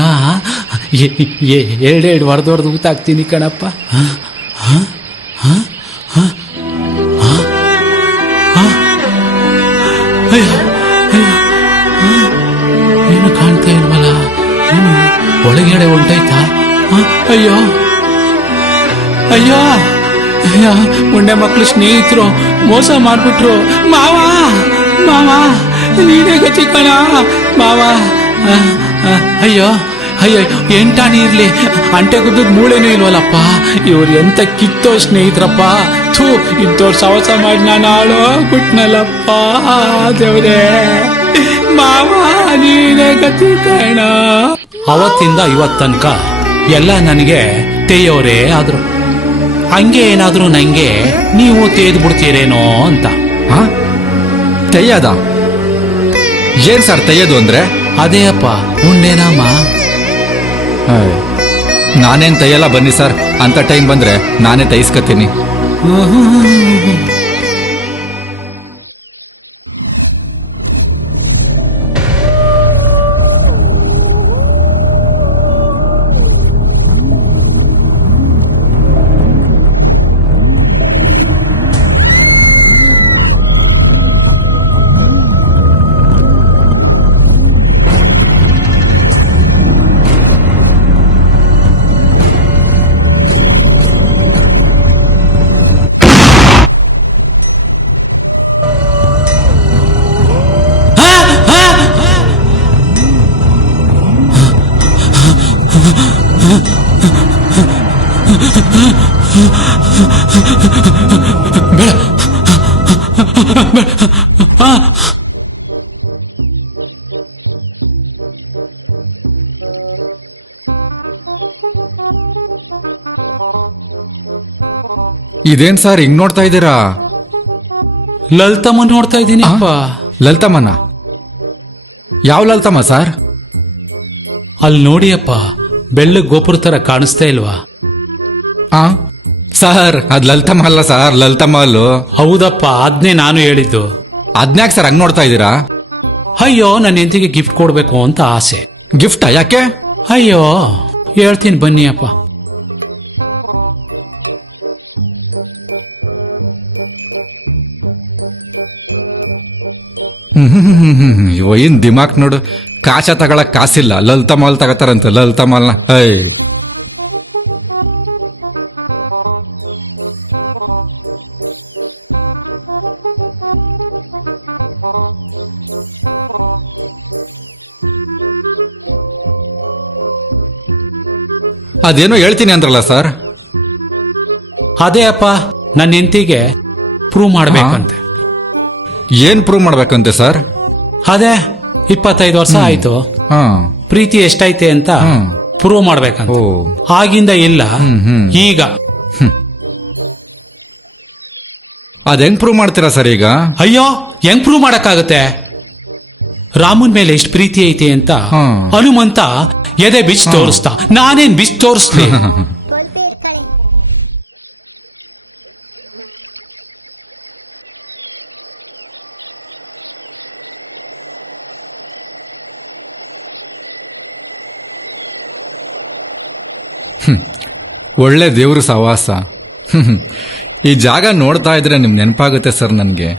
2 ಹೊಡೆದೊಡ್ದು ಊತಾಕ್ತೀನಿ ಕಣಪ್ಪ. ಏನು ಕಾಣ್ತಾ ಇಲ್ವಲ್ಲ, ಒಳಗಡೆ ಹೊಂಟಾಯ್ತಾ? ಅಯ್ಯೋ ಮುಂಡೆ ಮಕ್ಕಳು ಸ್ನೇಹಿತರು ಮೋಸ ಮಾಡ್ಬಿಟ್ರು. ಮಾವ ನೀನೇ ಗತಿ ಕಣ ಮಾವ. ಅಯ್ಯೋ ಎಂಟಾನಿ ಇರ್ಲಿ, ಅಂಟೆ ಗುದ್ದದ ಮೂಳೆನೂ ಇಲ್ವಲ್ಲಪ್ಪ. ಇವ್ರು ಎಂತ ಕಿತ್ತೋ ಸ್ನೇಹಿತರಪ್ಪ. ಥೂ ಇದ್ದವ್ರು ಸವಸ ಮಾಡಿ ನಾನು ಆಳೋಗ್ಬಿಟ್ನಲ್ಲಪ್ಪ. ದೇವ್ರೆ ಮಾವ ನೀನೇ ಗತಿ ಕಣ. ಅವತ್ತಿಂದ ಇವತ್ತು ತನಕ ಎಲ್ಲ ನನಗೆ ತೆಯ್ಯೋರೇ ಆದ್ರು. ಹಂಗೆ ಏನಾದ್ರು ನಂಗೆ ನೀವು ತೇದ್ ಬಿಡ್ತೀರೇನೋ ಅಂತ. ತೆಯ್ಯದ ಏನ್ ಸರ್ ತೆಯ್ಯೋದು ಅಂದ್ರೆ? ಅದೇ ಅಪ್ಪ ಮುಂಡೇನಮ್ಮ. ನಾನೇನ್ ತೆಯ್ಯಲ್ಲ ಬನ್ನಿ ಸರ್, ಅಂತ ಟೈಮ್ ಬಂದ್ರೆ ನಾನೇ ತೈಸ್ಕತೀನಿ. ಇದೇನ್ ಸರ್ ಹಿಂಗ್ ನೋಡ್ತಾ ಇದ್ದೀರಾ? ಲಲಿತಮ್ಮ ನೋಡ್ತಾ ಇದ್ದೀನಿ. ಲಲಿತಮ್ಮನ? ಯಾವ ಲಲಿತಮ್ಮ ಸರ್? ಅಲ್ಲಿ ನೋಡಿ ಅಪ್ಪ, ಬೆಳ್ಳಗ್ ಗೋಪುರ ತರ ಕಾಣಿಸ್ತಾ ಇಲ್ವಾ? ಸರ್ ಅದ್ ಲಲಿತಮ್ಮ ಅಲ್ಲ ಸರ್, ಲಲಿತಮ್ಮ ಅಲ್ಲೂ. ಹೌದಪ್ಪ, ಅದ್ನೇ ನಾನು ಹೇಳಿದ್ದು. ಅದ್ನ್ಯಾಕ್ ಸರ್ ಹಂಗ್ ನೋಡ್ತಾ ಇದ್ದೀರಾ? ಅಯ್ಯೋ ನನ್ನ ಹೆಂಡತಿಗೆ ಗಿಫ್ಟ್ ಕೊಡ್ಬೇಕು ಅಂತ ಆಸೆ. ಗಿಫ್ಟ್ ಯಾಕೆ? ಅಯ್ಯೋ ಹೇಳ್ತೀನಿ ಬನ್ನಿ ಅಪ್ಪ. ಏನ್ ದಿಮಾಕ್ ನೋಡು, ಕಾಶ ತಗೊಳಕ್ ಕಾಸಿಲ್ಲ, ಲಲಿತಮ್ಮಲ್ ತಗತಾರಂತ. ಲಲಿತಮ್ಮಲ್ನ ಅದೇನೋ ಹೇಳ್ತೀನಿ ಅಂದ್ರಲ್ಲ ಸರ್? ಅದೇ ಅಪ್ಪ, ನನ್ನ ಹೆಂಡತಿಗೆ ಪ್ರೂವ್ ಮಾಡ್ಬೇಕಂತೆ. ಏನ್ ಪ್ರೂವ್ ಮಾಡ್ಬೇಕಂತೆ ಸರ್? ಅದೇ 25 ವರ್ಷ ಆಯ್ತು, ಪ್ರೀತಿ ಎಷ್ಟೈತೆ ಅಂತ ಪ್ರೂವ್ ಮಾಡ್ಬೇಕಂತ. ಆಗಿಂದ ಇಲ್ಲ, ಈಗ ಅದ್ ಹೆಂಗ್ ಪ್ರೂವ್ ಮಾಡ್ತೀರಾ ಸರ್ ಈಗ? ಅಯ್ಯೋ ಹೆಂಗ್ ಪ್ರೂವ್ ಮಾಡಕ್ಕಾಗತ್ತೆ? ರಾಮನ್ ಮೇಲೆ ಎಷ್ಟು ಪ್ರೀತಿ ಐತೆ ಅಂತ ಹನುಮಂತ ಎದೆ ಬಿಚ್ ತೋರಿಸ್ತಾ, ನಾನೇನ್ ಬಿಚ್ ತೋರಿಸ್ಲಿ? ಒಳ್ಳೆ ದೇವ್ರ ಸವಾಸ. ಈ ಜಾಗ ನೋಡ್ತಾ ಇದ್ರೆ ನಿಮ್ಗೆ ನೆನಪಾಗುತ್ತೆ ಸರ್ ನನಗೆ.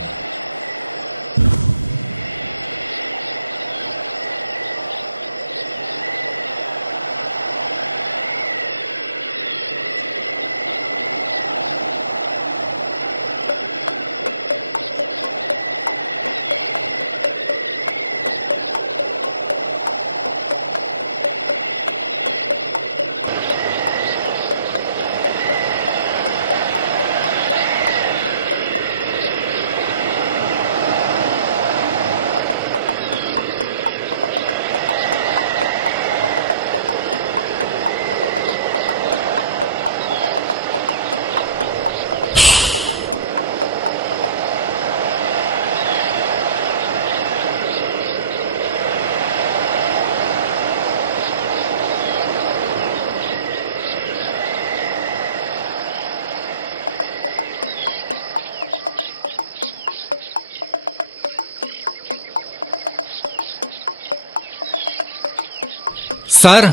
ಸರ್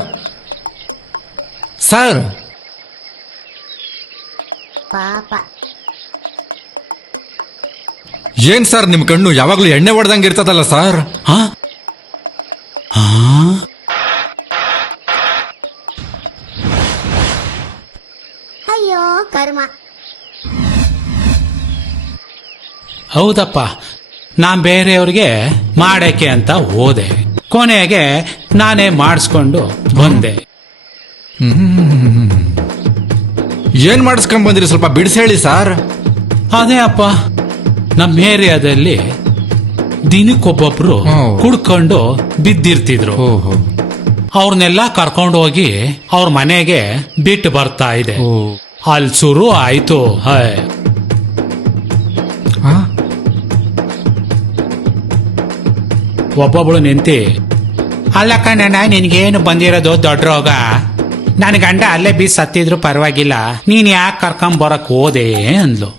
ಸರ್ ಏನ್ ಸರ್ ನಿಮ್ ಕಣ್ಣು ಯಾವಾಗ್ಲೂ ಎಣ್ಣೆ ಹೊಡೆದಂಗೆ ಇರ್ತದಲ್ಲ ಸರ್? ಅಯ್ಯೋ ಕರ್ಮ. ಹೌದಪ್ಪ, ನಾನ್ ಬೇರೆಯವ್ರಿಗೆ ಮಾಡಕ್ಕೆ ಅಂತ ಹೋದೆ, ಕೊನೆಗೆ ನಾನೇ ಮಾಡಿಸ್ಕೊಂಡು ಬಂದೆ. ಏನ್ ಮಾಡಿಸ್ಕೊಂಡ್ ಬಂದಿರಿ? ಸ್ವಲ್ಪ ಬಿಡಿಸಿ ಹೇಳಿ ಸರ್. ಅದೇ ಅಪ್ಪ, ನಮ್ಮ ಏರಿಯಾದಲ್ಲಿ ದಿನಕ್ಕೊಬ್ಬೊಬ್ರು ಕುಡ್ಕೊಂಡು ಬಿದ್ದಿರ್ತಿದ್ರು. ಅವ್ರನ್ನೆಲ್ಲ ಕರ್ಕೊಂಡು ಹೋಗಿ ಅವ್ರ ಮನೆಗೆ ಬಿಟ್ಟು ಬರ್ತಾ ಇದೆ. ಅಲ್ಲಿ ಶುರು ಆಯ್ತು. ಒಬ್ಬೊಬ್ಳು ನಿಂತಿ, ಅಲ್ಲ ಕಣ್ಣ, ನಿನ್ಗೇನು ಬಂದಿರೋದು ದೊಡ್ಡ ರೋಗ, ನನ್ ಗಂಡ ಅಲ್ಲೇ ಬೀಸ್ ಸತ್ತಿದ್ರು ಪರವಾಗಿಲ್ಲ, ನೀನ್ ಯಾಕೆ ಕರ್ಕೊಂಡ್ ಬರಕ್ ಹೋದೆ ಅಂದ್ಲು.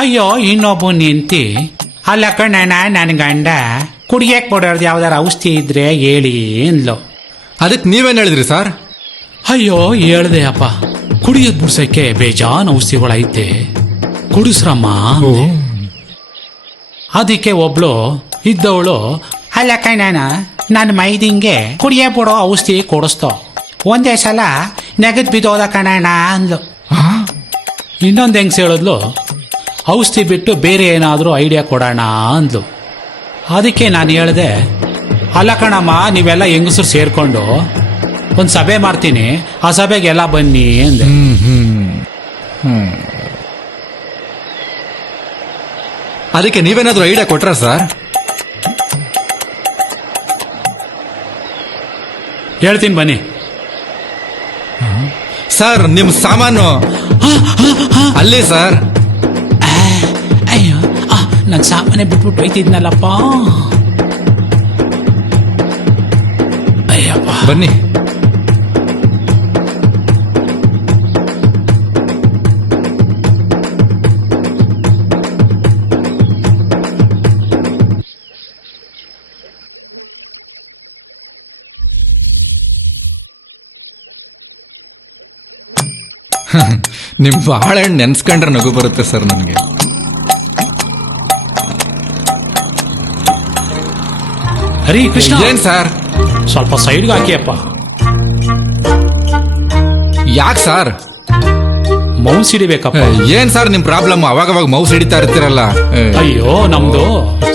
ಅಯ್ಯೋ, ಇನ್ನೊಬ್ಬ ನಿಂತಿ, ಅಲ್ಲ ಕಣ್ಣ, ನನ್ ಗಂಡ ಕುಡಿಯಕ್ ಬಿಡೋರ್ದು ಯಾವ್ದಾರ ಔಷಧಿ ಇದ್ರೆ ಹೇಳಿ ಅಂದ್ಲು. ಅದಕ್ಕೆ ನೀವೇನ್ ಹೇಳಿದ್ರಿ ಸರ್? ಅಯ್ಯೋ, ಹೇಳ್ದೆ ಅಪ್ಪ, ಕುಡಿಯೋದ್ ಬಿಡ್ಸಕ್ಕೆ ಬೇಜಾನ್ ಔಷಧಿಗಳೈತೆ, ಕುಡಿಸ್ರಮ್ಮ. ಅದಕ್ಕೆ ಒಬ್ಳು ಇದ್ದವಳು, ಅಲ್ಲ ಕಣ್ಣ, ನನ್ನ ಮೈದಿಂಗೆ ಕುಡಿಯ ಬಿಡೋ ಔಷಧಿ ಕೊಡಿಸ್ತೋ, ಒಂದೇ ಸಲ ನೆಗದ್ ಬಿದ್ದೋದ ಕಣಣ್ಣ ಅಂದ್ಲು. ಇನ್ನೊಂದು ಹೆಂಗ್ಸ್ ಹೇಳಿದ್ಲು, ಔಷಧಿ ಬಿಟ್ಟು ಬೇರೆ ಏನಾದರೂ ಐಡಿಯಾ ಕೊಡೋಣ ಅಂದ್ಲು. ಅದಕ್ಕೆ ನಾನು ಹೇಳ್ದೆ, ಅಲ್ಲ ಕಣಮ್ಮ, ನೀವೆಲ್ಲ ಹೆಂಗಸರು ಸೇರ್ಕೊಂಡು ಒಂದು ಸಭೆ ಮಾಡ್ತೀನಿ, ಆ ಸಭೆಗೆಲ್ಲ ಬನ್ನಿ ಅಂದೆ. ಅದಕ್ಕೆ ನೀವೇನಾದ್ರೂ ಐಡಿಯಾ ಕೊಟ್ರ ಸರ್? ಹೇಳ್ತೀನಿ ಬನ್ನಿ. ಸರ್, ನಿಮ್ ಸಾಮಾನು ಅಲ್ಲಿ ಸರ್. ಅಯ್ಯೋ, ನನ್ನ ಸಾಮಾನೆ ಬಿಟ್ಬಿಟ್ಟು ಬೈತಿದ್ನಲ್ಲಪ್ಪ. ಅಯ್ಯಪ್ಪ, ಬನ್ನಿ. ನಿಮ್ ಬಾಳೆಹಣ್ಣು ನೆನ್ಸ್ಕೊಂಡ್ರೆ ನಗು ಬರುತ್ತೆ ಸರ್ ನಮ್ಗೆ. ಹರಿ ಕೃಷ್ಣ. ಏನ್ ಸರ್? ಸ್ವಲ್ಪ ಸೈಡ್ಗೆ ಹಾಕಿಯಪ್ಪ. ಯಾಕೆ ಸರ್? ಮೌಸ್ ಹಿಡಿಬೇಕಪ್ಪ. ಏನ್ ಸರ್ ನಿಮ್ ಪ್ರಾಬ್ಲಮ್? ಅವಾಗವಾಗ ಮೌಸ್ ಹಿಡಿತಾ ಇರ್ತೀರಲ್ಲ. ಅಯ್ಯೋ, ನಮ್ದು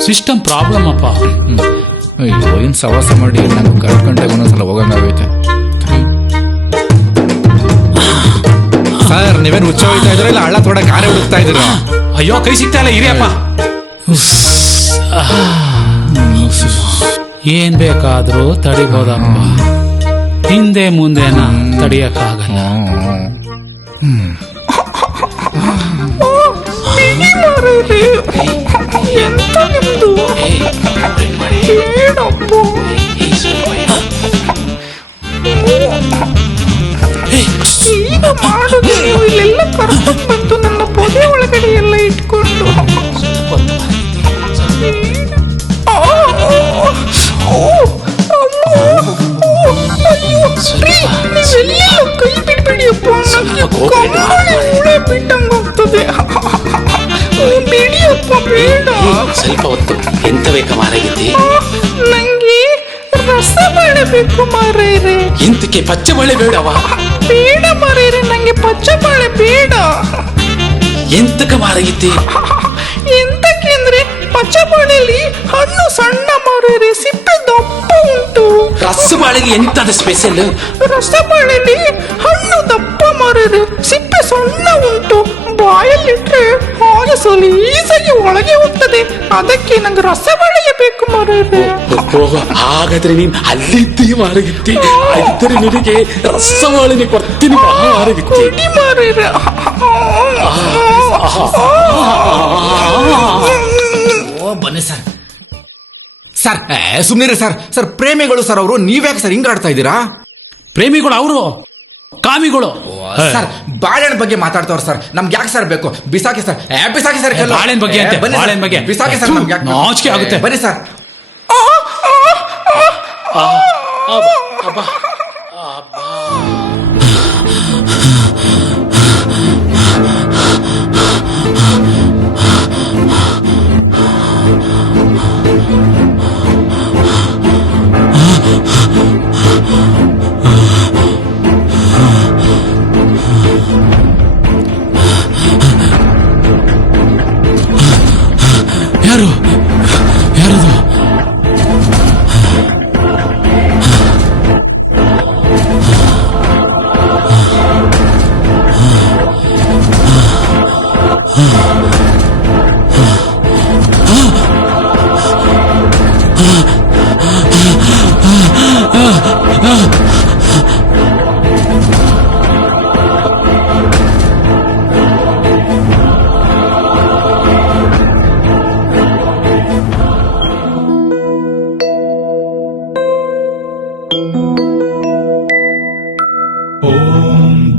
ಸಿಸ್ಟಮ್ ಪ್ರಾಬ್ಲಮ್ ಅಪ್ಪ. ಅಯ್ಯೋ, ಏನ್ ಸವಾಸ ಮಾಡಿ ನಾನು ಗಂಟೆಗೆ ಒಂದೊಂದ್ಸಲ ಹೋಗಂಗಾಗೈತೆ. ಸರ್, ನೀವೇನು ಹುಚ್ಚ ಹೋಗ್ತಾ ಇದ್ರ ಇಲ್ಲ ಹಳ್ಳ ತೊಡ ಕಾರೇ ಹುಡುಕ್ತಾ ಇದ್ರ? ಅಯ್ಯೋ, ಕೈ ಸಿಗ್ತಾ ಇಲ್ಲ, ಇರಿಯಪ್ಪ. ಏನ್ ಬೇಕಾದ್ರೂ ತಡಿಬೋದಪ್ಪ, ಹಿಂದೆ ಮುಂದೆನ ತಡಿಯಕ್ಕಾಗಲ್ಲ. ಇಲ್ಲೆಲ್ಲ ಕರ್ಕೊಂಡು ಬಂದು ನನ್ನ ಪೊದೆ ಒಳಗಡೆ ಎಲ್ಲ ಇಟ್ಕೊಂಡು ಕೈ ಬಿಡ್ಬೇಡಿ ಕಮ್ಮಳಿ ಹುಳೆ ಬಿಟ್ಟಂಗಾಗ್ತದೆ. ಬಿಡಿಯಪ್ಪ ಬೇಡ. ಸ್ವಲ್ಪ ಹೊತ್ತು ಎಂತ ಬೇಕ ಮಾರಾಗಿದ್ದಿ? ನಂಗೆ ರಸಬಾಳೆ ಬೇಕು ಮಾರೇರೆ. ಎಂತಕ್ಕೆ ಪಚ್ಚ ಬಳೆ ಬೇಡವಾ? ಬೇಡ ಮಾರೇರೆ, ನಂಗೆ ಪಚ್ಚಬಾಳೆ ಬೇಡ. ಎಂತಕ ಮಾರಾಗಿದ್ದಿ? ಎಂತಕ್ಕೆ ಅಂದ್ರೆ ಪಚ್ಚಬಾಳೆಯಲ್ಲಿ ಹಣ್ಣು ಸಣ್ಣ ಮಾರೇರೆ, ಸಿಪ್ಪೆ ದಪ್ಪ ಉಂಟು. ರಸಬಾಳೆಗೆ ಎಂತದ ಸ್ಪೆಷಲ್? ರಸಬಾಳೆಯಲ್ಲಿ ಹಣ್ಣು ದಪ್ಪ ಮಾರೇರೆ, ಸಿಪ್ಪೆ ಸಣ್ಣ ಉಂಟು. ಬಾಯಲ್ಲಿಟ್ರೆ ಹಾಗೆ ಸಲೀಸಾಗಿ ಒಳಗೆ ಹೋಗ್ತದೆ. ಅದಕ್ಕೆ ನಂಗೆ ರಸಬಾಳೆಯೇ ಬೇಕು ಮಾರೇರೆ. ಹಾಗಾದ್ರೆ ನೀನ್ ಅಲ್ಲಿದ್ದೀ ಮಾರಾಗಿದ್ದಿ. ಆಗಿದ್ದರೆ ನಿನಗೆ ರಸಬಾಳೆನೆ ಕೊಡ್ತೀನಿ ಮಾರಾಗಿದ್ದಿ. ಕುಡಿ ಮಾರೇರೆ. ಬನ್ನಿ ಸರ್. ಸರ್ ಸುಮ್ಮನೆ ಸರ್. ಸರ್ ಪ್ರೇಮಿಗಳು ಸರ್ ಅವರು, ನೀವ್ಯಾಕೆ ಸರ್ ಹಿಂಗ್ ಆಡ್ತಾ ಇದ್ದೀರಾ? ಪ್ರೇಮಿಗಳು ಅವರು ಕಾಮಿಗಳು. ಸರ್ ಬಾಳೆಹಣ್ಣು ಬಗ್ಗೆ ಮಾತಾಡ್ತವ್ರ ಸರ್. ನಮ್ಗೆ ಯಾಕೆ ಸರ್ ಬೇಕು? ಬಿಸಾಕಿ ಸರ್. ಬಿಸಾಕಿ ಸರ್. ಬಾಳೆಹಣ್ಣು ಬಗ್ಗೆ ಅಂತೆ, ಬನ್ನಿ ಸರ್. ಬಾಳೆಹಣ್ಣು ಬಗ್ಗೆ. ಬಿಸಾಕಿ ಸರ್. ನಮ್ಗೆ ಯಾಕೆ ನಾಚಿಕೆ ಆಗುತ್ತೆ. ಬನ್ನಿ ಸರ್. ಯಾರು ಯಾರದು?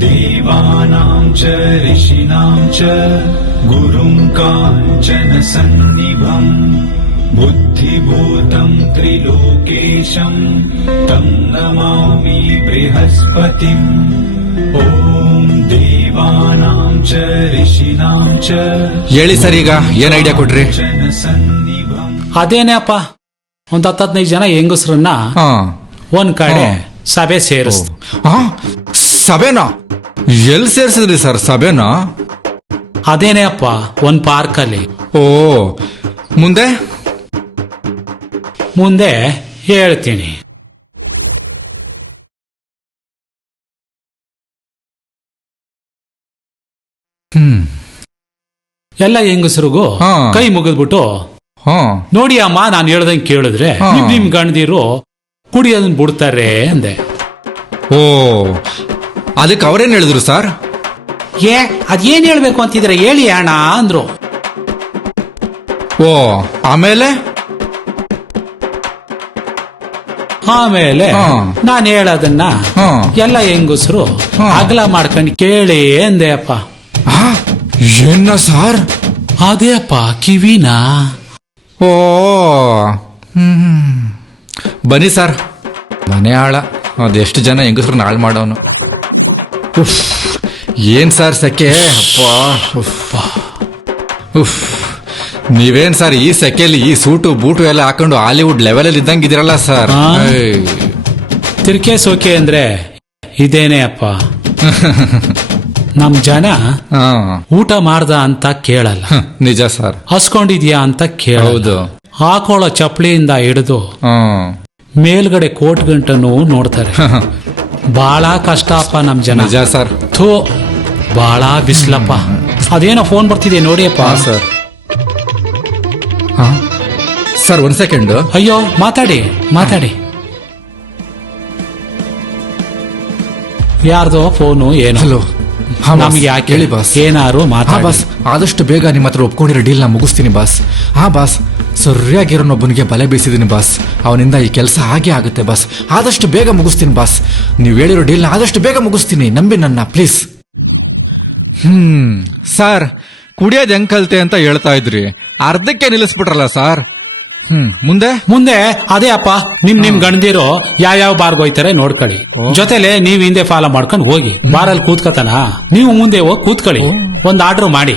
देवानां च ऋषीणां च गुरुं काञ्चनसन्निभं बुद्धिभूतं त्रिलोकेशं तं नमामि बृहस्पतिम् ॐ देवानां च ऋषीणां च ಹೇಳಿ ಸರ್, ಈಗ ಏನ್ ಐಡಿಯಾ ಕೊಟ್ರಿ? जनसन्निभं ಅದೇನೇ ಅಪ್ಪ, ಒಂದ್ 10-15 ಜನ ಹೆಂಗಸ್ರನ್ನ ಒಂದ್ ಕಡೆ ಸಭೆ ಸೇರಿಸ್ತು. ಸಭೆನಾ? ಎಲ್ಲಿ ಸೇರಿಸಿದ್ರಿ ಸರ್ ಸಭೆನಾ? ಅದೇನೇ ಅಪ್ಪ, ಒಂದ್ ಪಾರ್ಕ್ ಅಲ್ಲಿ. ಓ, ಮುಂದೆ ಮುಂದೆ ಹೇಳ್ತೀನಿ. ಎಲ್ಲ ಹೆಂಗಸರಿಗೂ ಕೈ ಮುಗಿದ್ಬಿಟ್ಟು, ನೋಡಿ ಅಮ್ಮ, ನಾನು ಹೇಳ್ದಂಗೆ ಕೇಳಿದ್ರೆ ನಿಮ್ ಗಂಡದಿರು ಕುಡಿಯೋದನ್ನ ಬಿಡ್ತಾರೆ ಅಂದೆ. ಓ, ಅದಕ್ಕೆ ಅವ್ರೇನ್ ಹೇಳಿದ್ರು ಸರ್? ಅದೇನ್ ಹೇಳ್ಬೇಕು ಅಂತಿದ್ರೆ ಹೇಳಿ ಅಣ್ಣ ಅಂದ್ರು. ಓ, ಆಮೇಲೆ ನಾನು ಹೇಳೋದನ್ನ ಎಲ್ಲ ಹೆಂಗಸರು ಅಗಲ ಮಾಡ್ಕೊಂಡು ಕೇಳಿ ಅಂದೆ ಅಪ್ಪ. ಏನ ಸರ್? ಅದೇ ಅಪ್ಪ, ಕಿವಿನ. ಓ, ಬನ್ನಿ ಸರ್, ಮನೆ ಆಳ ಅದೆಷ್ಟು ಜನ ಹೆಂಗಸ್ರನ್ನ ಹಾಳು ಮಾಡೋನು. ಏನ್ ಸರ್ ಸೆಕೆ? ನೀವೇನ್ ಸರ್ ಈ ಸೆಕೆಯಲ್ಲಿ ಈ ಸೂಟು ಬೂಟು ಎಲ್ಲ ಹಾಕೊಂಡು ಹಾಲಿವುಡ್ ಲೆವೆಲ್ ಇದ್ದಂಗಿದ್ದೀರಲ್ಲ ಸರ್. ತಿರ್ಕೆ ಸೋಕೆ ಅಂದ್ರೆ ಇದೇನೆ ಅಪ್ಪ. ನಮ್ ಜನ ಊಟ ಮಾಡ್ದ ಅಂತ ಕೇಳಲ್ಲ, ನಿಜ ಸರ್. ಹಸ್ಕೊಂಡಿದ್ಯಾ ಅಂತ ಕೇಳೋದು. ಹಾಕೊಳ್ಳೋ ಚಪ್ಪಲಿಯಿಂದ ಹಿಡಿದು ಮೇಲ್ಗಡೆ ಕೋಟ್ ಗಂಟನು ನೋಡ್ತಾರೆ. ಬಹಳ ಕಷ್ಟ ಅಪ್ಪ ನಮ್ ಜನ. ನಿಜ ಸರ್. ಥೂ, ಬಹಳ ಬಿಸ್ಲಪ್ಪ. ಅದೇನೋ ಫೋನ್ ಬರ್ತಿದೆ ನೋಡಿಯಪ್ಪ. ಸರ್ ಸರ್, ಒಂದ್ ಸೆಕೆಂಡ್. ಅಯ್ಯೋ, ಮಾತಾಡಿ ಮಾತಾಡಿ. ಯಾರ್ದೋ ಫೋನು ಏನು? ಹಲೋ, ನಮ್ಗೆ ಯಾಕೆ ಹೇಳಿ ಬಾಸ್? ಏನಾರು ಬಾಸ್, ಆದಷ್ಟು ಬೇಗ ನಿಮ್ಮ ಹತ್ರ ಒಪ್ಕೊಂಡಿರೋ ಡೀಲ್ ನಾ ಮುಗಿಸ್ತೀನಿ ಬಾಸ್. ಬಾಸ್, ಸರಿಯಾಗಿರೋನೊಬ್ಬನಿಗೆ ಬಲೆ ಬೀಸಿದ್ದೀನಿ ಬಾಸ್. ಅವನಿಂದ ಈ ಕೆಲಸ ಹಾಗೆ ಆಗುತ್ತೆ ಬಾಸ್. ಆದಷ್ಟು ಬೇಗ ಮುಗಿಸ್ತೀನಿ ಬಾಸ್. ನೀವು ಹೇಳಿರೋ ಡೀಲ್ನ ಆದಷ್ಟು ಬೇಗ ಮುಗಿಸ್ತೀನಿ, ನಂಬಿ ನನ್ನ ಪ್ಲೀಸ್. ಸರ್, ಕುಡಿಯೋದು ಹೆಂಗ್ ಕಲ್ತೆ ಅಂತ ಹೇಳ್ತಾ ಇದ್ರಿ, ಅರ್ಧಕ್ಕೆ ನಿಲ್ಲಿಸ್ಬಿಟ್ರಲ್ಲ ಸರ್. ಮುಂದೆ ಮುಂದೆ ಅದೇ ಅಪ್ಪ ನಿಮ್ ಗಂಡದಿರೋ ಯಾವ ಬಾರ್ಗೆ ಹೋಯ್ತಾರೆ ನೋಡ್ಕೊಳ್ಳಿ. ಜೊತೆಲೆ ನೀವ್ ಹಿಂದೆ ಫಾಲೋ ಮಾಡ್ಕೊಂಡು ಹೋಗಿ. ಬಾರಲ್ಲಿ ಕೂತ್ಕೋತಾನ, ನೀವು ಮುಂದೆ ಹೋಗಿ ಕೂತ್ಕೊಳ್ಳಿ. ಒಂದ್ ಆರ್ಡರ್ ಮಾಡಿ.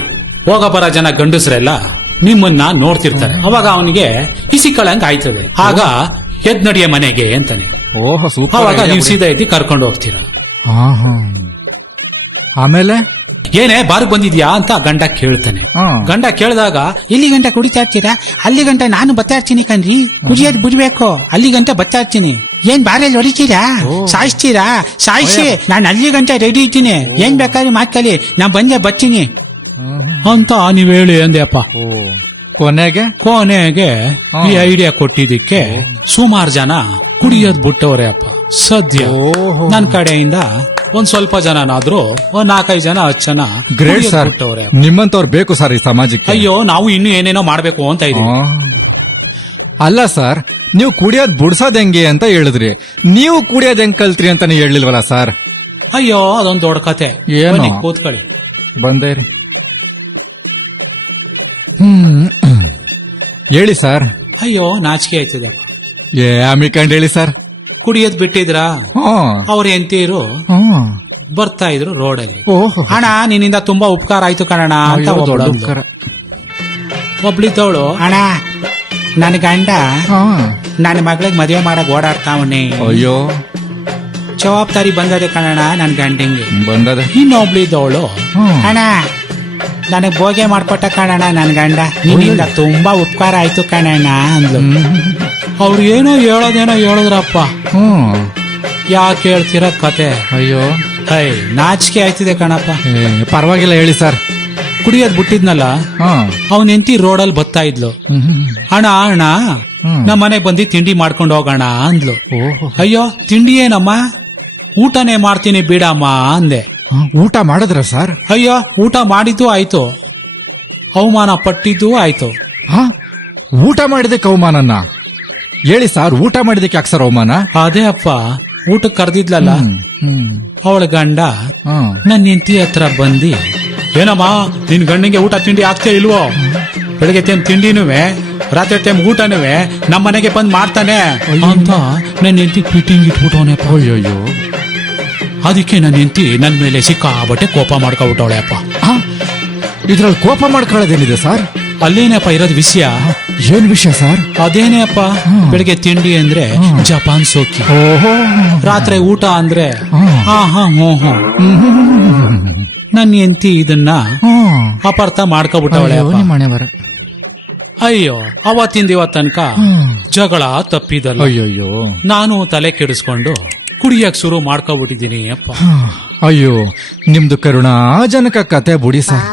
ಹೋಗ ಬರ ಜನ ಗಂಡಸ್ರೆಲ್ಲ ನಿಮ್ಮನ್ನ ನೋಡ್ತಿರ್ತಾರೆ. ಅವಾಗ ಅವನಿಗೆ ಕಿಸಿಕಳಂಗ್ ಆಯ್ತದೆ. ಆಗ ಎದ್ ನಡಿಯ ಮನೆಗೆ ಅಂತಾನೆ. ಅವಾಗ ನೀವು ಸೀದಾ ಎದ್ದು ಕರ್ಕೊಂಡು ಹೋಗ್ತೀರ. ಆಮೇಲೆ ಏನೇ ಬಾರ್ಗ್ ಬಂದಿದ್ಯಾ ಅಂತ ಗಂಡ ಕೇಳ್ತಾನೆ. ಗಂಡ ಕೇಳಿದಾಗ ಇಲ್ಲಿ ಗಂಟೆ ಕುಡಿತಾ ಇರ್ತೀರಾ? ಅಲ್ಲಿ ಗಂಟೆ ನಾನು ಬತ್ತಾ ಇರ್ತೀನಿ ಕಣ್ರಿ. ಕುಡಿಯೋದು ಬಿಡ್ಬೇಕು, ಅಲ್ಲಿ ಗಂಟೆ ಬತ್ತಾ ಇರ್ತೀನಿ. ಏನ್ ಬಾರಲ್ಲಿ ಹೊಡಿತೀರಾ? ಸಾಯಿಸ್ತೀರಾ? ಸಾಯಿಸಿ, ನಾನು ಅಲ್ಲಿ ಗಂಟೆ ರೆಡಿ ಇದ್ದೀನಿ. ಏನ್ ಬೇಕಾದ್ರೂ ಮಾಡ್ಕೊಳ್ಳಿ, ನಾ ಬಂದೆ ಬರ್ತೀನಿ ಅಂತ ನೀವ್ ಹೇಳಿ ಅಂದೆ ಅಪ್ಪ. ಕೊನೆಗೆ ಈ ಐಡಿಯಾ ಕೊಟ್ಟಿದ್ದಕ್ಕೆ ಸುಮಾರು ಜನ ಕುಡಿಯೋದ್ ಬಿಟ್ಟವ್ರೆ ಅಪ್ಪ. ಸದ್ಯ ನನ್ನ ಕಡೆಯಿಂದ ಒಂದ್ ಸ್ವಲ್ಪ ಜನನಾದ್ರೂ ಒಂದ್ 4-5 ಜನ 10 ಜನ ಗ್ರೇಟ್ ಸರ್. ನಿಮ್ಮಂತವ್ರು ಬೇಕು ಸರ್ ಈ ಸಮಾಜಕ್ಕೆ. ಅಯ್ಯೋ, ನಾವು ಇನ್ನೂ ಏನೇನೋ ಮಾಡ್ಬೇಕು ಅಂತ ಇದೀವಿ. ಅಲ್ಲ ಸರ್, ನೀವು ಕುಡಿಯೋದ್ ಬಿಡ್ಸೋದ್ ಹೆಂಗೆ ಅಂತ ಹೇಳಿದ್ರಿ. ನೀವು ಕುಡಿಯೋದ್ ಹೆಂಗ್ ಕಲ್ತ್ರಿ ಅಂತಾನೆ ಹೇಳಿಲ್ವಲ್ಲ ಸರ್? ಅಯ್ಯೋ, ಅದೊಂದು ದೊಡ್ಡ ಕತೆ. ಏನು? ಕೂತ್ಕೊಳ್ಳಿ. ಬಂದೇ ಹೇಳಿ ಸರ್. ಅಯ್ಯೋ, ನಾಚಿಕೆ ಆಯ್ತದೆ. ಅಮಿಕಂಡ್ ಹೇಳಿ ಸರ್. ಕುಡಿಯೋದ್ ಬಿಟ್ಟಿದ್ರ ಅವ್ರ ಎಂತೀರು ಬರ್ತಾ ಇದ್ರು ರೋಡಲ್ಲಿ. ಅಣ್ಣ, ನಿನ್ನಿಂದ ತುಂಬಾ ಉಪಕಾರ ಆಯ್ತು ಕಣಣ್ಣ ಅಂತ ಒಬ್ಳಿದ್ದವಳು, ಅಣ್ಣ ನನ್ ಗಂಡ ನನ್ನ ಮಗಳಿಗೆ ಮದುವೆ ಮಾಡಕ್ ಓಡಾಡ್ತಾವನೆ. ಅಯ್ಯೋ, ಜವಾಬ್ದಾರಿ ಬಂದದೆ ಕಣಣ್ಣ ನನ್ ಗಂಡಂಗೆ ಬಂದದೆ. ಇನ್ನೊಬ್ಳಿದ್ದವಳು, ಅಣ್ಣ ನನಗ್ ಬೋಗೆ ಮಾಡ್ಕೊಟ್ಟ ಕಣಣ್ಣ ನನ್ ಗಂಡ, ನಿನ್ನಿಂದ ತುಂಬಾ ಉಪಕಾರ ಆಯ್ತು ಕಣಣ್ಣ ಅಂದ್ಲು. ಅವ್ರು ಏನೋ ಹೇಳಿದ್ರಪ್ಪ. ಯಾಕೆ ಹೇಳ್ತೀರ ಕತೆ? ಅಯ್ಯೋ, ನಾಚಿಕೆ ಆಯ್ತಿದೆ ಕಣಪ್ಪ. ಪರವಾಗಿಲ್ಲ ಹೇಳಿ ಸರ್. ಕುಡಿಯೋದ್ ಬಿಟ್ಟಿದ್ನಲ್ಲ, ಅವನ್ ಎಂತಿ ರೋಡಲ್ಲಿ ಬರ್ತಾ ಇದ್ಲು. ಅಣ್ಣ ನಮ್ಮ ಮನೆಗ್ ಬಂದು ತಿಂಡಿ ಮಾಡ್ಕೊಂಡು ಹೋಗೋಣ ಅಂದ್ಲು. ಅಯ್ಯೋ, ತಿಂಡಿ ಏನಮ್ಮ, ಊಟನೇ ಮಾಡ್ತೀನಿ ಬಿಡಮ್ಮ ಅಂದೆ. ಊಟ ಮಾಡಿದ್ರ ಸರ್? ಅಯ್ಯೋ, ಊಟ ಮಾಡಿದ್ದು ಆಯ್ತು, ಅವಮಾನ ಪಟ್ಟಿದ್ದು ಆಯ್ತು. ಊಟ ಮಾಡಿದಕ್ಕೆ ಅವಮಾನನ ಹೇಳಿ ಸರ್. ಊಟ ಮಾಡಿದಕ್ಕೆ ಯಾಕೆ ಸರ್ ಅವಮಾನ? ಅದೇ ಅಪ್ಪ, ಊಟಕ್ಕೆ ಕರೆದಿದ್ಲಲ್ಲ ಅವಳ ಗಂಡ ನನ್ನ ಹೆಂಡತಿ ಹತ್ರ ಬಂದು, ಏನಮ್ಮ ನಿನ್ ಗಂಡಂಗೆ ಊಟ ತಿಂಡಿ ಆಗ್ತೇ ಇಲ್ವೋ? ಬೆಳಗ್ಗೆ ಟೈಮ್ ತಿಂಡಿನೂ ರಾತ್ರಿ ಟೈಮ್ ಊಟನೂ ನಮ್ಮ ಮನೆಗೆ ಬಂದ್ ಮಾಡ್ತಾನೆ ಅಂತ ನನ್ನ ಹೆಂಡತಿ ಫಿಟ್ಟಿಂಗ್ ಇಟ್ಬಿಟ್ಟವನೆ. ಅಯ್ಯೋ, ಅದಕ್ಕೆ ನನ್ನ ಹೆಂಡತಿ ನನ್ನ ಮೇಲೆ ಸಿಕ್ಕಾಬಟ್ಟೆ ಕೋಪ ಮಾಡ್ಕೊಬಿಟ್ಟವಳೆ ಅಪ್ಪ. ಇದ್ರಲ್ಲಿ ಕೋಪ ಮಾಡ್ಕೊಳ್ಳೋದೇನಿದೆ ಸರ್? ಅಲ್ಲೇನಪ್ಪ ಇರೋದು ವಿಷಯ. ಏನ್ ವಿಷಯ ಸರ್? ಅದೇನೇ ಅಪ್ಪ, ಬೆಳಿಗ್ಗೆ ತಿಂಡಿ ಅಂದ್ರೆ ಜಪಾನ್ ಸೋಕಿ, ರಾತ್ರಿ ಊಟ ಅಂದ್ರೆ ನನ್ನ ಹೆಂಡತಿ ಇದನ್ನ ಅಪಾರ್ಥ ಮಾಡ್ಕೊಬಿಟ್ಟವಳೆ. ಅಯ್ಯೋ, ಅವತ್ತಿಂದ ಇವತ್ತು ತನಕ ಜಗಳ ತಪ್ಪಿದಲ್ಲ. ಅಯ್ಯೋ, ನಾನು ತಲೆ ಕೆಡಿಸ್ಕೊಂಡು ಕುಡಿಯಕ್ ಶುರು ಮಾಡ್ಕೊಬಿಟ್ಟಿದ್ದೀನಿ ಅಪ್ಪ. ಅಯ್ಯೋ, ನಿಮ್ದು ಕರುಣಾಜನಕ ಕತೆ ಬುಡಿ ಸರ್.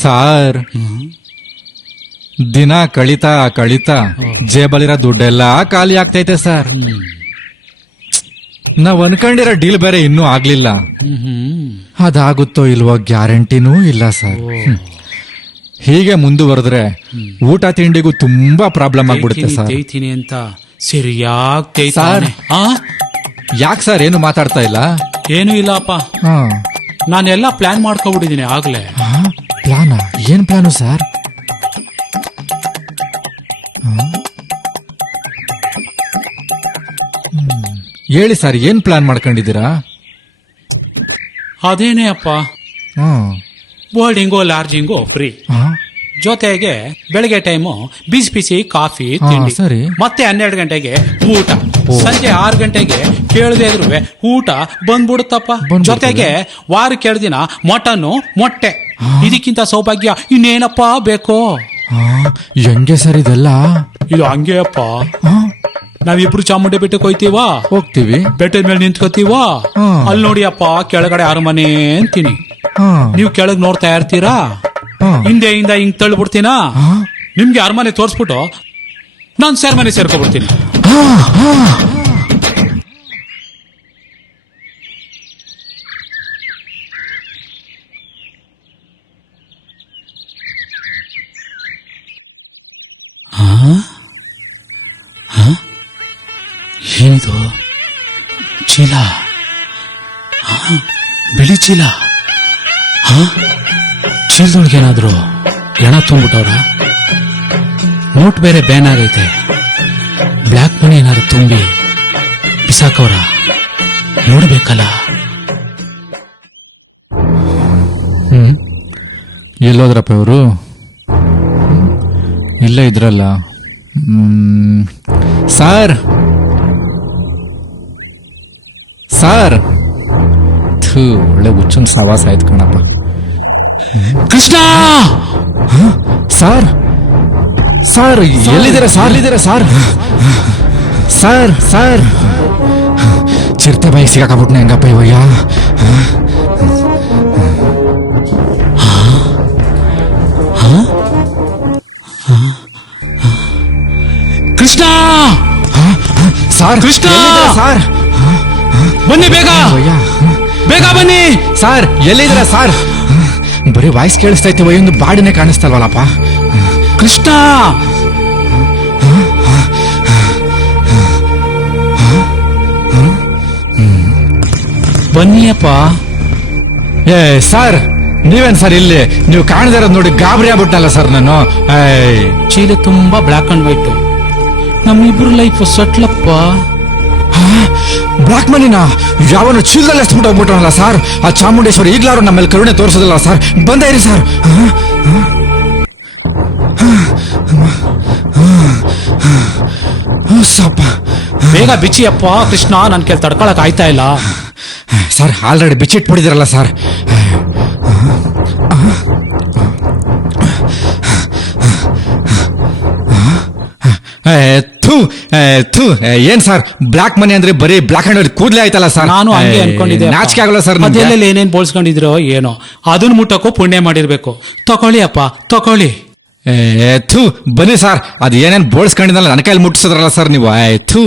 ಸಾರ್, ದಿನ ಕಳೀತಾ ಜೇಬಲಿರೋ ದುಡ್ಡೆಲ್ಲ ಖಾಲಿ ಆಗ್ತೈತೆ ಸರ್. ನಾವ್ ಅನ್ಕೊಂಡಿರೋ ಡೀಲ್ ಬೇರೆ ಇನ್ನೂ ಆಗ್ಲಿಲ್ಲ. ಅದಾಗುತ್ತೋ ಇಲ್ವೋ ಗ್ಯಾರಂಟಿನೂ ಇಲ್ಲ ಸರ್. ಹೀಗೆ ಮುಂದುವರೆದ್ರೆ ಊಟ ತಿಂಡಿಗೂ ತುಂಬಾ ಪ್ರಾಬ್ಲಮ್ ಆಗ್ಬಿಡುತ್ತೆ ಸರ್. ಅಂತ ಸರಿಯಾಗಿ ಸರ್, ಯಾಕೆ ಸರ್ ಏನು ಮಾತಾಡ್ತಾ ಇಲ್ಲ? ಏನು ಇಲ್ಲಪ್ಪ, ನಾನೆಲ್ಲ ಪ್ಲಾನ್ ಮಾಡ್ಕೊಬಿಟ್ಟಿದ್ದೀನಿ ಆಗ್ಲೇ. ಪ್ಲಾನ? ಏನ್ ಪ್ಲಾನು ಸರ್? ಹೇಳಿ ಸರ್, ಏನ್ ಪ್ಲಾನ್ ಮಾಡ್ಕೊಂಡಿದ್ದೀರಾ? ಅದೇನೇ ಅಪ್ಪ, ಬೋರ್ಡಿಂಗು ಲಾಡ್ಜಿಂಗು ಫ್ರೀ, ಜೊತೆಗೆ ಬೆಳಗ್ಗೆ ಟೈಮು ಬಿಸಿ ಬಿಸಿ ಕಾಫಿ ತಿಂಡಿ, ಸರಿ. ಮತ್ತೆ 12 ಗಂಟೆಗೆ ಊಟ, ಸಂಜೆ 6 ಗಂಟೆಗೆ ಕೇಳದೆ ಇದ್ರು ಊಟ ಬಂದ್ಬಿಡುತ್ತಪ್ಪ. ಜೊತೆಗೆ ವಾರಕ್ಕೆ 2 ದಿನ ಮಟನ್ನು ಮೊಟ್ಟೆ. ಇದಕ್ಕಿಂತ ಸೌಭಾಗ್ಯ ಇನ್ನೇನಪ್ಪ ಬೇಕು? ಹೆಂಗೆ ಸರ್ ಇದೆಲ್ಲ? ಇದು ಹಂಗೆ ಅಪ್ಪ. ನಾವಿಬ್ರು ಚಾಮುಂಡಿ ಬೆಟ್ಟಕ್ಕೆ ಹೋಗ್ತೀವಾ, ಹೋಗ್ತೀವಿ, ಬೆಟ್ಟದ ಮೇಲೆ ನಿಂತ್ಕೋತೀವ. ಅಲ್ಲಿ ನೋಡಿ ಅಪ್ಪ, ಕೆಳಗಡೆ ಅರಮನೆ ಅಂತೀನಿ. ನೀವು ಕೆಳಗ್ ನೋಡ್ತಾ ಇರ್ತೀರಾ, ಹಿಂದೆ ಹಿಂಗ್ ತಳ್ಳಿಬಿಡ್ತೀನ. ನಿಮ್ಗೆ ಅರಮನೆ ತೋರಿಸ್ಬಿಟ್ಟು ನಾನು ಸೆರೆಮನೆ ಸೇರ್ಕೊಬಿಡ್ತೀನಿ. ಏನಿದು? ಚೀಲ, ಬಿಳಿ ಚೀಲ. ಚೀಲದೊಳಗೆ ಏನಾದ್ರು ಹೆಣ ತುಂಬಿಟ್ಟವ್ರ? ನೋಟ್ ಬೇರೆ ಬ್ಯಾನ್ ಆಗೈತೆ. ಬ್ಲ್ಯಾಕ್ ಮನಿ ಏನಾದ್ರು ತುಂಬಿ ಬಿಸಾಕವ್ರ? ನೋಡ್ಬೇಕಲ್ಲ. ಎಲ್ಲೋದ್ರಪ್ಪ ಇವರು? ಇಲ್ಲ ಇದ್ರಲ್ಲ. ಸರ್ ಸರ್, ಒಳ್ಳೆ ಹುಚ್ಚನ್ ಸವಾಸ ಆಯ್ತು ಕಣಪ್ಪ. ಕೃಷ್ಣ! ಸರ್ ಸರ್ ಎಲ್ಲಿದ್ದೀರಾ ಸರ್? ಎಲ್ಲಿದ್ದೀರಾ ಸರ್? ಸರ್ ಸರ್ ಚಿರತೆ ಬಾಯಿಗೆ ಸಿಗಾಕಬಿಟ್ನ ಹೆಂಗಪ್ಪ ಇವಯ್ಯ. ಕೃಷ್ಣ! ಸರ್ ಕೃಷ್ಣ! ಸರ್ ಬನ್ನಿ, ಬೇಗ ಬೇಗ ಬನ್ನಿ. ಸರ್ ಎಲ್ಲಿದ್ದೀರಾ ಸರ್? ಬರೀ ವಾಯ್ಸ್ ಕೇಳಿಸ್ತೈತಿ, ಒಂದು ಬಾಡಿನೇ ಕಾಣಿಸ್ತಲ್ವಲ್ಲಪ್ಪ. ಕೃಷ್ಣ! ಬನ್ನಿಯಪ್ಪ. ಏ ಸರ್, ನೀವೇನ್ ಸರ್ ಇಲ್ಲಿ? ನೀವು ಕಾಣದಿರೋದು ನೋಡಿ ಗಾಬರಿ ಆಗ್ಬಿಟ್ಟಲ್ಲ ಸರ್ ನಾನು. ಚೀಲ ತುಂಬಾ ಬ್ಲ್ಯಾಕ್ ಅಂಡ್ ವೈಟ್. ನಮ್ಮಿಬ್ರು ಲೈಫ್ ಸಟ್ಲಪ್ಪ. ಬ್ಲಾಕ್ ಮನಿನ ಯಾವನು ಚೀಲದಲ್ಲಿ ಎಸ್ಬಿಟ್ಟು ಹೋಗ್ಬಿಟ್ಟವಲ್ಲ ಸರ್. ಆ ಚಾಮುಂಡೇಶ್ವರಿ ಈಗ್ಲಾರು ನಮ್ಮಲ್ಲಿ ಕರುಣೆ ತೋರಿಸೋದಿಲ್ಲ ಸರ್. ಬಂದೇ ಇರಿ ಸರ್. ಬೇಗ ಬಿಚ್ಚಿಯಪ್ಪ ಕೃಷ್ಣ, ನನ್ ಕೈ ತಡ್ಕೊಳಕ್ ಆಯ್ತಾ ಇಲ್ಲ. ಸರ್ ಆಲ್ರೆಡಿ ಬಿಚ್ಚಿಟ್ಬಿಟ್ಟಿದಿರಲ್ಲ ಸರ್. ಏನ್ ಸರ್ ಬ್ಲಾಕ್ ಮನಿ ಅಂದ್ರೆ ಬರೀ ಬ್ಲಾಕ್ ಅಂಡ್ ವೈಟ್ ಕೂದಲೇ ಆಯ್ತಲ್ಲ ಸರ್. ನಾನು ಹಂಗೆ ಅನ್ಕೊಂಡಿದ್ದೆ. ನಾಚಿಕೆ ಆಗಲ್ಲ ಸರ್. ಅದೆಲ್ಲ ಏನೇನ್ ಬೋಳ್ಸ್ಕೊಂಡಿದ್ರೋ ಏನೋ, ಅದನ್ನ ಮುಟ್ಟಕ್ಕೂ ಪುಣ್ಯ ಮಾಡಿರ್ಬೇಕು. ತಕೊಳ್ಳಿ ಅಪ್ಪ ತಕೊಳ್ಳಿ. ಬನ್ನಿ ಸರ್, ಅದು ಏನೇನ್ ಬೋಳ್ಸ್ಕೊಂಡಿದ್ದಲ್ಲ ನನ್ನ ಕೈಲಿ ಮುಟ್ಟಿಸಿದ್ರಲ್ಲ ಸರ್ ನೀವು. ಆಯ್ತು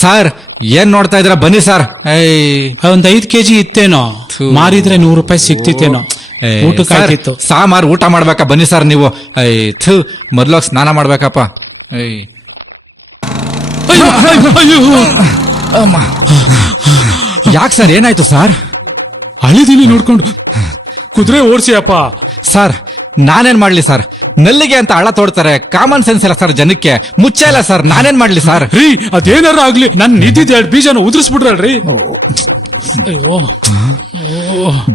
ಸರ್, ಏನ್ ನೋಡ್ತಾ ಇದ್ರ? ಬನ್ನಿ ಸರ್. ಒಂದ್ 5 kg ಇತ್ತೇನೋ, ಮಾರಿದ್ರೆ 100 ರೂಪಾಯಿ ಸಿಕ್ತಿತ್ತೇನೋ. ಊಟಕ್ಕಾಗಿತ್ತು. ಸಾಮಾರು ಊಟ ಮಾಡ್ಬೇಕಾ? ಬನ್ನಿ ಸರ್ ನೀವು. ಮೊದ್ಲೋಗಿ ಸ್ನಾನ ಮಾಡ್ಬೇಕಪ್ಪ. ಯಾಕೆ ಸರ್, ಏನಾಯ್ತು ಸರ್? ಹಳಿದಿನಿ ನೋಡ್ಕೊಂಡು ಕುದುರೆ ಓಡಿಸಿ ಅಪ್ಪ. ಸರ್ ನಾನೇನ್ ಮಾಡ್ಲಿ ಸರ್? ನಲ್ಲಿಗೆ ಅಂತ ಹಳ ತೋಡ್ತಾರೆ, ಕಾಮನ್ ಸೆನ್ಸ್ ಇಲ್ಲ ಸರ್ ಜನಕ್ಕೆ. ಮುಚ್ಚ ಇಲ್ಲ ಸರ್, ನಾನೇನ್ ಮಾಡ್ಲಿ ಸರ್? ರೀ ಅದೇನಾರ ಆಗ್ಲಿ, ನನ್ ನಿಂತಿದ್ದ 2 ಬೀಜನ ಉದುರಿಸ್ಬಿಡ್ರಲ್ರಿ.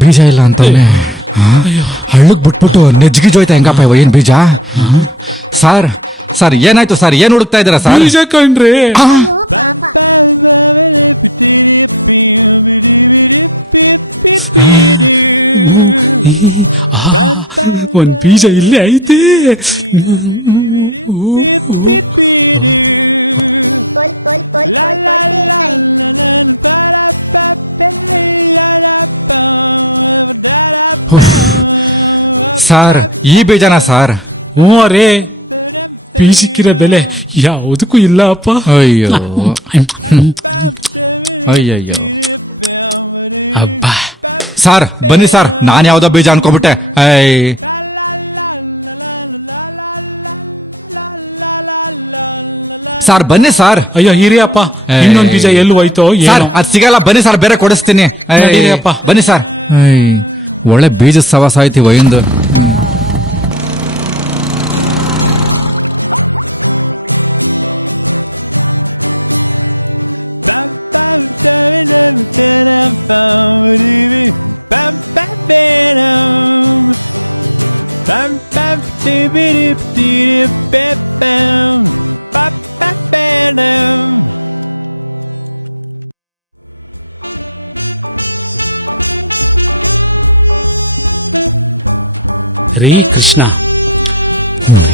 ಬೀಜ ಇಲ್ಲ ಅಂತ ಹಳ್ಳಕ್ ಬಿಟ್ಬಿಟ್ಟು ನೆಜ್ಗಿಜೋಯ್ತಾ ಹೆಂಗಪ್ಪ ಇವ ಏನ್ ಬೀಜ? ಸರ್ ಸರ್ ಏನಾಯ್ತು ಸರ್? ಏನ್ ಹುಡುಕ್ತಾ ಇದ್ದೀರಾ ಸರ್? ಬೀಜ ಕಣ್ರಿ. ಅಯ್ಯೋ ಪಾಪ. ಒಂದ್ ಬೀಜ ಇಲ್ಲೇ ಐತಿ. ಸರ್ ಈ ಬೀಜನ ಸರ್? ಹ್ಞೂ ರೇ, ಬೀಜಕ್ಕಿರೋ ಬೆಲೆ ಯಾವುದಕ್ಕೂ ಇಲ್ಲ ಅಪ್ಪ. ಅಯ್ಯೋ ಅಯ್ಯಯ್ಯೋ. ಅಬ್ಬ ಸರ್ ಬನ್ನಿ ಸರ್, ನಾನ್ ಯಾವ್ದೋ ಬೀಜ ಅನ್ಕೋಬಿಟ್ಟೆ. ಸರ್ ಬನ್ನಿ ಸರ್. ಅಯ್ಯೋ ಹಿರಿಯಪ್ಪ, ಇನ್ನೊಂದ್ ಬೀಜ ಎಲ್ಲಿ ಹೋಯ್ತೋ ಸರ್? ಅದ್ ಸಿಗಲ್ಲ, ಬನ್ನಿ ಸರ್, ಬೇರೆ ಕೊಡಿಸ್ತೀನಿ. ಬನ್ನಿ ಸರ್. ಒಳ್ಳೆ ಬೀಜ ಸವಾಸ ಆಯ್ತಿ ವೈಂದು. ರೀ ಕೃಷ್ಣ,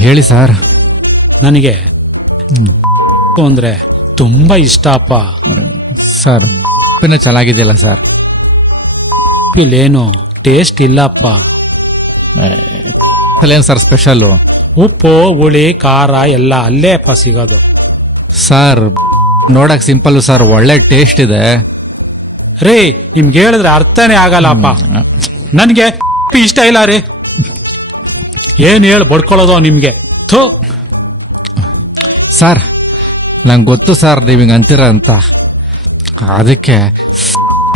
ಹೇಳಿ ಸರ್. ನನಗೆ ಅಂದ್ರೆ ತುಂಬಾ ಇಷ್ಟ ಅಪ್ಪ. ಸರ್ ಉಪ್ಪಿನ ಚೆನ್ನಾಗಿದೆಯಲ್ಲ ಸರ್? ಇಲ್ಲೇನು ಟೇಸ್ಟ್ ಇಲ್ಲಪ್ಪ. ಅಲ್ಲೇನು ಸರ್ ಸ್ಪೆಷಲ್ಲು? ಉಪ್ಪು ಹುಳಿ ಖಾರ ಎಲ್ಲ ಅಲ್ಲೇ ಅಪ್ಪ ಸಿಗೋದು. ಸರ್ ನೋಡಕ್ ಸಿಂಪಲ್ ಸರ್, ಒಳ್ಳೆ ಟೇಸ್ಟ್ ಇದೆ. ರೀ ನಿಮ್ಗೆ ಹೇಳಿದ್ರೆ ಅರ್ಥನೇ ಆಗಲ್ಲಪ್ಪ. ನನ್ಗೆ ಇಷ್ಟ ಇಲ್ಲ ರೀ. ಏನ್ ಹೇಳಿ ಬಡ್ಕೊಳ್ಳೋದು ನಿಮ್ಗೆ? ಥೂ. ಸರ್ ನಂಗೆ ಗೊತ್ತು ಸರ್ ನೀವು ಹಿಂಗೆ ಅಂತೀರ ಅಂತ, ಅದಕ್ಕೆ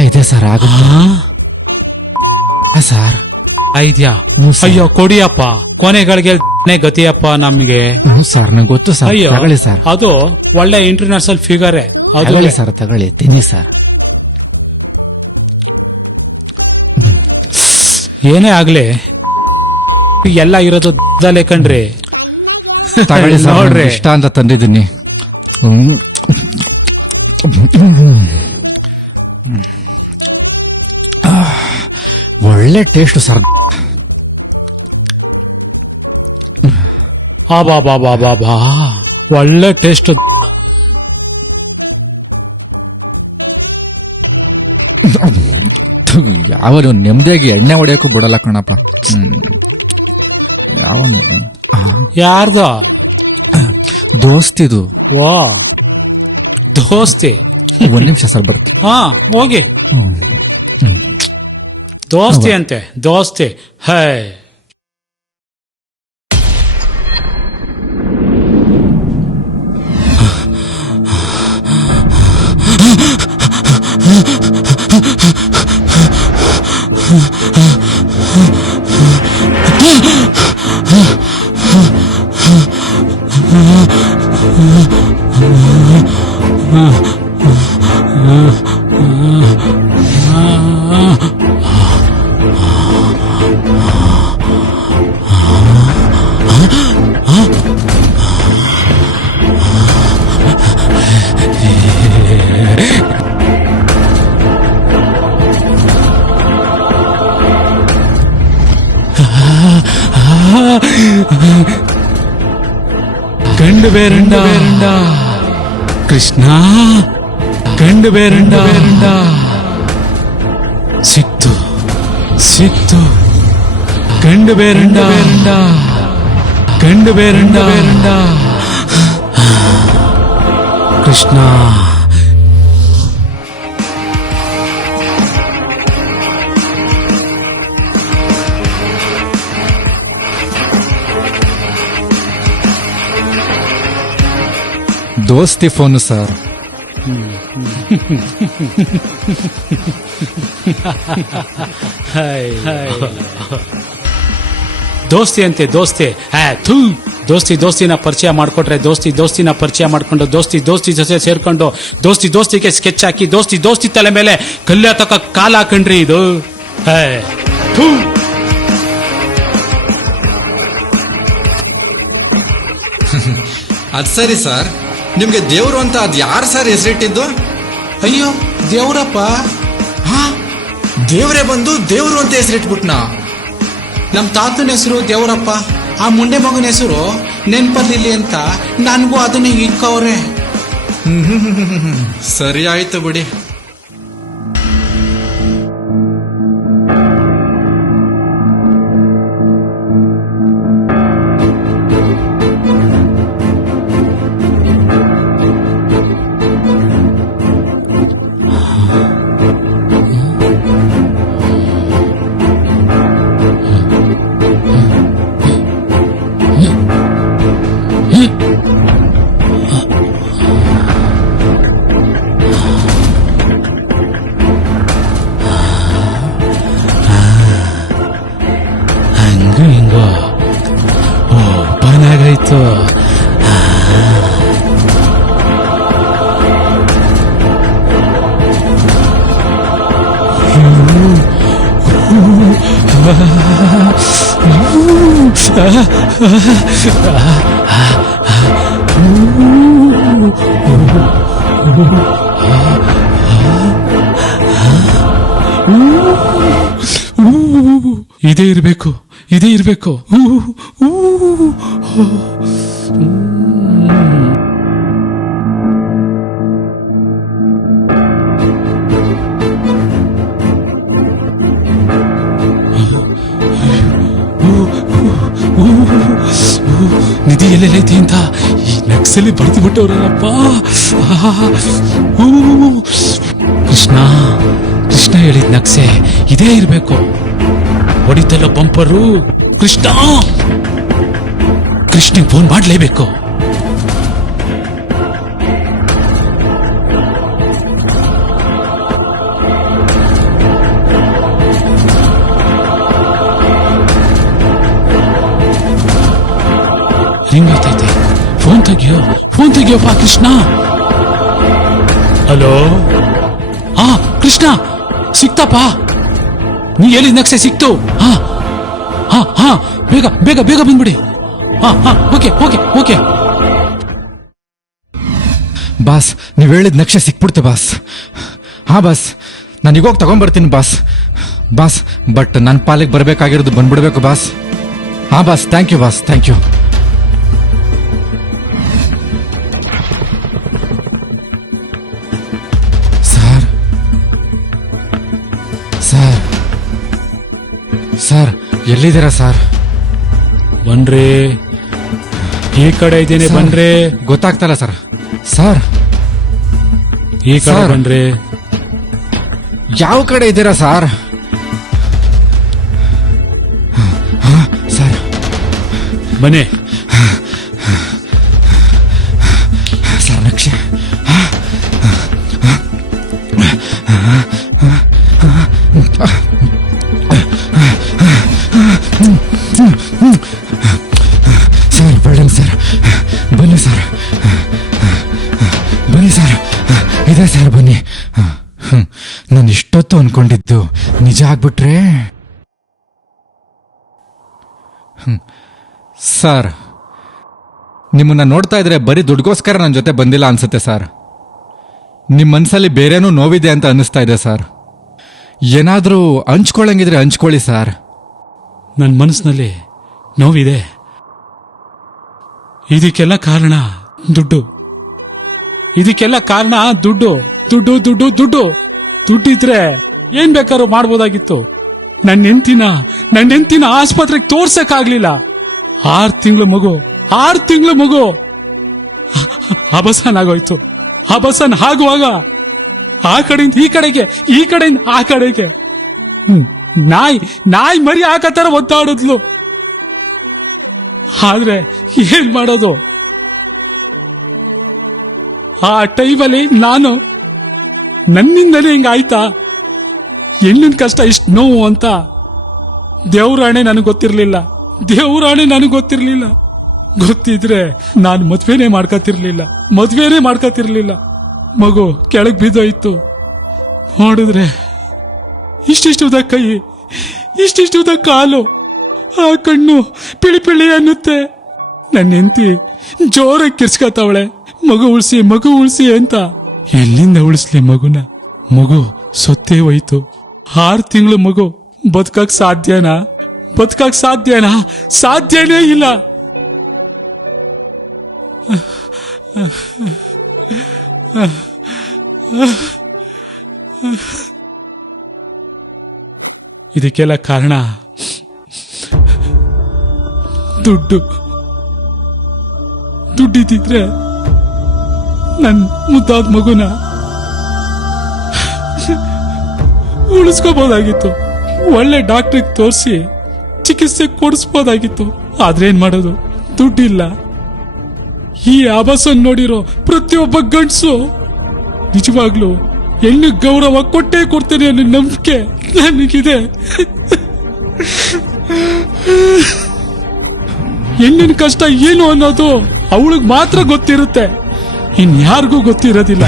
ಇದೆ ಸರ್ ಆಗುತ್ತೆ ಸರ್. ಐದ್ಯಾ ಅಯ್ಯೋ ಕೊಡಿಯಪ್ಪ, ಕೊನೆಗಳಿಗೆ ಗತಿಯಪ್ಪ ನಮ್ಗೆ. ಸರ್ ನಂಗೆ ಗೊತ್ತು ಸರ್, ಅಯ್ಯೋ ತಗೊಳ್ಳಿ ಸರ್. ಅದು ಒಳ್ಳೆ ಇಂಟರ್ನ್ಯಾಷನಲ್ ಫಿಗರೇ. ತಗೊಳ್ಳಿ ಸರ್, ತಗೊಳ್ಳಿ, ತಿನ್ನಿ ಸರ್. ಏನೇ ಆಗ್ಲಿ ಎಲ್ಲ ಇರೋದು ದಲೆ ಕಣ್ರಿ. ತಗೊಳ್ಳಿ ಸರ್, ನೋಡ್ರಿ. ಇಷ್ಟ ಅಂತ ತಂದಿದ್ದೀನಿ. ಒಳ್ಳೆ ಟೇಸ್ಟ್ ಸರ್. ಬಾ ಬಾ ಬಾ ಬಾ ಬಾ, ಒಳ್ಳೆ ಟೇಸ್ಟ್. ಅವರು ನೆಮ್ಮದಿಯಾಗಿ ಎಣ್ಣೆ ಹೊಡೆಯೋಕ್ಕೂ ಬಿಡಲ್ಲ ಕಣಪ್ಪ. ಯಾರ್ದ ದೋಸ್ತಿದು. ವಾ ದೋಸ್ತಿ. ಒಂದು ನಿಮಿಷ ಸರ್. ಹಾ ಹೋಗಿ. ದೋಸ್ತಿ ಅಂತೆ, ದೋಸ್ತಿ. ಹೇ ಗಂಡು ಬೇರಂಡ ಕೃಷ್ಣ, ಗಂಡು ಬೇರಂಡ ಸಿಕ್ತು ಸಿಕ್ತು. ಗಂಡು ಬೇರಂಡ ಗಂಡು ಬೇರಂಡ ಕೃಷ್ಣ. ದೋಸ್ತಿ ಫೋನು ಸರ್. ದೋಸ್ತಿ ಅಂತೆ, ದೋಸ್ತಿ. ದೋಸ್ತಿನ ಪರಿಚಯ ಮಾಡ್ಕೊಟ್ರೆ, ದೋಸ್ತಿನ ಪರಿಚಯ ಮಾಡ್ಕೊಂಡು ದೋಸ್ತಿ ಜೊತೆ ಸೇರ್ಕೊಂಡು ದೋಸ್ತಿಗೆ ಸ್ಕೆಚ್ ಹಾಕಿ ದೋಸ್ತಿ ತಲೆ ಮೇಲೆ ಕಲ್ಲು ತಕ್ಕ ಕಾಲ ಹಾಕಂಡ್ರಿ ಇದು. ಅದು ಸರಿ ಸರ್, ನಿಮ್ಗೆ ದೇವ್ರು ಅಂತ ಅದು ಯಾರು ಸರ್ ಹೆಸರಿಟ್ಟಿದ್ದು? ಅಯ್ಯೋ ದೇವ್ರಪ್ಪ. ದೇವ್ರೇ ಬಂದು ದೇವ್ರು ಅಂತ ಹೆಸರಿಟ್ಬಿಟ್ನಾ? ನಮ್ಮ ತಾತನ ಹೆಸರು ದೇವರಪ್ಪ, ಆ ಮುಂಡೆ ಮಗನ ಹೆಸರು ನೆನ್ಪರ್ಲಿಲ್ಲ ಅಂತ ನನಗೂ ಅದನ್ನೇ ಇಕ್ಕವ್ರೆ. ಸರಿ ಆಯ್ತು ಬಿಡಿ. ಇದೇ ಇರಬೇಕು. ನಿಧಿ ಎಲ್ಲೈತಿ ಅಂತ ಈ ನಕ್ಸಲ್ಲಿ ಬರೆದು ಬಿಟ್ಟವ್ರಲ್ಲಪ್ಪ. ಕೃಷ್ಣ ಹೇಳಿದ ನಕ್ಸೆ ಇದೇ ಇರಬೇಕು. ಹೊಡಿತಲ್ಲ ಬಂಪರು. ಕೃಷ್ಣ ಫೋನ್ ಮಾಡಲೇಬೇಕು. ಅಪ್ಪ ನೀ ಹೇಳಿದ ನಕ್ಷೆ ಸಿಕ್ತು. ಹಾ ಹಾ ಹಾ ಬೇಗ ಬೇಗ ಬೇಗ ಬಂದ್ಬಿಡಿ. ಹಾ ಹಾ ಓಕೆ ಓಕೆ ಓಕೆ. ಬಾಸ್ ನೀವು ಹೇಳಿದ ನಕ್ಷೆ ಸಿಕ್ಬಿಡ್ತೆ ಬಾಸ್. ಹಾ ಬಾಸ್ ನಾನು ಈಗೋಗಿ ತಗೊಂಡ್ಬರ್ತೀನಿ ಬಾಸ್. ಬಾಸ್ ಬಟ್ ನನ್ನ ಪಾಲಿಗೆ ಬರಬೇಕಾಗಿರೋದು ಬಂದ್ಬಿಡ್ಬೇಕು ಬಾಸ್. ಹಾ boss thank you boss, thank you. Sir sir sir ಎಲ್ಲಿದ್ದೀರಾ ಸರ್? ಬನ್ರಿ, ಈ ಕಡೆ ಇದ್ದೇನೆ ಬನ್ರಿ. ಗೊತ್ತಾಗ್ತಲ್ಲ ಸರ್. ಸರ್ ಈ ಕಡೆ ಸರ್. ಬನ್ರಿ. ಯಾವ ಕಡೆ ಇದ್ದೀರಾ ಸರ್? ಸರ್ ಬನ್ನಿ. ಸರ್ ನಕ್ಷೆ ಸರ್ ಬೇಡ ಸರ್, ಬನ್ನಿ ಸರ್, ಬನ್ನಿ ಸರ್, ಇದೆ ಸರ್ ಬನ್ನಿ. ನಾನು ಇಷ್ಟೊತ್ತು ಅನ್ಕೊಂಡಿದ್ದು ನಿಜ ಆಗ್ಬಿಟ್ರೆ. ಸರ್ ನಿಮ್ಮನ್ನ ನೋಡ್ತಾ ಇದ್ರೆ ಬರೀ ದುಡ್ಗೋಸ್ಕರ ನನ್ನ ಜೊತೆ ಬಂದಿಲ್ಲ ಅನ್ಸುತ್ತೆ ಸರ್. ನಿಮ್ಮ ಮನಸ್ಸಲ್ಲಿ ಬೇರೇನೂ ನೋವಿದೆ ಅಂತ ಅನ್ನಿಸ್ತಾ ಇದೆ ಸರ್. ಏನಾದರೂ ಹಂಚ್ಕೊಳ್ಳಂಗಿದ್ರೆ ಹಂಚ್ಕೊಳ್ಳಿ ಸರ್. ನನ್ನ ಮನಸ್ಸಿನಲ್ಲಿ ನೋವಿದೆ. ಇದಕ್ಕೆಲ್ಲ ಕಾರಣ ದುಡ್ಡು. ಇದಕ್ಕೆಲ್ಲ ಕಾರಣ ದುಡ್ಡು ದುಡ್ಡು ದುಡ್ಡು ದುಡ್ಡು. ದುಡ್ಡಿದ್ರೆ ಏನ್ ಬೇಕಾದ್ರೂ ಮಾಡ್ಬೋದಾಗಿತ್ತು. ನನ್ನ ಹೆಂಡತಿನ ಆಸ್ಪತ್ರೆಗೆ ತೋರ್ಸಕ್ಕಾಗ್ಲಿಲ್ಲ. 6 ತಿಂಗಳ ಮಗು ಅಬಸನ್ ಆಗೋಯ್ತು. ಅಬಸನ್ ಆಗುವಾಗ ಆ ಕಡೆಯಿಂದ ಈ ಕಡೆಗೆ, ಈ ಕಡೆಯಿಂದ ಆ ಕಡೆಗೆ ನಾಯಿ ಮರಿ ಹಾಕತರ ಒದ್ದಾಡಿದ್ಲು. ಆದ್ರೆ ಏನ್ ಮಾಡೋದು? ಆ ಟೈಮಲ್ಲಿ ನಾನು ನನ್ನಿಂದಲೇ ಹಿಂಗಾಯ್ತಾ? ಹೆಣ್ಣಿನ ಕಷ್ಟ ಇಷ್ಟು ನೋವು ಅಂತ ದೇವ್ರಾಣೆ ನನಗೆ ಗೊತ್ತಿರ್ಲಿಲ್ಲ. ಗೊತ್ತಿದ್ರೆ ನಾನು ಮದ್ವೆನೇ ಮಾಡ್ಕೊತಿರ್ಲಿಲ್ಲ. ಮಗು ಕೆಳಗ್ ಬಿದ್ದೋಯ್ತು. ನೋಡಿದ್ರೆ ಇಷ್ಟಿಷ್ಟುದ ಕೈ, ಇಷ್ಟಿಷ್ಟುದ ಕಾಲು, ಆ ಕಣ್ಣು ಪಿಳಿ ಪಿಳಿ ಅನ್ನುತ್ತೆ. ನನ್ನ ಹೆಂಡತಿ ಜೋರಾಗಿ ಕಿರ್ಸ್ಕೊತಾವಳೆ, ಮಗು ಉಳಿಸಿ ಅಂತ. ಎಲ್ಲಿಂದ ಉಳಿಸ್ಲಿ ಮಗುನ? ಮಗು ಸೊತ್ತೇ ಹೋಯ್ತು. 6 ತಿಂಗಳು ಮಗು ಬದುಕಕ್ ಸಾಧ್ಯನಾ? ಸಾಧ್ಯನೇ ಇಲ್ಲ. ಇದಕ್ಕೆಲ್ಲ ಕಾರಣ ದುಡ್ಡಿದ್ರೆ ನನ್ ಮುದ್ದಾದ ಮಗುನ ಉಳಿಸ್ಕೋಬಹುದಾಗಿತ್ತು. ಒಳ್ಳೆ ಡಾಕ್ಟ್ರಿಗೆ ತೋರಿಸಿ ಚಿಕಿತ್ಸೆ ಕೊಡಿಸ್ಬೋದಾಗಿತ್ತು. ಆದ್ರೆ ಏನ್ ಮಾಡೋದು? ದುಡ್ಡಿಲ್ಲ. ಈ ಆಭಾಸನ್ ನೋಡಿರೋ ಪ್ರತಿಯೊಬ್ಬ ಗಂಡಸು ನಿಜವಾಗ್ಲು ಹೆಣ್ಣು ಗೌರವ ಕೊಟ್ಟೇ ಕೊಡ್ತೇನೆ ಅನ್ನೋ ನಂಬಿಕೆ ನನಗಿದೆ. ಹೆಣ್ಣಿನ ಕಷ್ಟ ಏನು ಅನ್ನೋದು ಅವಳಿಗೆ ಮಾತ್ರ ಗೊತ್ತಿರುತ್ತೆ, ಇನ್ಯಾರಿಗೂ ಗೊತ್ತಿರೋದಿಲ್ಲ.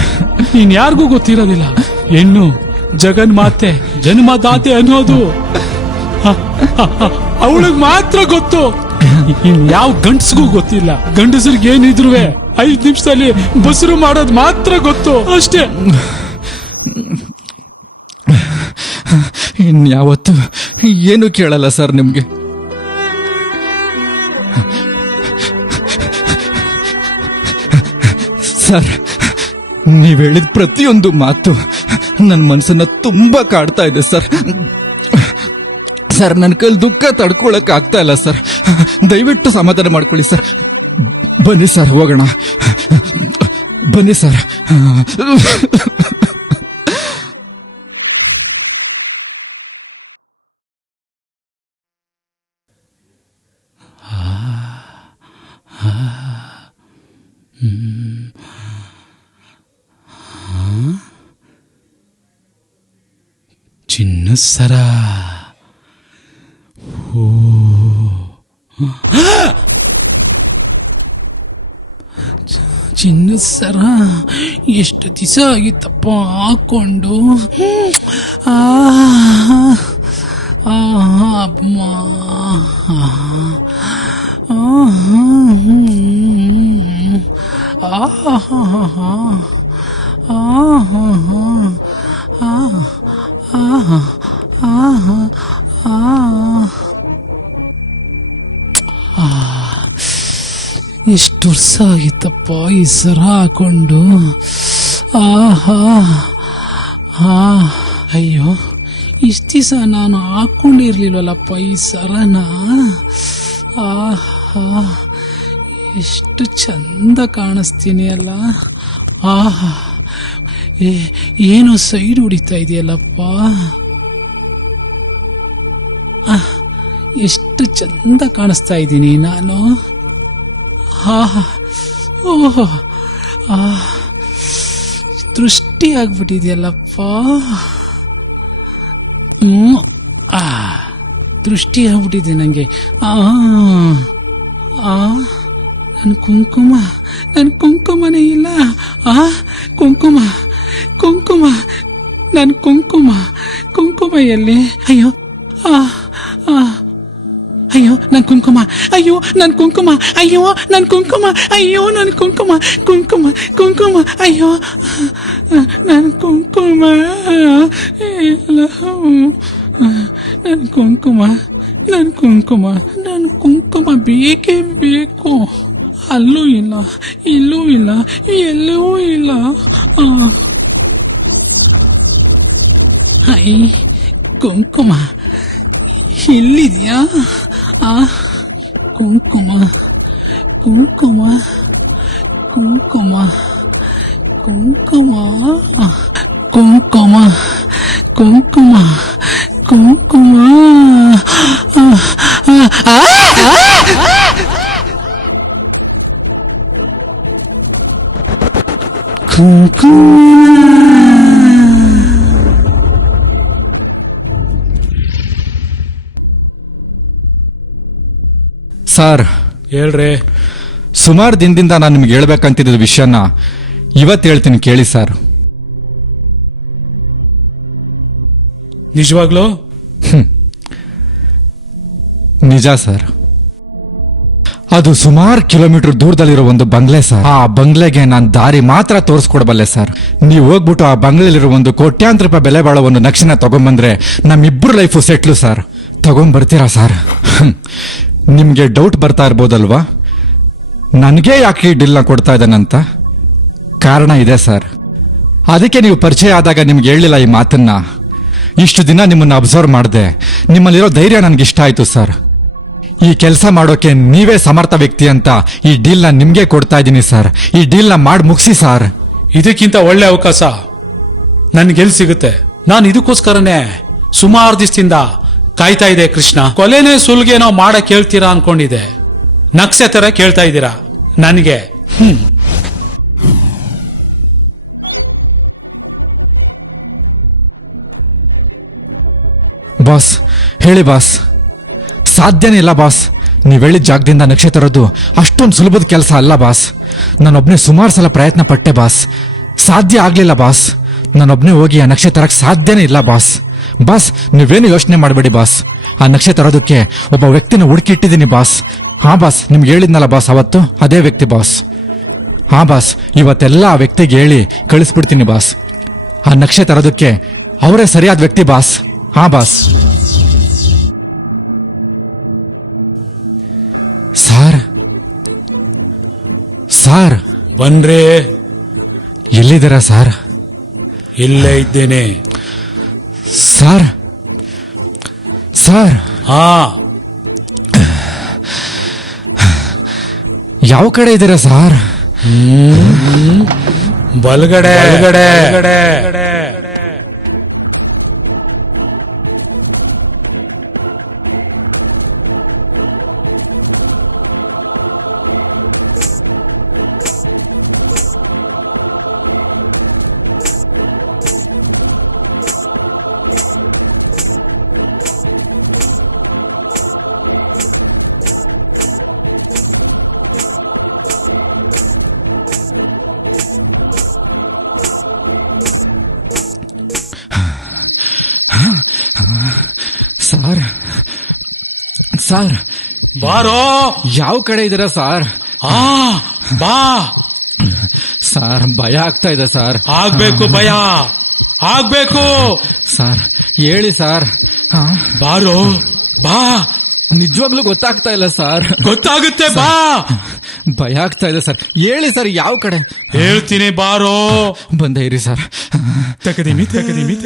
ಹೆಣ್ಣು ಜಗನ್ಮಾತೆ, ಜನ್ಮದಾತೆ ಅನ್ನೋದು ಅವಳಿಗೆ ಮಾತ್ರ ಗೊತ್ತು. ಯಾವ ಗಂಡಸ್ಗೂ ಗೊತ್ತಿಲ್ಲ. ಗಂಡಸರಿಗೆ ಏನಿದ್ರು 5 ನಿಮಿಷದಲ್ಲಿ ಬಸರು ಮಾಡೋದು ಮಾತ್ರ ಗೊತ್ತು ಅಷ್ಟೇ. ಇನ್ಯಾವತ್ತು ಏನು ಕೇಳಲ್ಲ ಸರ್ ನಿಮ್ಗೆ. ಸರ್ ನೀವು ಹೇಳಿದ ಪ್ರತಿಯೊಂದು ಮಾತು ನನ್ನ ಮನಸ್ಸನ್ನ ತುಂಬಾ ಕಾಡ್ತಾ ಇದೆ ಸರ್. ನನ್ನ ಕೈಲಿ ದುಃಖ ತಡ್ಕೊಳಕ್ ಆಗ್ತಾ ಇಲ್ಲ ಸರ್. ದಯವಿಟ್ಟು ಸಮಾಧಾನ ಮಾಡ್ಕೊಳ್ಳಿ ಸರ್. ಬನ್ನಿ ಸರ್ ಹೋಗೋಣ. ಬನ್ನಿ ಸರ್. ಚಿನ್ನ ಸರ. ಚಿನ್ನ ಸರ ಎಷ್ಟು ದಿವಸ ಆಗಿತ್ತಪ್ಪ ಹಾಕೊಂಡು ಅಮ್ಮ ಎಷ್ಟು ವರ್ಷ ಆಗಿತ್ತಪ್ಪ ಈ ಸರ ಹಾಕೊಂಡು ಅಯ್ಯೋ ಇಷ್ಟು ದಿವಸ ನಾನು ಹಾಕೊಂಡಿರ್ಲಿಲ್ವಲ್ಲಪ್ಪ ಈ ಸರನ ಎಷ್ಟು ಚಂದ ಕಾಣಿಸ್ತೀನಿ ಅಲ್ಲ ಏನೋ ಸೈಡ್ ಹೊಡಿತಾ ಇದೆಯಲ್ಲಪ್ಪ ಎಷ್ಟು ಚಂದ ಕಾಣಿಸ್ತಾ ಇದ್ದೀನಿ ನಾನು ದೃಷ್ಟಿ ಆಗ್ಬಿಟ್ಟಿದೆಯಲ್ಲಪ್ಪ ದೃಷ್ಟಿ ಆಗ್ಬಿಟ್ಟಿದೆ ನನಗೆ ನನ್ನ ಕುಂಕುಮನೇ ಇಲ್ಲ ಕುಂಕುಮ ನನ್ನ ಕುಂಕುಮ ಎಲ್ಲಿ ಅಯ್ಯೋ ಅಯ್ಯೋ ನನ್ನ ಕುಂಕುಮ ಅಯ್ಯೋ ನನ್ನ ಕುಂಕುಮ ಅಯ್ಯೋ ನನ್ನ ಕುಂಕುಮ ಅಯ್ಯೋ ನನ್ನ ಕುಂಕುಮ ಅಯ್ಯೋ ನನ್ನ ಕುಂಕುಮ ನನ್ನ ಕುಂಕುಮ ಬೇಕೇ ಬೇಕು ಅಲ್ಲೂ ಇಲ್ಲ ಇಲ್ಲೂ ಇಲ್ಲ ಎಲ್ಲೂ ಇಲ್ಲ ಕುಂಕುಮ ಎಲ್ಲಿದೆಯಾ ಕುಂಕುಮ ಸರ್ ಹೇಳ್ರಿ. ಸುಮಾರು ದಿನದಿಂದ ನಾನು ನಿಮ್ಗೆ ಹೇಳ್ಬೇಕಂತಿದ್ದ ವಿಷಯನ ಇವತ್ತು ಹೇಳ್ತೀನಿ ಕೇಳಿ ಸರ್. ನಿಜವಾಗ್ಲೂ? ನಿಜ ಸರ್. ಅದು ಸುಮಾರು ಕಿಲೋಮೀಟರ್ ದೂರದಲ್ಲಿರೋ ಒಂದು ಬಂಗ್ಲೆ ಸರ್. ಆ ಬಂಗ್ಲೆಗೆ ನಾನು ದಾರಿ ಮಾತ್ರ ತೋರಿಸ್ಕೊಡ್ಬಲ್ಲೆ ಸರ್. ನೀವು ಹೋಗ್ಬಿಟ್ಟು ಆ ಬಂಗ್ಲೆಲಿರೋ ಒಂದು ಕೋಟ್ಯಾಂತರ ರೂಪಾಯಿ ಬೆಲೆ ಬಾಳೋ ಒಂದು ನಕ್ಷೆನ ತಗೊಂಡ್ಬಂದ್ರೆ ನಮ್ಮಿಬ್ರು ಲೈಫು ಸೆಟ್ಲು ಸರ್. ತಗೊಂಡ್ಬರ್ತೀರಾ ಸರ್? ನಿಮ್ಗೆ ಡೌಟ್ ಬರ್ತಾ ಇರ್ಬೋದಲ್ವಾ, ನನಗೆ ಯಾಕೆ ಈ ಡೀಲ್ನ ಕೊಡ್ತಾ ಇದ್ದಾನಂತ? ಕಾರಣ ಇದೆ ಸರ್. ಅದಕ್ಕೆ ನೀವು ಪರಿಚಯ ಆದಾಗ ನಿಮ್ಗೆ ಹೇಳಿಲ್ಲ ಈ ಮಾತನ್ನ. ಇಷ್ಟು ದಿನ ನಿಮ್ಮನ್ನ ಅಬ್ಸರ್ವ್ ಮಾಡಿದೆ, ನಿಮ್ಮಲ್ಲಿರೋ ಧೈರ್ಯ ನನಗೆ ಇಷ್ಟ ಆಯ್ತು ಸರ್. ಈ ಕೆಲಸ ಮಾಡೋಕೆ ನೀವೇ ಸಮರ್ಥ ವ್ಯಕ್ತಿ ಅಂತ ಈ ಡೀಲ್ನ ನಿಮ್ಗೆ ಕೊಡ್ತಾ ಇದ್ದೀನಿ ಸರ್. ಈ ಡೀಲ್ನ ಮಾಡಿ ಮುಗಿಸಿ ಸರ್. ಇದಕ್ಕಿಂತ ಒಳ್ಳೆ ಅವಕಾಶ ನನ್ಗೆಲ್ ಸಿಗುತ್ತೆ? ನಾನು ಇದಕ್ಕೋಸ್ಕರನೇ ಸುಮಾರು ದಿವಸದಿಂದ ಕಾಯ್ತಾ ಇದೆ ಕೃಷ್ಣ. ಕೊಲೆನೇ ಸುಲ್ಗೇನೋ ಮಾಡಕ್ ಹೇಳ್ತೀರಾ ಅನ್ಕೊಂಡಿದೆ. ನಕ್ಷೆ ತರ ಕೇಳ್ತಾ ಇದ್ದೀರಾ ನನಗೆ. ಬಾಸ್ ಹೇಳಿ ಬಾಸ್. ಸಾಧ್ಯನೇ ಇಲ್ಲ ಬಾಸ್. ನೀವು ಹೇಳಿದ ಜಾಗದಿಂದ ನಕ್ಷೆ ತರೋದು ಅಷ್ಟೊಂದು ಸುಲಭದ ಕೆಲಸ ಅಲ್ಲ ಬಾಸ್. ನಾನೊಬ್ನೇ ಸುಮಾರು ಸಲ ಪ್ರಯತ್ನ ಪಟ್ಟೆ ಬಾಸ್, ಸಾಧ್ಯ ಆಗ್ಲಿಲ್ಲ ಬಾಸ್. ನಾನೊಬ್ನೇ ಹೋಗಿ ಆ ನಕ್ಷೆ ತರಕ್ ಸಾಧ್ಯನೇ ಇಲ್ಲ ಬಾಸ್. ಬಾಸ್ ನೀವೇನು ಯೋಚನೆ ಮಾಡಬೇಡಿ ಬಾಸ್. ಆ ನಕ್ಷೆ ತರೋದಕ್ಕೆ ಒಬ್ಬ ವ್ಯಕ್ತಿನ ಹುಡುಕಿಟ್ಟಿದ್ದೀನಿ ಬಾಸ್. ಹಾ ಬಾಸ್, ನಿಮ್ಗೆ ಹೇಳಿದ್ನಲ್ಲ ಬಾಸ್ ಅವತ್ತು, ಅದೇ ವ್ಯಕ್ತಿ ಬಾಸ್. ಹಾ ಬಾಸ್, ಇವತ್ತೆಲ್ಲ ಆ ವ್ಯಕ್ತಿಗೆ ಹೇಳಿ ಕಳಿಸ್ಬಿಡ್ತೀನಿ ಬಾಸ್. ಆ ನಕ್ಷೆ ತರೋದಕ್ಕೆ ಅವರೇ ಸರಿಯಾದ ವ್ಯಕ್ತಿ ಬಾಸ್. ಹಾ ಬಾಸ್. ಸಾರ್ ಸಾರ್ ಬನ್ರಿ. ಎಲ್ಲಿದ್ದೀರಾ ಸಾರ್? ಇಲ್ಲೇ ಇದ್ದೇನೆ ಸಾರ್. ಸಾರ್ ಯಾವ ಕಡೆ ಇದ್ದೀರಾ ಸಾರ್? ಬಲಗಡೆ. ಸರ್ ಬಾರೋ. ಯಾವ ಕಡೆ ಇದ್ದೀರಾ ಸರ್? ಬಾ. ಸರ್ ಭಯ ಆಗ್ತಾ ಇದೆ ಸರ್. ಆಗ್ಬೇಕು, ಭಯ ಆಗ್ಬೇಕು. ಸರ್ ಹೇಳಿ ಸರ್. ಬಾರೋ, ಬಾ. ನಿಜವಾಗ್ಲೂ ಗೊತ್ತಾಗ್ತಾ ಇಲ್ಲ ಸರ್. ಗೊತ್ತಾಗುತ್ತೆ, ಬಾ. ಭಯ ಆಗ್ತಾ ಇದೆ ಸರ್. ಹೇಳಿ ಸರ್ ಯಾವ ಕಡೆ? ಹೇಳ್ತೀನಿ, ಬಾರೋ. ಬಂದೇ ಇರಿ ಸರ್. ತಕದಿಮಿ ತಕದಿಮಿ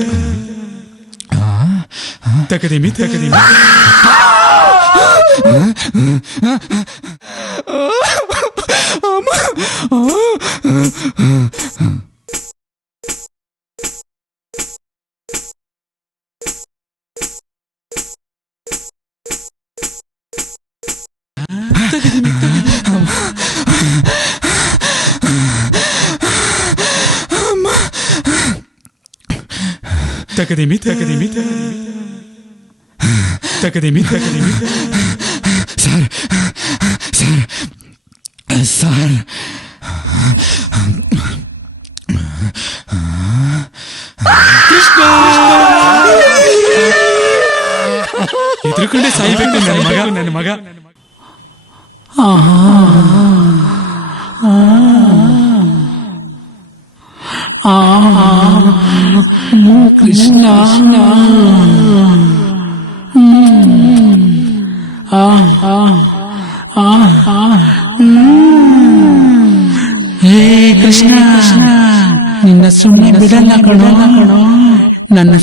ತಕದಿಮಿ ತಕದಿಮಿ. ತಕದಿಮಿ ತಕದಿಮಿ ತಕದಿಮಿ ತಕದಿಮಿ. ಸರ್ ಸರ್ ಸರ್ ಕೃಷ್ಣ ಎದುರುಕೊಂಡೆ ಸಾಯ್ಬೇಕು ನನ್ನ ಮಗ. ಕೃಷ್ಣ ನಿನ್ನ ಸುಮ್ಮನೆ ಬಿಡಲ್ಲ ಕಣೋ. ನನ್ನ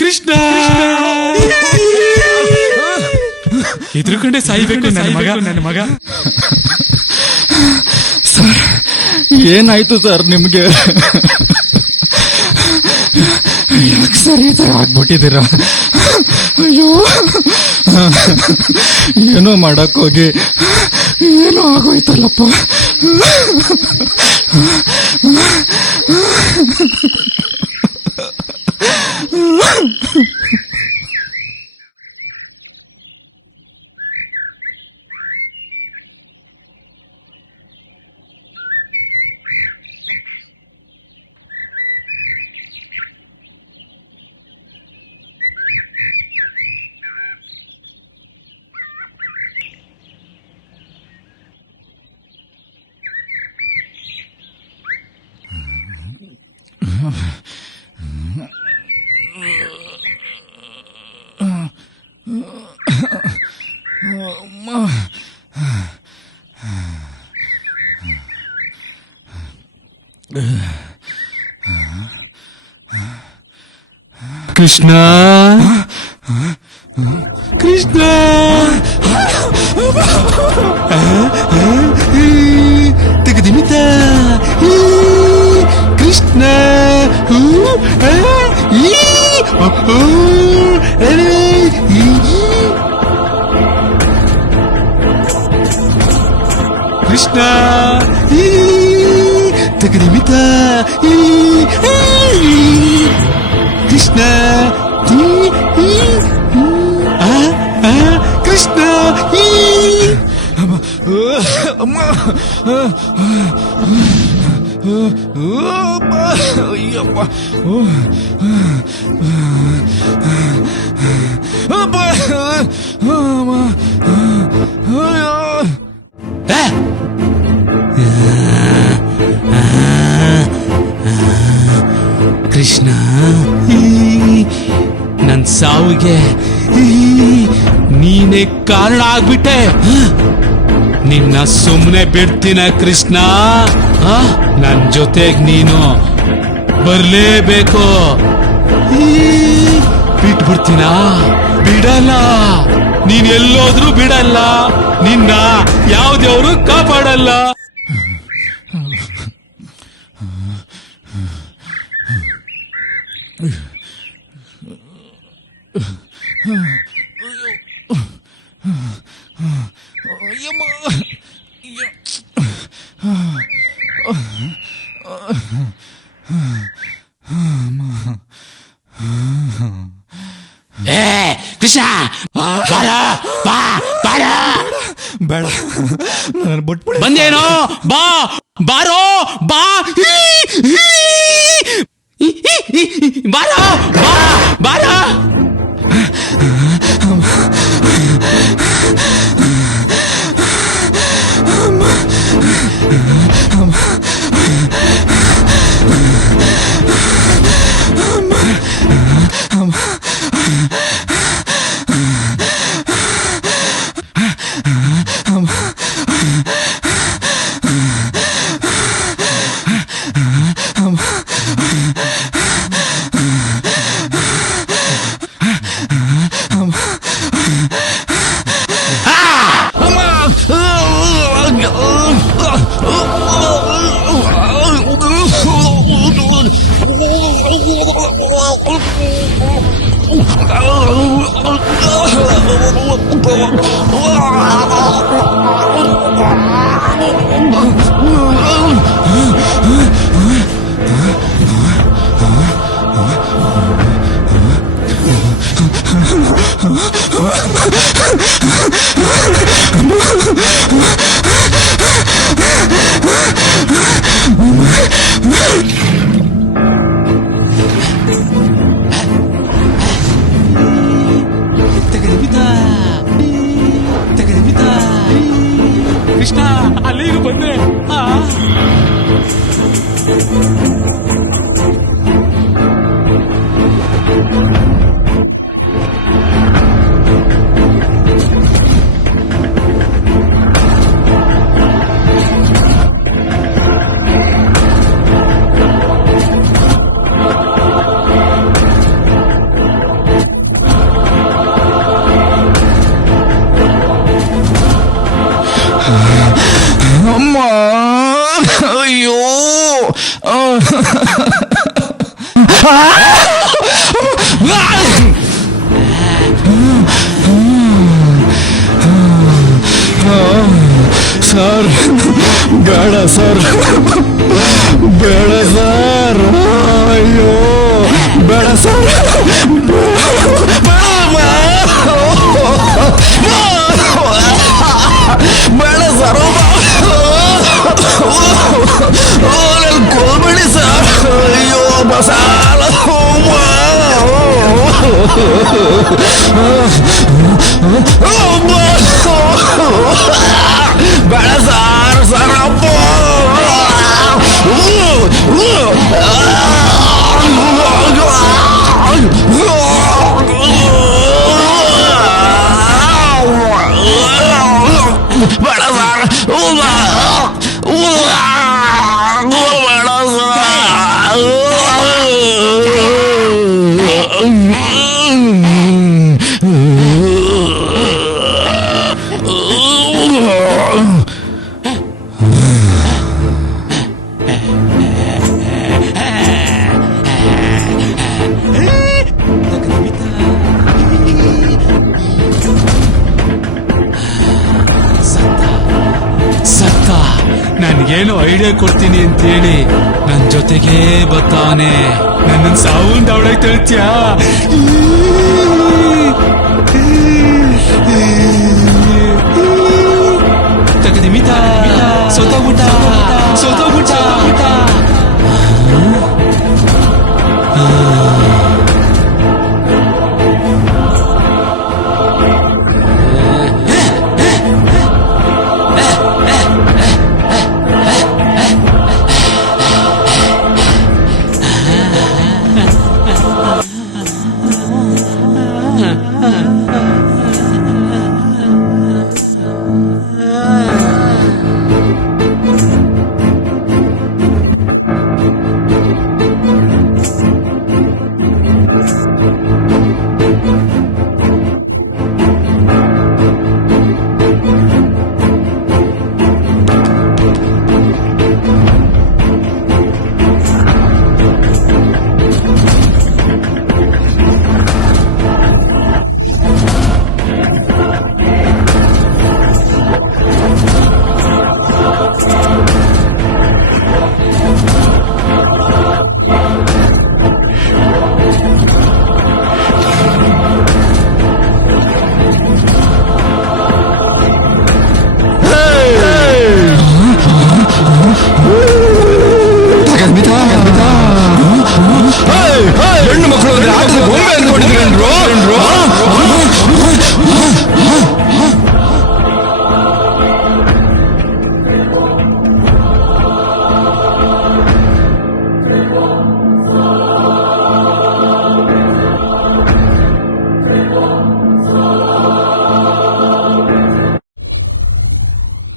ಕೃಷ್ಣ ಎದುರುಕೊಂಡೆ ಸಾಯ್ಬೇಕು ನನ್ನ ಮಗ. ಸರ್ ಏನಾಯ್ತು ಸರ್ ನಿಮ್ಗೆ? ಯಾಕೆ ಸರ್ ಈ ಥರ ಆಗ್ಬಿಟ್ಟಿದ್ದೀರಾ? ಅಯ್ಯೋ ಏನೋ ಮಾಡಕ್ ಹೋಗಿ ಏನೋ ಆಗೋಯ್ತಲ್ಲಪ್ಪ. ಕೃಷ್ಣ ಕೃಷ್ಣ ತೆಗೆದಿಮಿತ ಕೃಷ್ಣ ಕೃಷ್ಣ ತೆಗೆದಿಮಿತ ಕೃಷ್ಣ ಕೃಷ್ಣ ಕೃಷ್ಣ ನನ್ ಸಾವಿಗೆ ನೀನೇ ಕಾರಣ ಆಗ್ಬಿಟ್ಟೆ. ನಿನ್ನ ಸುಮ್ಮನೆ ಬಿಡ್ತೀನ ಕೃಷ್ಣ? ನನ್ ಜೊತೆಗ್ ನೀನು ಬರ್ಲೇಬೇಕು. ಬಿಟ್ಬಿಡ್ತೀನ? ಬಿಡಲ್ಲ. ನೀನ್ ಎಲ್ಲೋದ್ರೂ ಬಿಡಲ್ಲ. ನಿನ್ನ ಯಾವ ದೇವರು ಕಾಪಾಡಲ್ಲ. ಕೃಷ್ಣ ಬೇಡ, ಬಂದೇನೋ? ಬಾ ಬಾರೋ ಬಾ ಬಾರೋ ಬಾರ. ಕೃಷ್ಣ ಅಲ್ಲಿಗೆ ಬಂದೆ. ಅಯ್ಯೋ